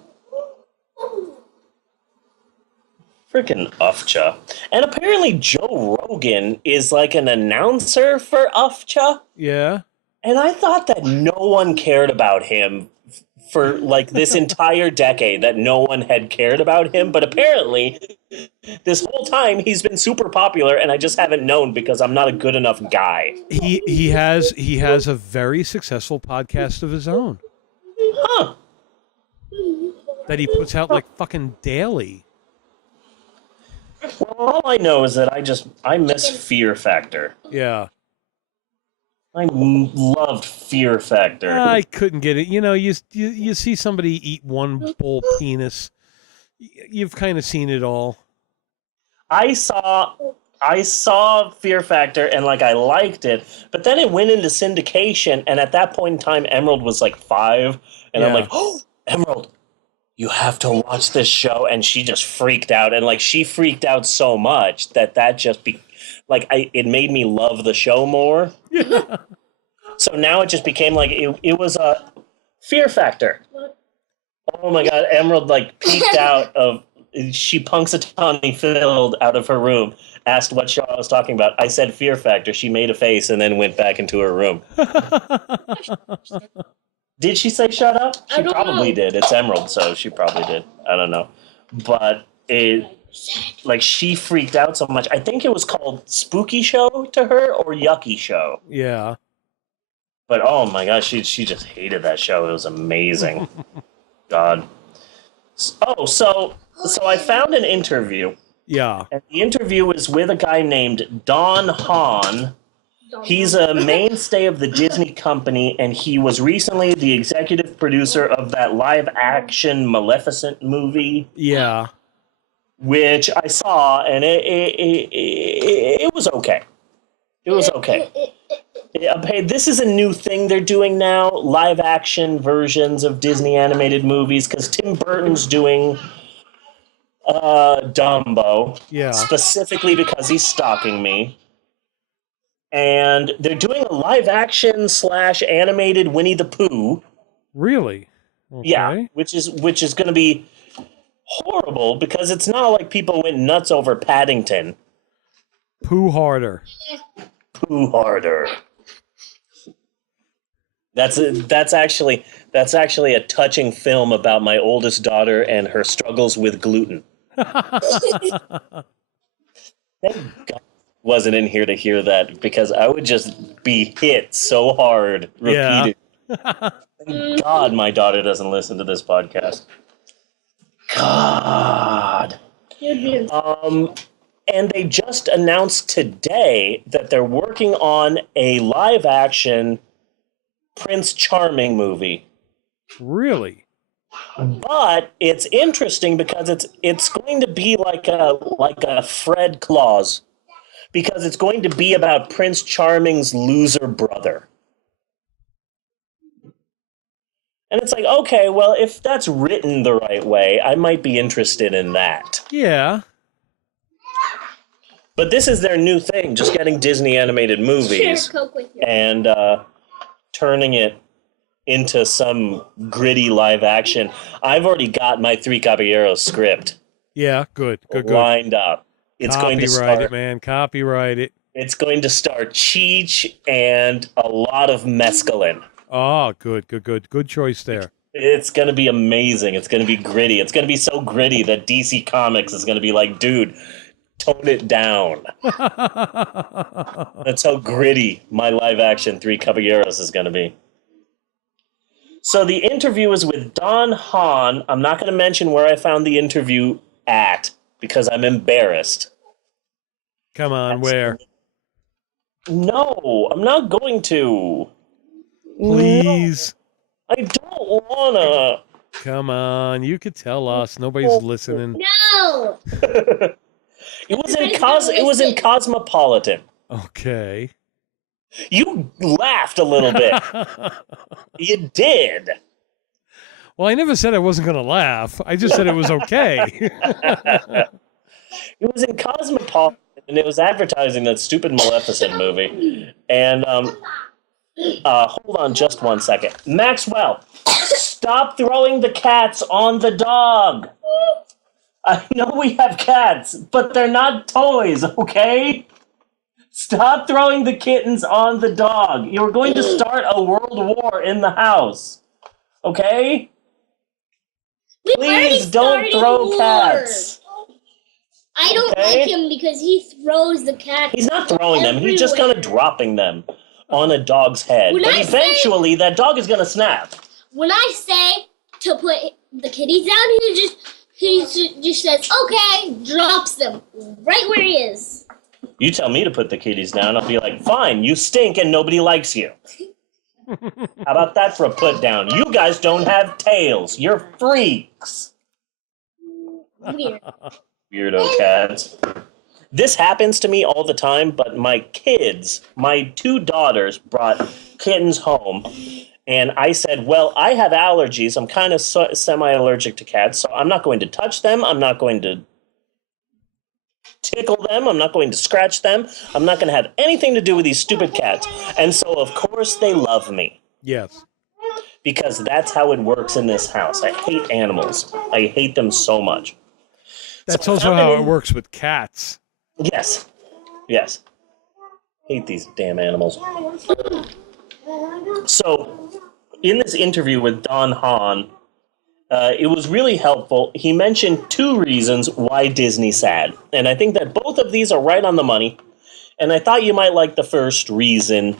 Freaking Ufcha. And apparently Joe Rogan is like an announcer for Ufcha. Yeah. And I thought that no one cared about him for like this entire decade, that no one had cared about him. But apparently this whole time he's been super popular and I just haven't known because I'm not a good enough guy. He has a very successful podcast of his own. Huh. That he puts out like fucking daily. Well, all I know is that I miss Fear Factor. Yeah. I loved Fear Factor. I couldn't get it. You know, you see somebody eat one bull penis. You've kind of seen it all. I saw Fear Factor and like I liked it, but then it went into syndication, and at that point in time, Emerald was like 5, and I'm like, oh, Emerald, you have to watch this show, and she just freaked out, and like she freaked out so much that just it made me love the show more. Yeah. So now it just became like it was a Fear Factor. Oh my God, Emerald like peeked out of. She Punxsutawney Phil'd out of her room, asked what show I was talking about. I said Fear Factor. She made a face and then went back into her room. Did she say shut up? She probably did. It's Emerald, so she probably did. I don't know. But she freaked out so much. I think it was called Spooky Show to her or Yucky Show. Yeah. But oh my gosh, she just hated that show. It was amazing. God. Oh, so I found an interview. Yeah. And the interview is with a guy named Don Hahn. He's a mainstay of the Disney company, and he was recently the executive producer of that live-action Maleficent movie. Yeah. Which I saw, and it was okay. It was okay. Yeah, hey, this is a new thing they're doing now, live action versions of Disney animated movies, because Tim Burton's doing Dumbo, specifically because he's stalking me. And they're doing a live action / animated Winnie the Pooh. Really? Okay. Yeah, which is going to be horrible because it's not like people went nuts over Paddington. Pooh harder. Pooh harder. That's actually a touching film about my oldest daughter and her struggles with gluten. Thank God I wasn't in here to hear that because I would just be hit so hard repeated. Yeah. Thank God my daughter doesn't listen to this podcast. God. And they just announced today that they're working on a live action Prince Charming movie. Really? But it's interesting because it's going to be like a Fred Claus, because it's going to be about Prince Charming's loser brother. And it's like, okay, well, if that's written the right way, I might be interested in that. Yeah. But this is their new thing, just getting Disney animated movies and turning it into some gritty live action. I've already got my Three Caballeros script. Yeah, good. Lined up. It's going to start it, man. Copyright it. It's going to star Cheech and a lot of mescaline. Oh, good. Good choice there. It's going to be amazing. It's going to be gritty. It's going to be so gritty that DC Comics is going to be like, dude, tone it down. That's how gritty my live action Three Caballeros is going to be. So the interview is with Don Hahn. I'm not going to mention where I found the interview at because I'm embarrassed. Come on, where? No, I'm not going to. Please. No, I don't wanna. Come on, you could tell us. Nobody's listening. No. It was in Cosmopolitan. Okay. You laughed a little bit. You did. Well, I never said I wasn't going to laugh. I just said it was okay. It was in Cosmopolitan, and it was advertising that stupid Maleficent movie. And hold on just 1 second. Maxwell, stop throwing the cats on the dog. I know we have cats, but they're not toys, okay? Stop throwing the kittens on the dog. You're going to start a world war in the house, okay? Please don't throw cats. I don't like him because he throws the cats. He's not throwing them. He's just kind of dropping them on a dog's head. But eventually, that dog is going to snap. When I say to put the kitties down, he just says, okay, drops them right where he is. You tell me to put the kitties down, I'll be like, fine, you stink and nobody likes you. How about that for a put down? You guys don't have tails. You're freaks. Weird. Weirdo cats. This happens to me all the time, but my kids, my 2 daughters, brought kittens home. And I said, well, I have allergies. I'm kind of semi-allergic to cats, so I'm not going to touch them. I'm not going to tickle them. I'm not going to scratch them. I'm not going to have anything to do with these stupid cats. And so, of course, they love me. Yes. Because that's how it works in this house. I hate animals. I hate them so much. That's also how it works with cats. Yes. Yes. Hate these damn animals. So, in this interview with Don Hahn, it was really helpful. He mentioned 2 reasons why Disney's sad. And I think that both of these are right on the money. And I thought you might like the first reason,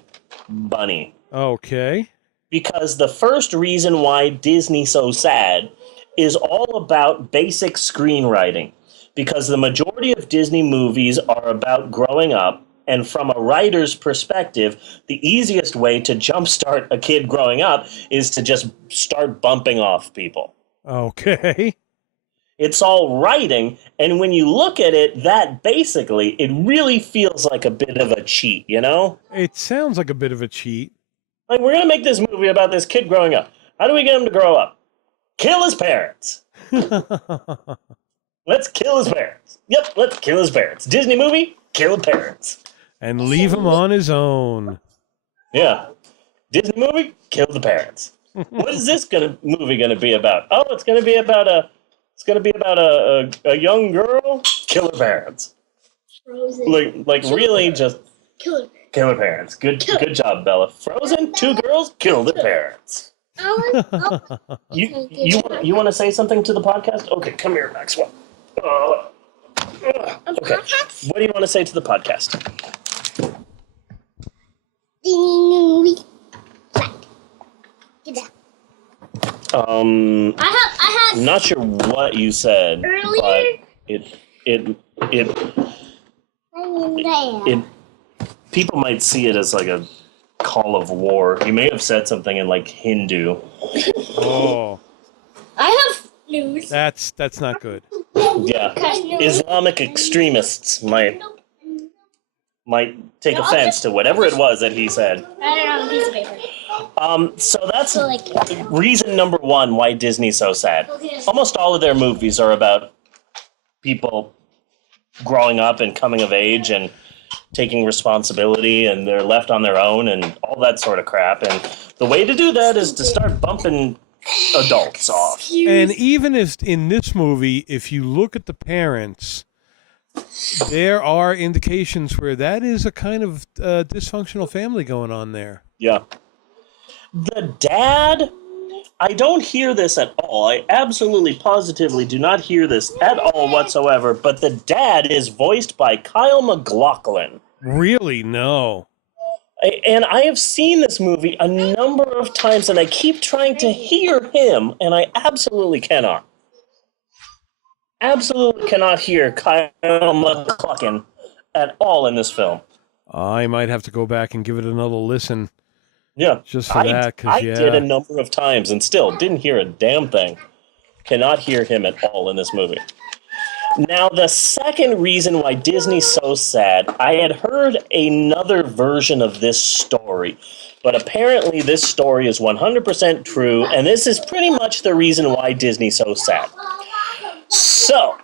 Bunny. Okay. Because the first reason why Disney's so sad is all about basic screenwriting. Because the majority of Disney movies are about growing up. And from a writer's perspective, the easiest way to jumpstart a kid growing up is to just start bumping off people. Okay. It's all writing, and when you look at it, that basically, it really feels like a bit of a cheat, you know? It sounds like a bit of a cheat. Like, we're gonna make this movie about this kid growing up. How do we get him to grow up? Kill his parents. Let's kill his parents. Yep, let's kill his parents. Disney movie, kill parents. And leave him on his own. Yeah. Disney movie, kill the parents. What is this movie gonna be about? Oh, it's gonna be about a young girl, kill her parents. Frozen. Like really just Kill her parents. Good job, Bella. Frozen, 2 girls, kill the parents. You want to say something to the podcast? Okay, come here, Maxwell. Okay. What do you want to say to the podcast? I have. I'm not sure what you said, Earlier? but people might see it as like a call of war. You may have said something in like Hindu. Oh. I have news. That's not good. Yeah. Islamic extremists might take offense to whatever it was that he said. I don't know, a piece of paper. So that's reason number 1 why Disney's so sad. Almost all of their movies are about people growing up and coming of age and taking responsibility, and they're left on their own and all that sort of crap. And the way to do that is to start bumping adults off. And even if in this movie, if you look at the parents, there are indications where that is a kind of dysfunctional family going on there. Yeah. The dad, I don't hear this at all. I absolutely, positively do not hear this at all whatsoever, but the dad is voiced by Kyle MacLachlan. Really? No. And I have seen this movie a number of times, and I keep trying to hear him, and I absolutely cannot. Absolutely cannot hear Kyle MacLachlan at all in this film. I might have to go back and give it another listen. Yeah. Just for that, because I did a number of times and still didn't hear a damn thing. Cannot hear him at all in this movie. Now, the second reason why Disney's so sad, I had heard another version of this story, but apparently this story is 100% true, and this is pretty much the reason why Disney's so sad. So,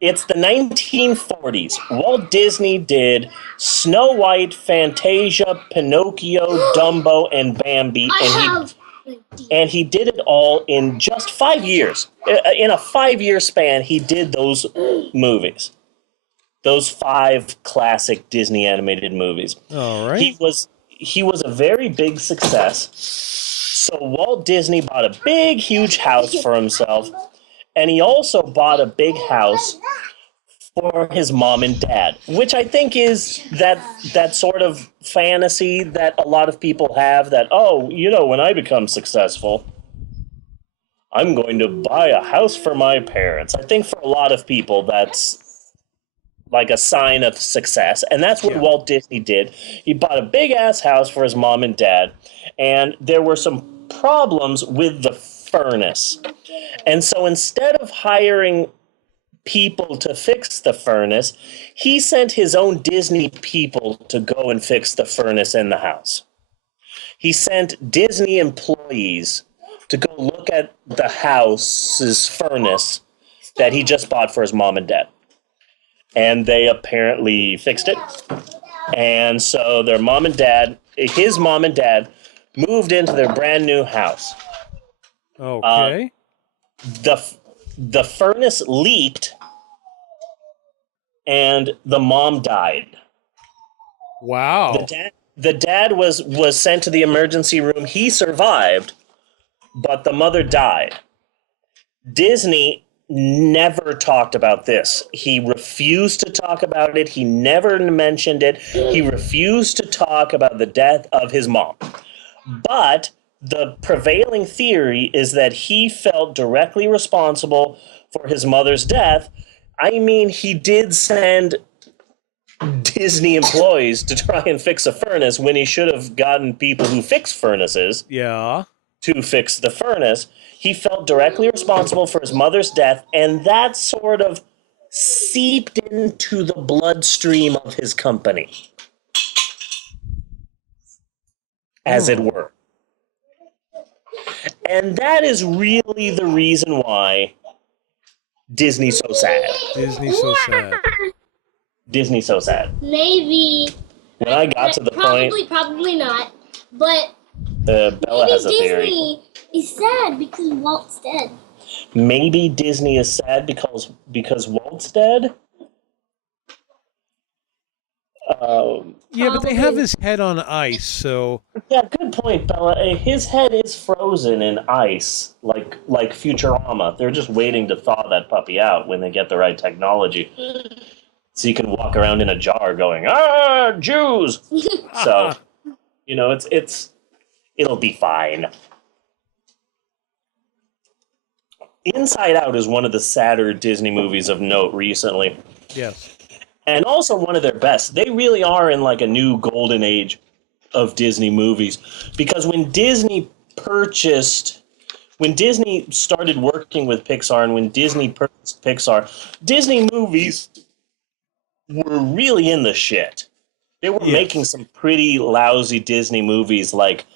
it's the 1940s. Walt Disney did Snow White, Fantasia, Pinocchio, Dumbo, and Bambi, and he did it all in just 5 years. In a 5-year span, he did those movies. Those 5 classic Disney animated movies. All right. He was a very big success. So Walt Disney bought a big, huge house for himself, and he also bought a big house for his mom and dad, which I think is that sort of fantasy that a lot of people have that, oh, you know, when I become successful, I'm going to buy a house for my parents. I think for a lot of people, that's like a sign of success. And that's what Walt Disney did. He bought a big-ass house for his mom and dad, and there were some problems with the furnace. And so instead of hiring people to fix the furnace, he sent his own Disney people to go and fix the furnace in the house. He sent Disney employees to go look at the house's furnace that he just bought for his mom and dad. And they apparently fixed it. And so his mom and dad, moved into their brand new house. Okay. The furnace leaked, and the mom died. Wow. The dad was sent to the emergency room. He survived, but the mother died. Disney never talked about this. He refused to talk about it. He never mentioned it. He refused to talk about the death of his mom. But the prevailing theory is that he felt directly responsible for his mother's death. I mean, he did send Disney employees to try and fix a furnace when he should have gotten people who fix furnaces. Yeah. to fix the furnace. He felt directly responsible for his mother's death, and that sort of seeped into the bloodstream of his company, as it were. And that is really the reason why Disney's so sad. Disney's so sad. Disney's so sad. Maybe. When I got to the point, Probably not. But Bella maybe has a theory. Disney is sad because Walt's dead. Maybe Disney is sad because Walt's dead. Yeah, but they have his head on ice, so Yeah, good point, Bella. His head is frozen in ice, like Futurama. They're just waiting to thaw that puppy out when they get the right technology, so you can walk around in a jar going, "Ah, Jews!" So, it'll be fine. Inside Out is one of the sadder Disney movies of note recently. yes. And also one of their best. They really are in like a new golden age of Disney movies. Because when Disney started working with Pixar and when Disney purchased Pixar, Disney movies were really in the shit. They were making some pretty lousy Disney movies like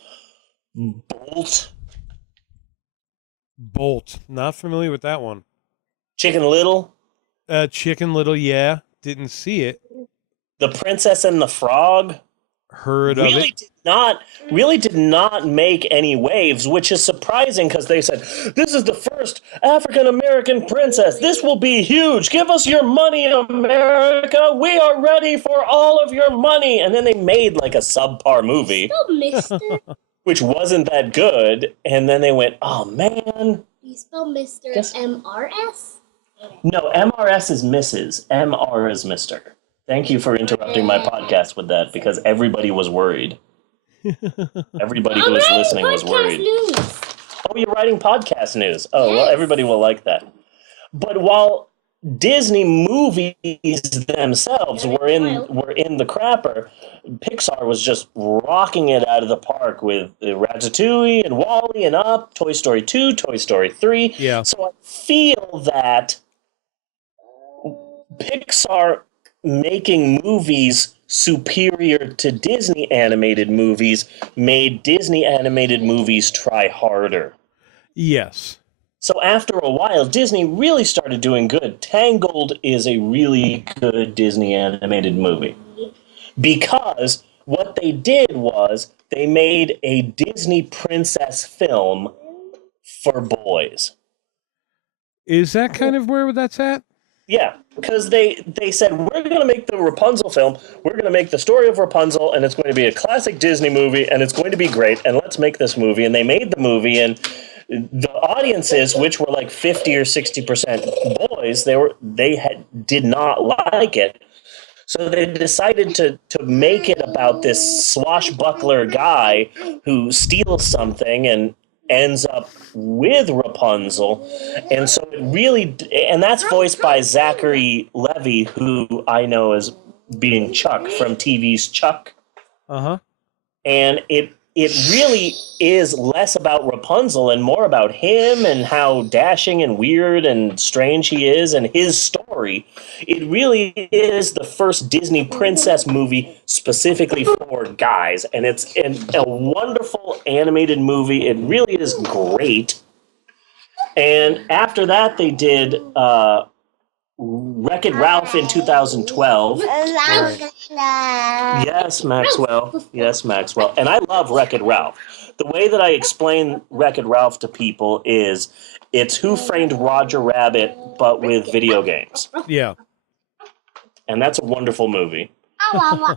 Bolt. Not familiar with that one. Chicken Little. Chicken Little, yeah. Didn't see it. The Princess and the Frog. Heard of it. Really did not make any waves, which is surprising because they said, this is the first African-American princess. This will be huge. Give us your money, America. We are ready for all of your money. And then they made like a subpar movie, You spell Mr. which wasn't that good. And then they went, oh, man. You spell Mr. M-R-S? No, MRS is Mrs. MR is Mr. Thank you for interrupting my podcast with that because everybody was worried. Everybody who was listening was worried. News. Oh, you're writing podcast news. Oh, well, everybody will like that. But while Disney movies themselves were in the crapper, Pixar was just rocking it out of the park with Ratatouille and WALL-E and Up, Toy Story 2, Toy Story 3. Yeah. So I feel that Pixar making movies superior to Disney animated movies made Disney animated movies try harder. Yes. So after a while, Disney really started doing good. Tangled is a really good Disney animated movie. Because what they did was they made a Disney princess film for boys. Is that kind of where that's at? Yeah, because they said, we're going to make the Rapunzel film, we're going to make the story of Rapunzel, and it's going to be a classic Disney movie, and it's going to be great, and let's make this movie. And they made the movie, and the audiences, which were like 50 or 60% boys, did not like it. So they decided to make it about this swashbuckler guy who steals something and ends up with Rapunzel. And so it really, and that's voiced by Zachary Levi, who I know as being Chuck from TV's Chuck. Uh-huh. And it really is less about Rapunzel and more about him and how dashing and weird and strange he is and his story. It really is the first Disney princess movie specifically for guys. And it's a wonderful animated movie. It really is great. And after that, they did Wreck-It Ralph in 2012. Yes, Maxwell. Yes, Maxwell. And I love Wreck-It Ralph. The way that I explain Wreck-It Ralph to people is it's Who Framed Roger Rabbit, but with video games. Yeah. And that's a wonderful movie.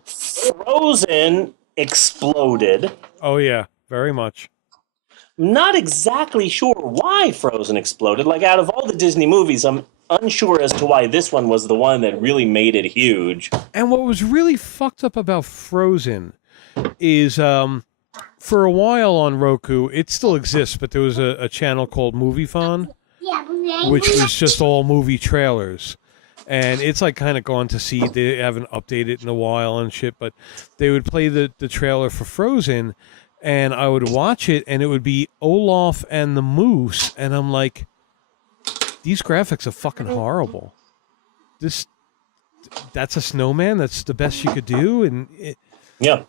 Frozen exploded. Oh, yeah. Very much. Not exactly sure why Frozen exploded. Like, out of all the Disney movies, I'm unsure as to why this one was the one that really made it huge. And what was really fucked up about Frozen is for a while on Roku, it still exists, but there was a channel called MovieFon, which was just all movie trailers. And it's like kind of gone to seed. They haven't updated it in a while and shit, but they would play the trailer for Frozen, and I would watch it, and it would be Olaf and the moose, and I'm like, these graphics are fucking horrible. That's a snowman. That's the best you could do, and yeah.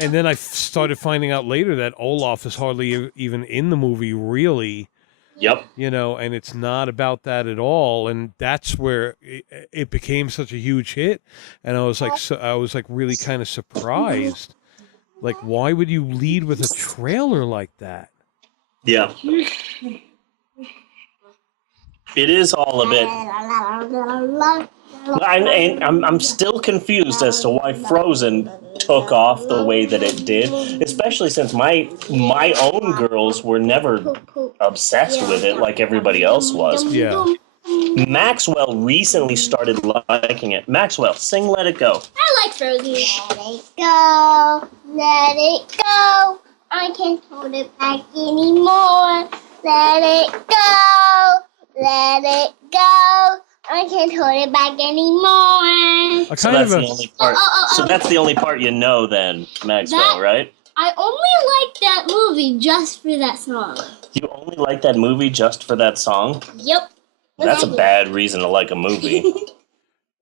And then I started finding out later that Olaf is hardly even in the movie, really. Yep. You know, and it's not about that at all, and that's where it became such a huge hit. And I was like really kind of surprised. Like, why would you lead with a trailer like that? Yeah. It is all a bit. I'm still confused as to why Frozen took off the way that it did, especially since my own girls were never obsessed with it like everybody else was. Yeah. Maxwell recently started liking it. Maxwell, sing "Let It Go." I like Frozen. Let it go. I can't hold it back anymore. Let it go. Let it go. I can't hold it back anymore. So that's the only part. So that's the only part you know, then, Maxwell, right? I only like that movie just for that song. You only like that movie just for that song? Yep. That's a bad reason to like a movie.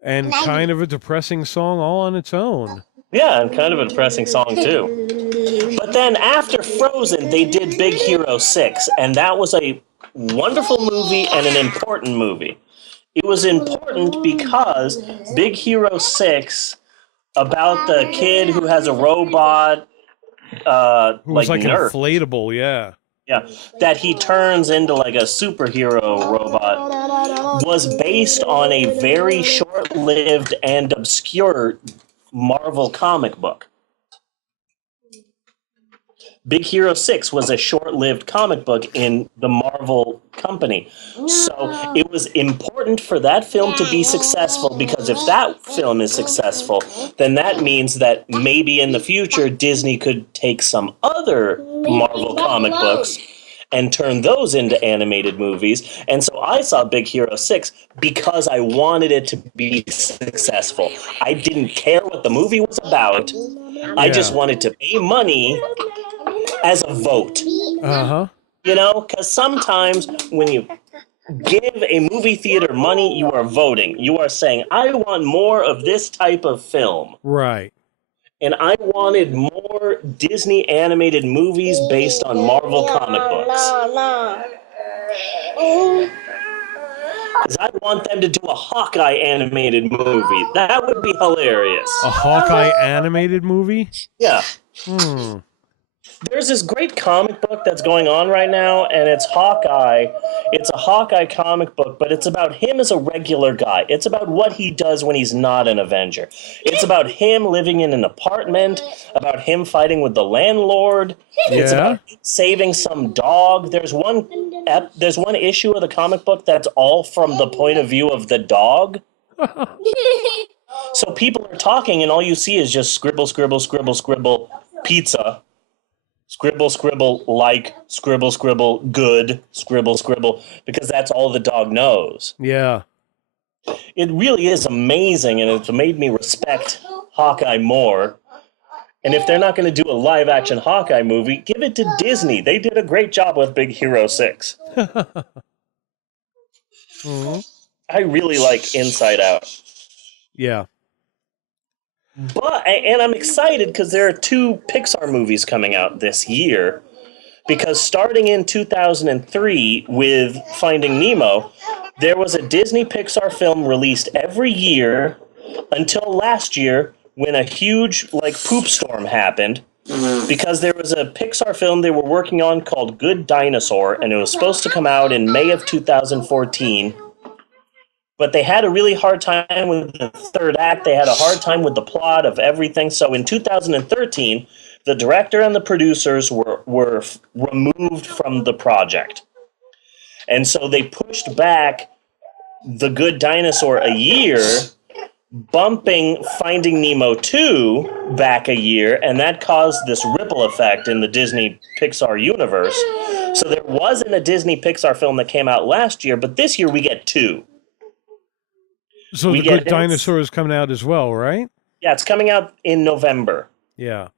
And kind of a depressing song all on its own. Yeah, and kind of a depressing song, too. But then after Frozen, they did Big Hero 6, and that was a wonderful movie and an important movie. It was important because Big Hero 6, about the kid who has a robot, Who was like Nerf. inflatable, yeah. Yeah, that he turns into like a superhero robot, was based on a very short-lived and obscure Marvel comic book. Big Hero 6 was a short-lived comic book in the Marvel company. So it was important for that film to be successful, because if that film is successful, then that means that maybe in the future Disney could take some other Marvel comic books and turn those into animated movies. And so I saw Big Hero 6 because I wanted it to be successful. I didn't care what the movie was about. I just wanted to pay money as a vote. Uh-huh. You know, because sometimes when you give a movie theater money, you are voting. You are saying, I want more of this type of film. Right. And I wanted more Disney animated movies based on Marvel comic books. Because I want them to do a Hawkeye animated movie. That would be hilarious. A Hawkeye animated movie? Yeah. Hmm. There's this great comic book that's going on right now, and it's Hawkeye. It's a Hawkeye comic book, but it's about him as a regular guy. It's about what he does when he's not an Avenger. It's about him living in an apartment, about him fighting with the landlord. It's about saving some dog. There's one issue of the comic book that's all from the point of view of the dog. So people are talking, and all you see is just scribble, scribble, scribble, scribble, pizza. Scribble, scribble, like, scribble, scribble, good, scribble, scribble, because that's all the dog knows. Yeah. It really is amazing, and it's made me respect Hawkeye more. And if they're not going to do a live-action Hawkeye movie, give it to Disney. They did a great job with Big Hero 6. Mm-hmm. I really like Inside Out. Yeah. And I'm excited because there are 2 Pixar movies coming out this year. Because starting in 2003 with Finding Nemo, there was a Disney Pixar film released every year until last year when a huge poop storm happened. Because there was a Pixar film they were working on called Good Dinosaur, and it was supposed to come out in May of 2014. But they had a really hard time with the third act. They had a hard time with the plot of everything. So in 2013, the director and the producers were removed from the project. And so they pushed back The Good Dinosaur a year, bumping Finding Nemo 2 back a year, and that caused this ripple effect in the Disney Pixar universe. So there wasn't a Disney Pixar film that came out last year, but this year we get 2. So The Good Dinosaur is coming out as well, right? Yeah, it's coming out in November. Yeah.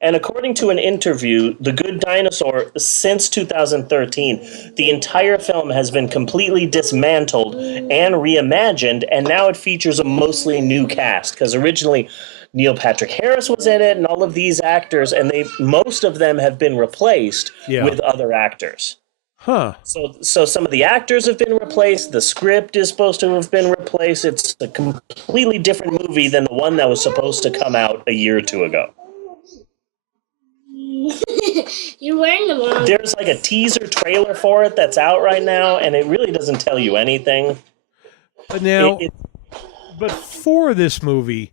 And according to an interview, The Good Dinosaur, since 2013, the entire film has been completely dismantled and reimagined, and now it features a mostly new cast. Because originally, Neil Patrick Harris was in it, and all of these actors, and most of them have been replaced with other actors. Huh. So some of the actors have been replaced. The script is supposed to have been replaced. It's a completely different movie than the one that was supposed to come out a year or two ago. You're wearing the wrong. There's like a teaser trailer for it that's out right now, and it really doesn't tell you anything. But now, but for this movie,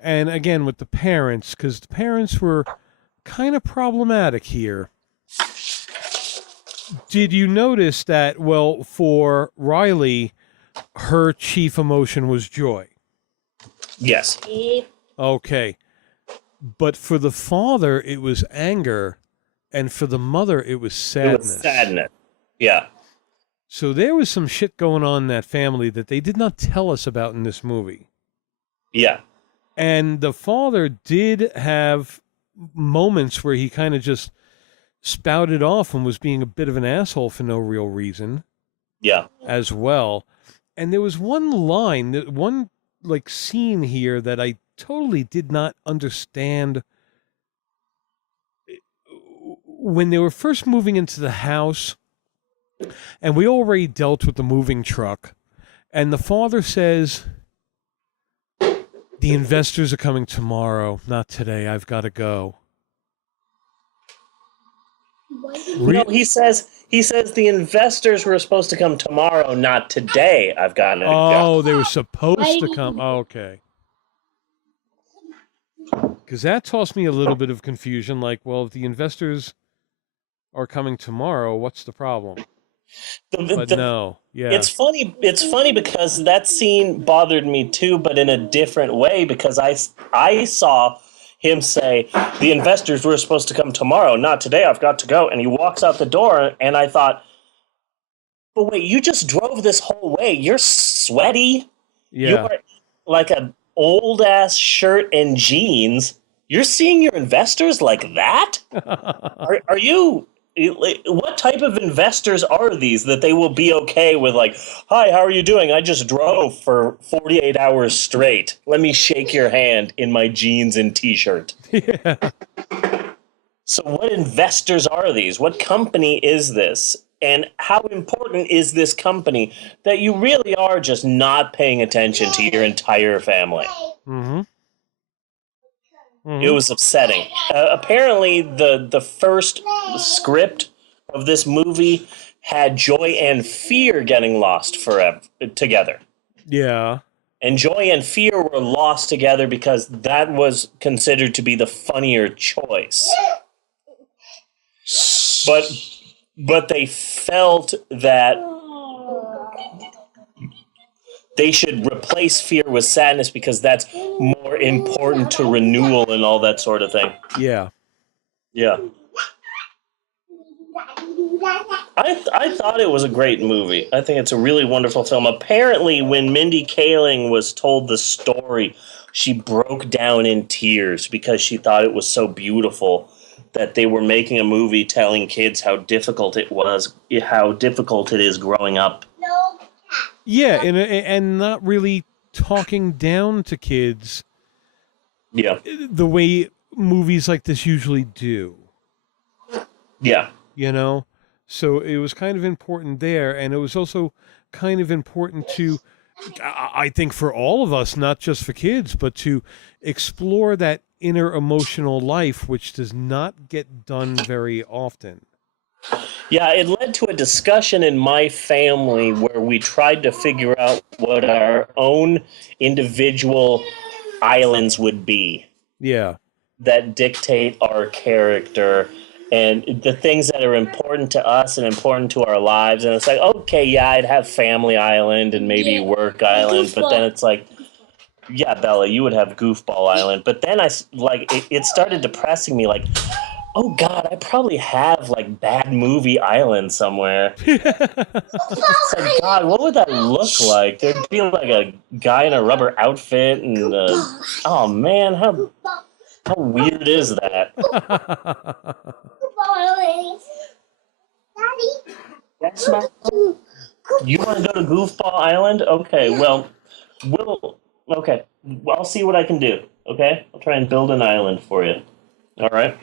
and again with the parents, because the parents were kind of problematic here. Did you notice that, well, for Riley, her chief emotion was joy? Yes. Okay. But for the father, it was anger, and for the mother, it was sadness. It was sadness. Yeah. So there was some shit going on in that family that they did not tell us about in this movie. Yeah. And the father did have moments where he kind of just spouted off and was being a bit of an asshole for no real reason. Yeah. As well. And there was one line, one like scene here that I totally did not understand. When they were first moving into the house, and we already dealt with the moving truck, and the father says, "The investors are coming tomorrow, not today. I've got to go." No, he says the investors were supposed to come tomorrow, not today. I've got to go. They were supposed to come. Okay. Because that tossed me a little bit of confusion. Like, well, if the investors are coming tomorrow, what's the problem? No. Yeah. It's funny. It's funny because that scene bothered me too, but in a different way. Because I saw him say, the investors were supposed to come tomorrow, not today, I've got to go. And he walks out the door, and I thought, but wait, you just drove this whole way. You're sweaty. Yeah. You are like an old-ass shirt and jeans. You're seeing your investors like that? Are you... What type of investors are these that they will be okay with, like, hi, how are you doing? I just drove for 48 hours straight. Let me shake your hand in my jeans and t-shirt. Yeah. So what investors are these? What company is this? And how important is this company that you really are just not paying attention to your entire family? Mm-hmm. It was upsetting. Apparently, the first script of this movie had joy and fear getting lost forever together. Yeah. And joy and fear were lost together because that was considered to be the funnier choice. But they felt that they should replace fear with sadness because that's more important to renewal and all that sort of thing. Yeah. Yeah. I thought it was a great movie. I think it's a really wonderful film. Apparently, when Mindy Kaling was told the story, she broke down in tears because she thought it was so beautiful that they were making a movie telling kids how difficult it is growing up. Yeah, and not really talking down to kids. Yeah. The way movies like this usually do. Yeah. You know? So it was kind of important there, and it was also kind of important to, I think, for all of us, not just for kids, but to explore that inner emotional life, which does not get done very often. Yeah, it led to a discussion in my family where we tried to figure out what our own individual islands would be. Yeah. That dictate our character and the things that are important to us and important to our lives. And it's like, okay, yeah, I'd have family island and maybe work island, but then it's like, yeah, Bella, you would have goofball island. But then it started depressing me, like, oh God, I probably have like bad movie island somewhere. It's like, God, what would that look like? There'd be like a guy in a rubber outfit and oh man, How weird is that? Daddy. Yes, Mom? You want to go to Goofball Island? Okay, well, okay. I'll see what I can do, okay? I'll try and build an island for you. All right?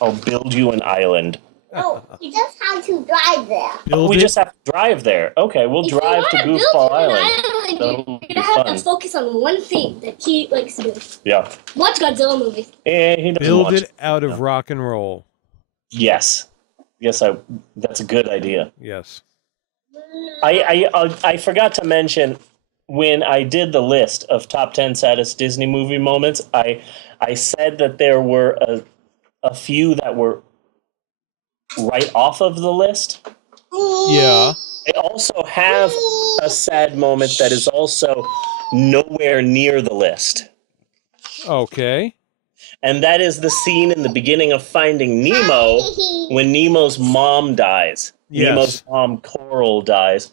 I'll build you an island. Oh, you just have to drive there. We just have to drive there. Okay, we'll drive to Goofball Island. You're gonna have to focus on one thing that he likes to do. Yeah. Watch Godzilla movies. He doesn't Build watch it out of rock and roll. Yes. That's a good idea. Yes. I forgot to mention when I did the list of top 10 saddest Disney movie moments, I said that there were a few that were right off of the list. Yeah. I also have a sad moment that is also nowhere near the list. Okay. And that is the scene in the beginning of Finding Nemo when Nemo's mom dies. Yes. Nemo's mom, Coral, dies.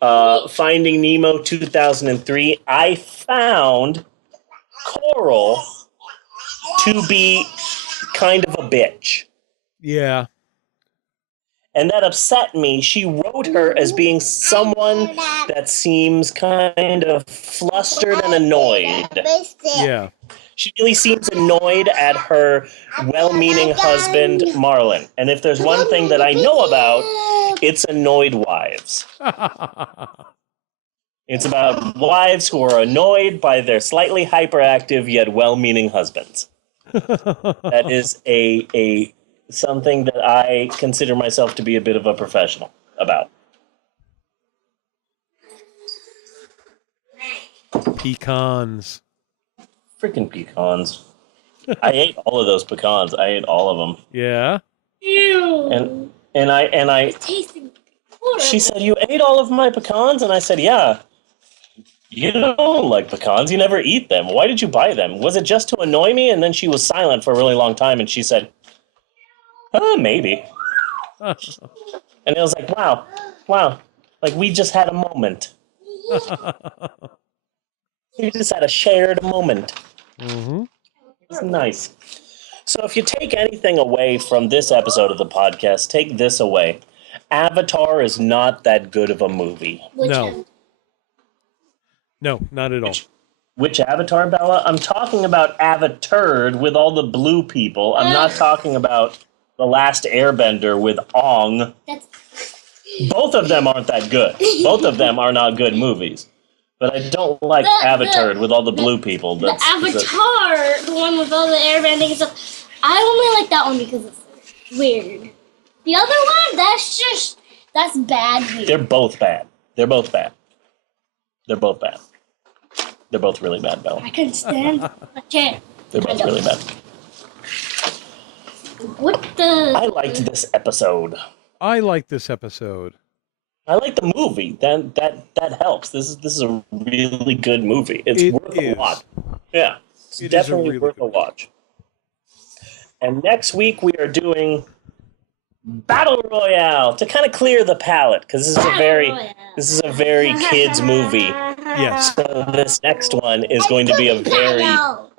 Finding Nemo 2003, I found Coral to be kind of a bitch. Yeah. And that upset me. She wrote her as being someone that seems kind of flustered and annoyed. Yeah. She really seems annoyed at her well-meaning husband, Marlon. And if there's one thing that I know about, it's annoyed wives. It's about wives who are annoyed by their slightly hyperactive yet well-meaning husbands. That is a something that I consider myself to be a bit of a professional about. Pecans. Freaking pecans. I ate all of those pecans. I ate all of them. Yeah. Ew. And I Tasting horrible. she said, "You ate all of my pecans?" And I said, "Yeah." You don't like pecans. You never eat them. Why did you buy them? Was it just to annoy me? And then she was silent for a really long time, and she said, maybe. And it was like, wow. Like, we just had a moment. We just had a shared moment. Mm-hmm. It's nice. So if you take anything away from this episode of the podcast, take this away. Avatar is not that good of a movie. No. No, not at all. Which Avatar, Bella? I'm talking about Avatar with all the blue people. I'm not talking about The Last Airbender with Ong. Both of them aren't that good. Both of them are not good movies. But I don't like Avatar with all the blue people. The Avatar, the one with all the airbending and stuff, I only like that one because it's weird. The other one, that's bad weird. They're both bad. They're both bad. They're both bad. They're both really bad, Bella. I can't stand. I can't. They're both really bad. What the? I liked this episode. I like this episode. I like the movie. That helps. This is a really good movie. It's worth a watch. Yeah, it's definitely worth a watch. And next week we are doing Battle Royale to kind of clear the palate because this is a very kids movie. Yes. So this next one is going to be a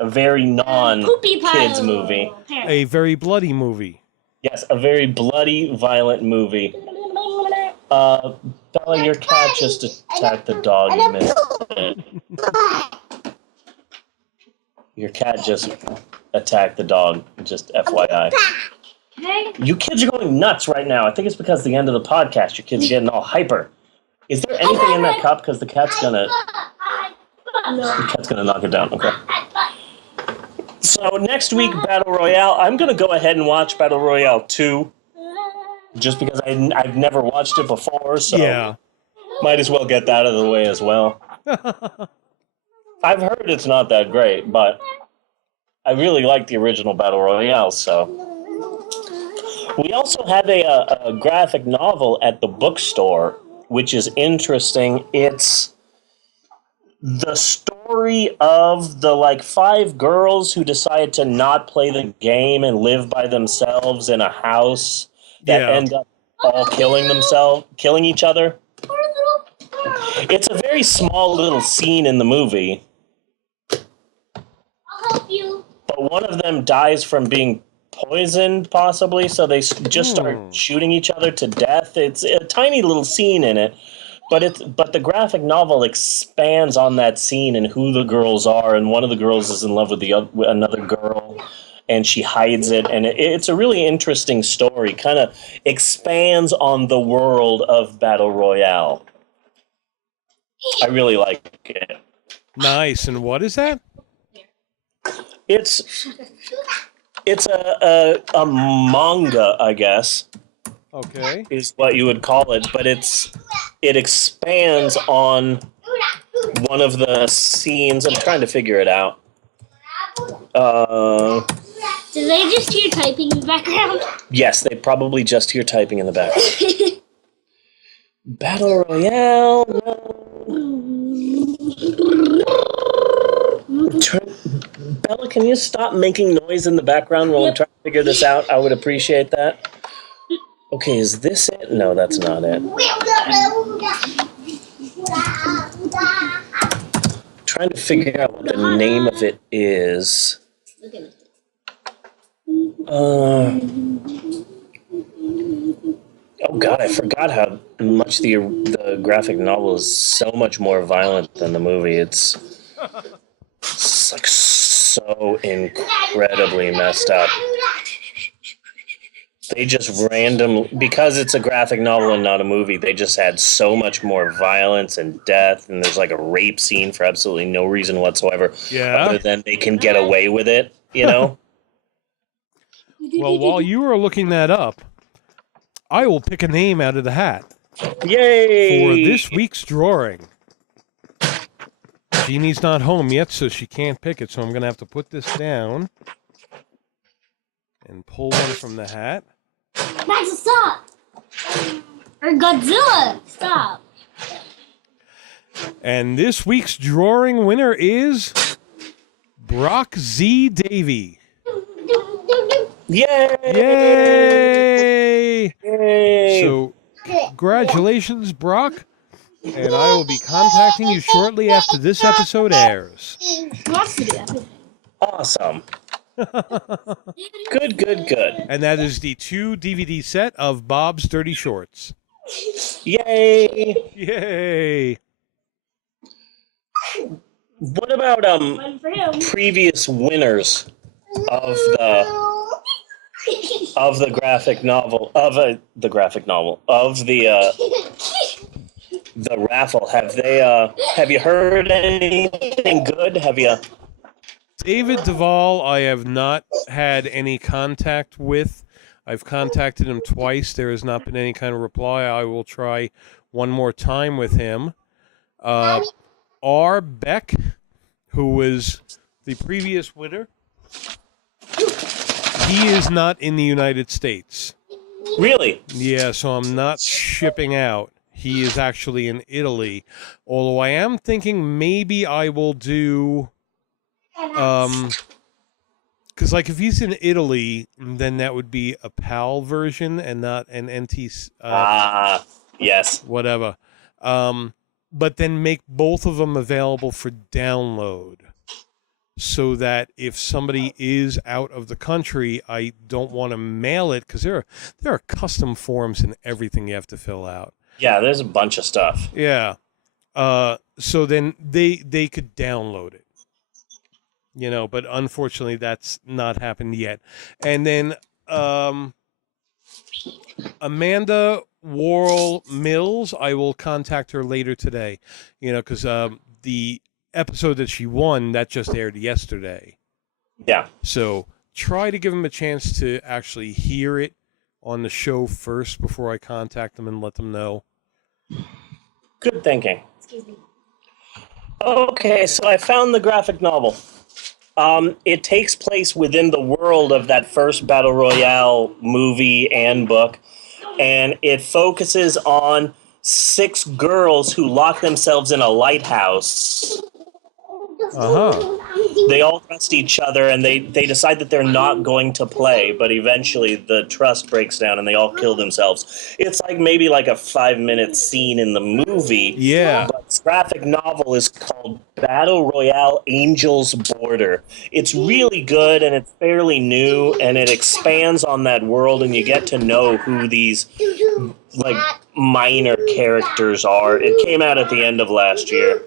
very non-kids movie. A very bloody movie. Yes, a very bloody, violent movie. Bella, your cat just attacked the dog. You missed it. Your cat just attacked the dog. Just FYI. You kids are going nuts right now. I think it's because the end of the podcast. Your kids are getting all hyper. Is there anything in that cup? Because the cat's gonna knock it down. Okay. So next week, Battle Royale. I'm gonna go ahead and watch Battle Royale 2, just because I've never watched it before. So yeah, might as well get that out of the way as well. I've heard it's not that great, but I really like the original Battle Royale. So. We also have a graphic novel at the bookstore, which is interesting. It's the story of the 5 girls who decide to not play the game and live by themselves in a house that end up all killing each other. It's a very small little scene in the movie. I'll help you. But but one of them dies from being poisoned, possibly. So they just start shooting each other to death. It's a tiny little scene in it, but the graphic novel expands on that scene and who the girls are. And one of the girls is in love with with another girl, and she hides it. And it's a really interesting story. Kind of expands on the world of Battle Royale. I really like it. Nice. And what is that? It's a manga, I guess. Okay. Is what you would call it, but it expands on one of the scenes. I'm trying to figure it out. Did they just hear typing in the background? Yes, they probably just hear typing in the background. Battle Royale. Bella, can you stop making noise in the background while I'm trying to figure this out? I would appreciate that. Okay, is this it? No, that's not it. Trying to figure out what the name of it is. Oh God, I forgot how much the graphic novel is so much more violent than the movie. It's like so incredibly messed up. They just because it's a graphic novel and not a movie, they just had so much more violence and death, and there's like a rape scene for absolutely no reason whatsoever. Yeah. Other than they can get away with it, you know? Well, while you are looking that up, I will pick a name out of the hat. Yay! For this week's drawing. Jeannie's not home yet, so she can't pick it, so I'm going to have to put this down and pull one from the hat. Max, stop! Or Godzilla, stop! And this week's drawing winner is Brock Z. Davey. Yay! Yay! Yay! So, congratulations, Brock. And I will be contacting you shortly after this episode airs. Awesome. Good, good, good. And that is the 2 DVD set of Bob's Dirty Shorts. Yay! Yay! What about previous winners of the graphic novel of the raffle? Have you heard anything good? Have you? David Duvall, I have not had any contact with. I've contacted him twice. There has not been any kind of reply. I will try one more time with him. R. Beck, who was the previous winner, he is not in the United States. Really? Yeah, so I'm not shipping out. He is actually in Italy. Although I am thinking maybe I will do... because like if he's in Italy, then that would be a PAL version and not an NT. Yes. Whatever. But then make both of them available for download, so that if somebody is out of the country, I don't want to mail it because there are custom forms and everything you have to fill out. Yeah, there's a bunch of stuff. Yeah. So then they could download it. You know, but unfortunately that's not happened yet. And then Amanda Worrell Mills, I will contact her later today. You know, because the episode that she won, that just aired yesterday. Yeah. So try to give them a chance to actually hear it on the show first before I contact them and let them know. Good thinking. Excuse me. Okay, so I found the graphic novel. It takes place within the world of that first Battle Royale movie and book, and it focuses on 6 girls who lock themselves in a lighthouse. Uh-huh. they all trust each other, and they decide that they're not going to play, but eventually the trust breaks down and they all kill themselves. It's like maybe like a 5-minute scene in the movie. Yeah. But its graphic novel is called Battle Royale Angel's Border. It's really good, and it's fairly new, and it expands on that world, and you get to know who these like minor characters are. It came out at the end of last year.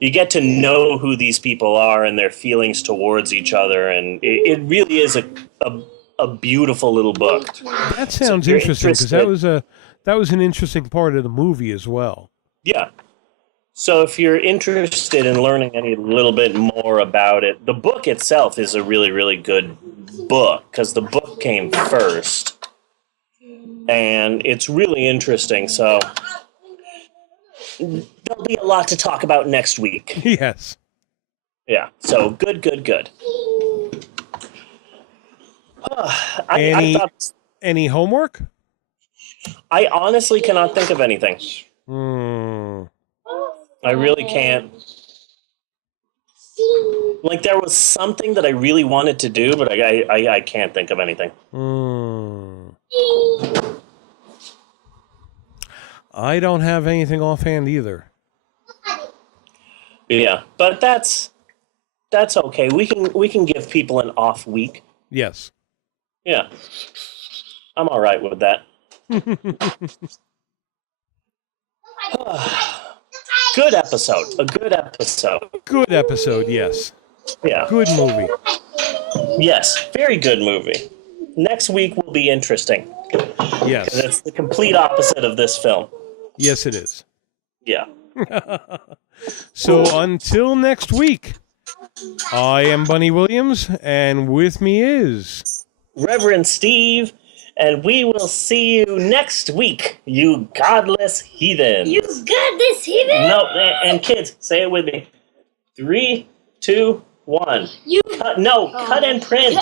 You get to know who these people are and their feelings towards each other, and it really is a beautiful little book. That sounds interesting, because that was an interesting part of the movie as well. Yeah. So if you're interested in learning any little bit more about it, the book itself is a really, really good book, because the book came first, and it's really interesting. So there'll be a lot to talk about next week. Yes. Yeah. So good. Any homework? I honestly cannot think of anything. I really can't. Like, there was something that I really wanted to do, but I can't think of anything. I don't have anything offhand either. Yeah, but that's okay. We can give people an off week. Yes. Yeah. I'm all right with that. Good episode. A good episode. Good episode, yes. Yeah. Good movie. Yes, very good movie. Next week will be interesting. Yes. 'Cause it's the complete opposite of this film. Yes, it is. Yeah. So until next week, I am Bunny Williams, and with me is Reverend Steve, and we will see you next week, you godless heathens. You got this, heathen? No, and kids, say it with me. 3, 2, 1. You cut and print.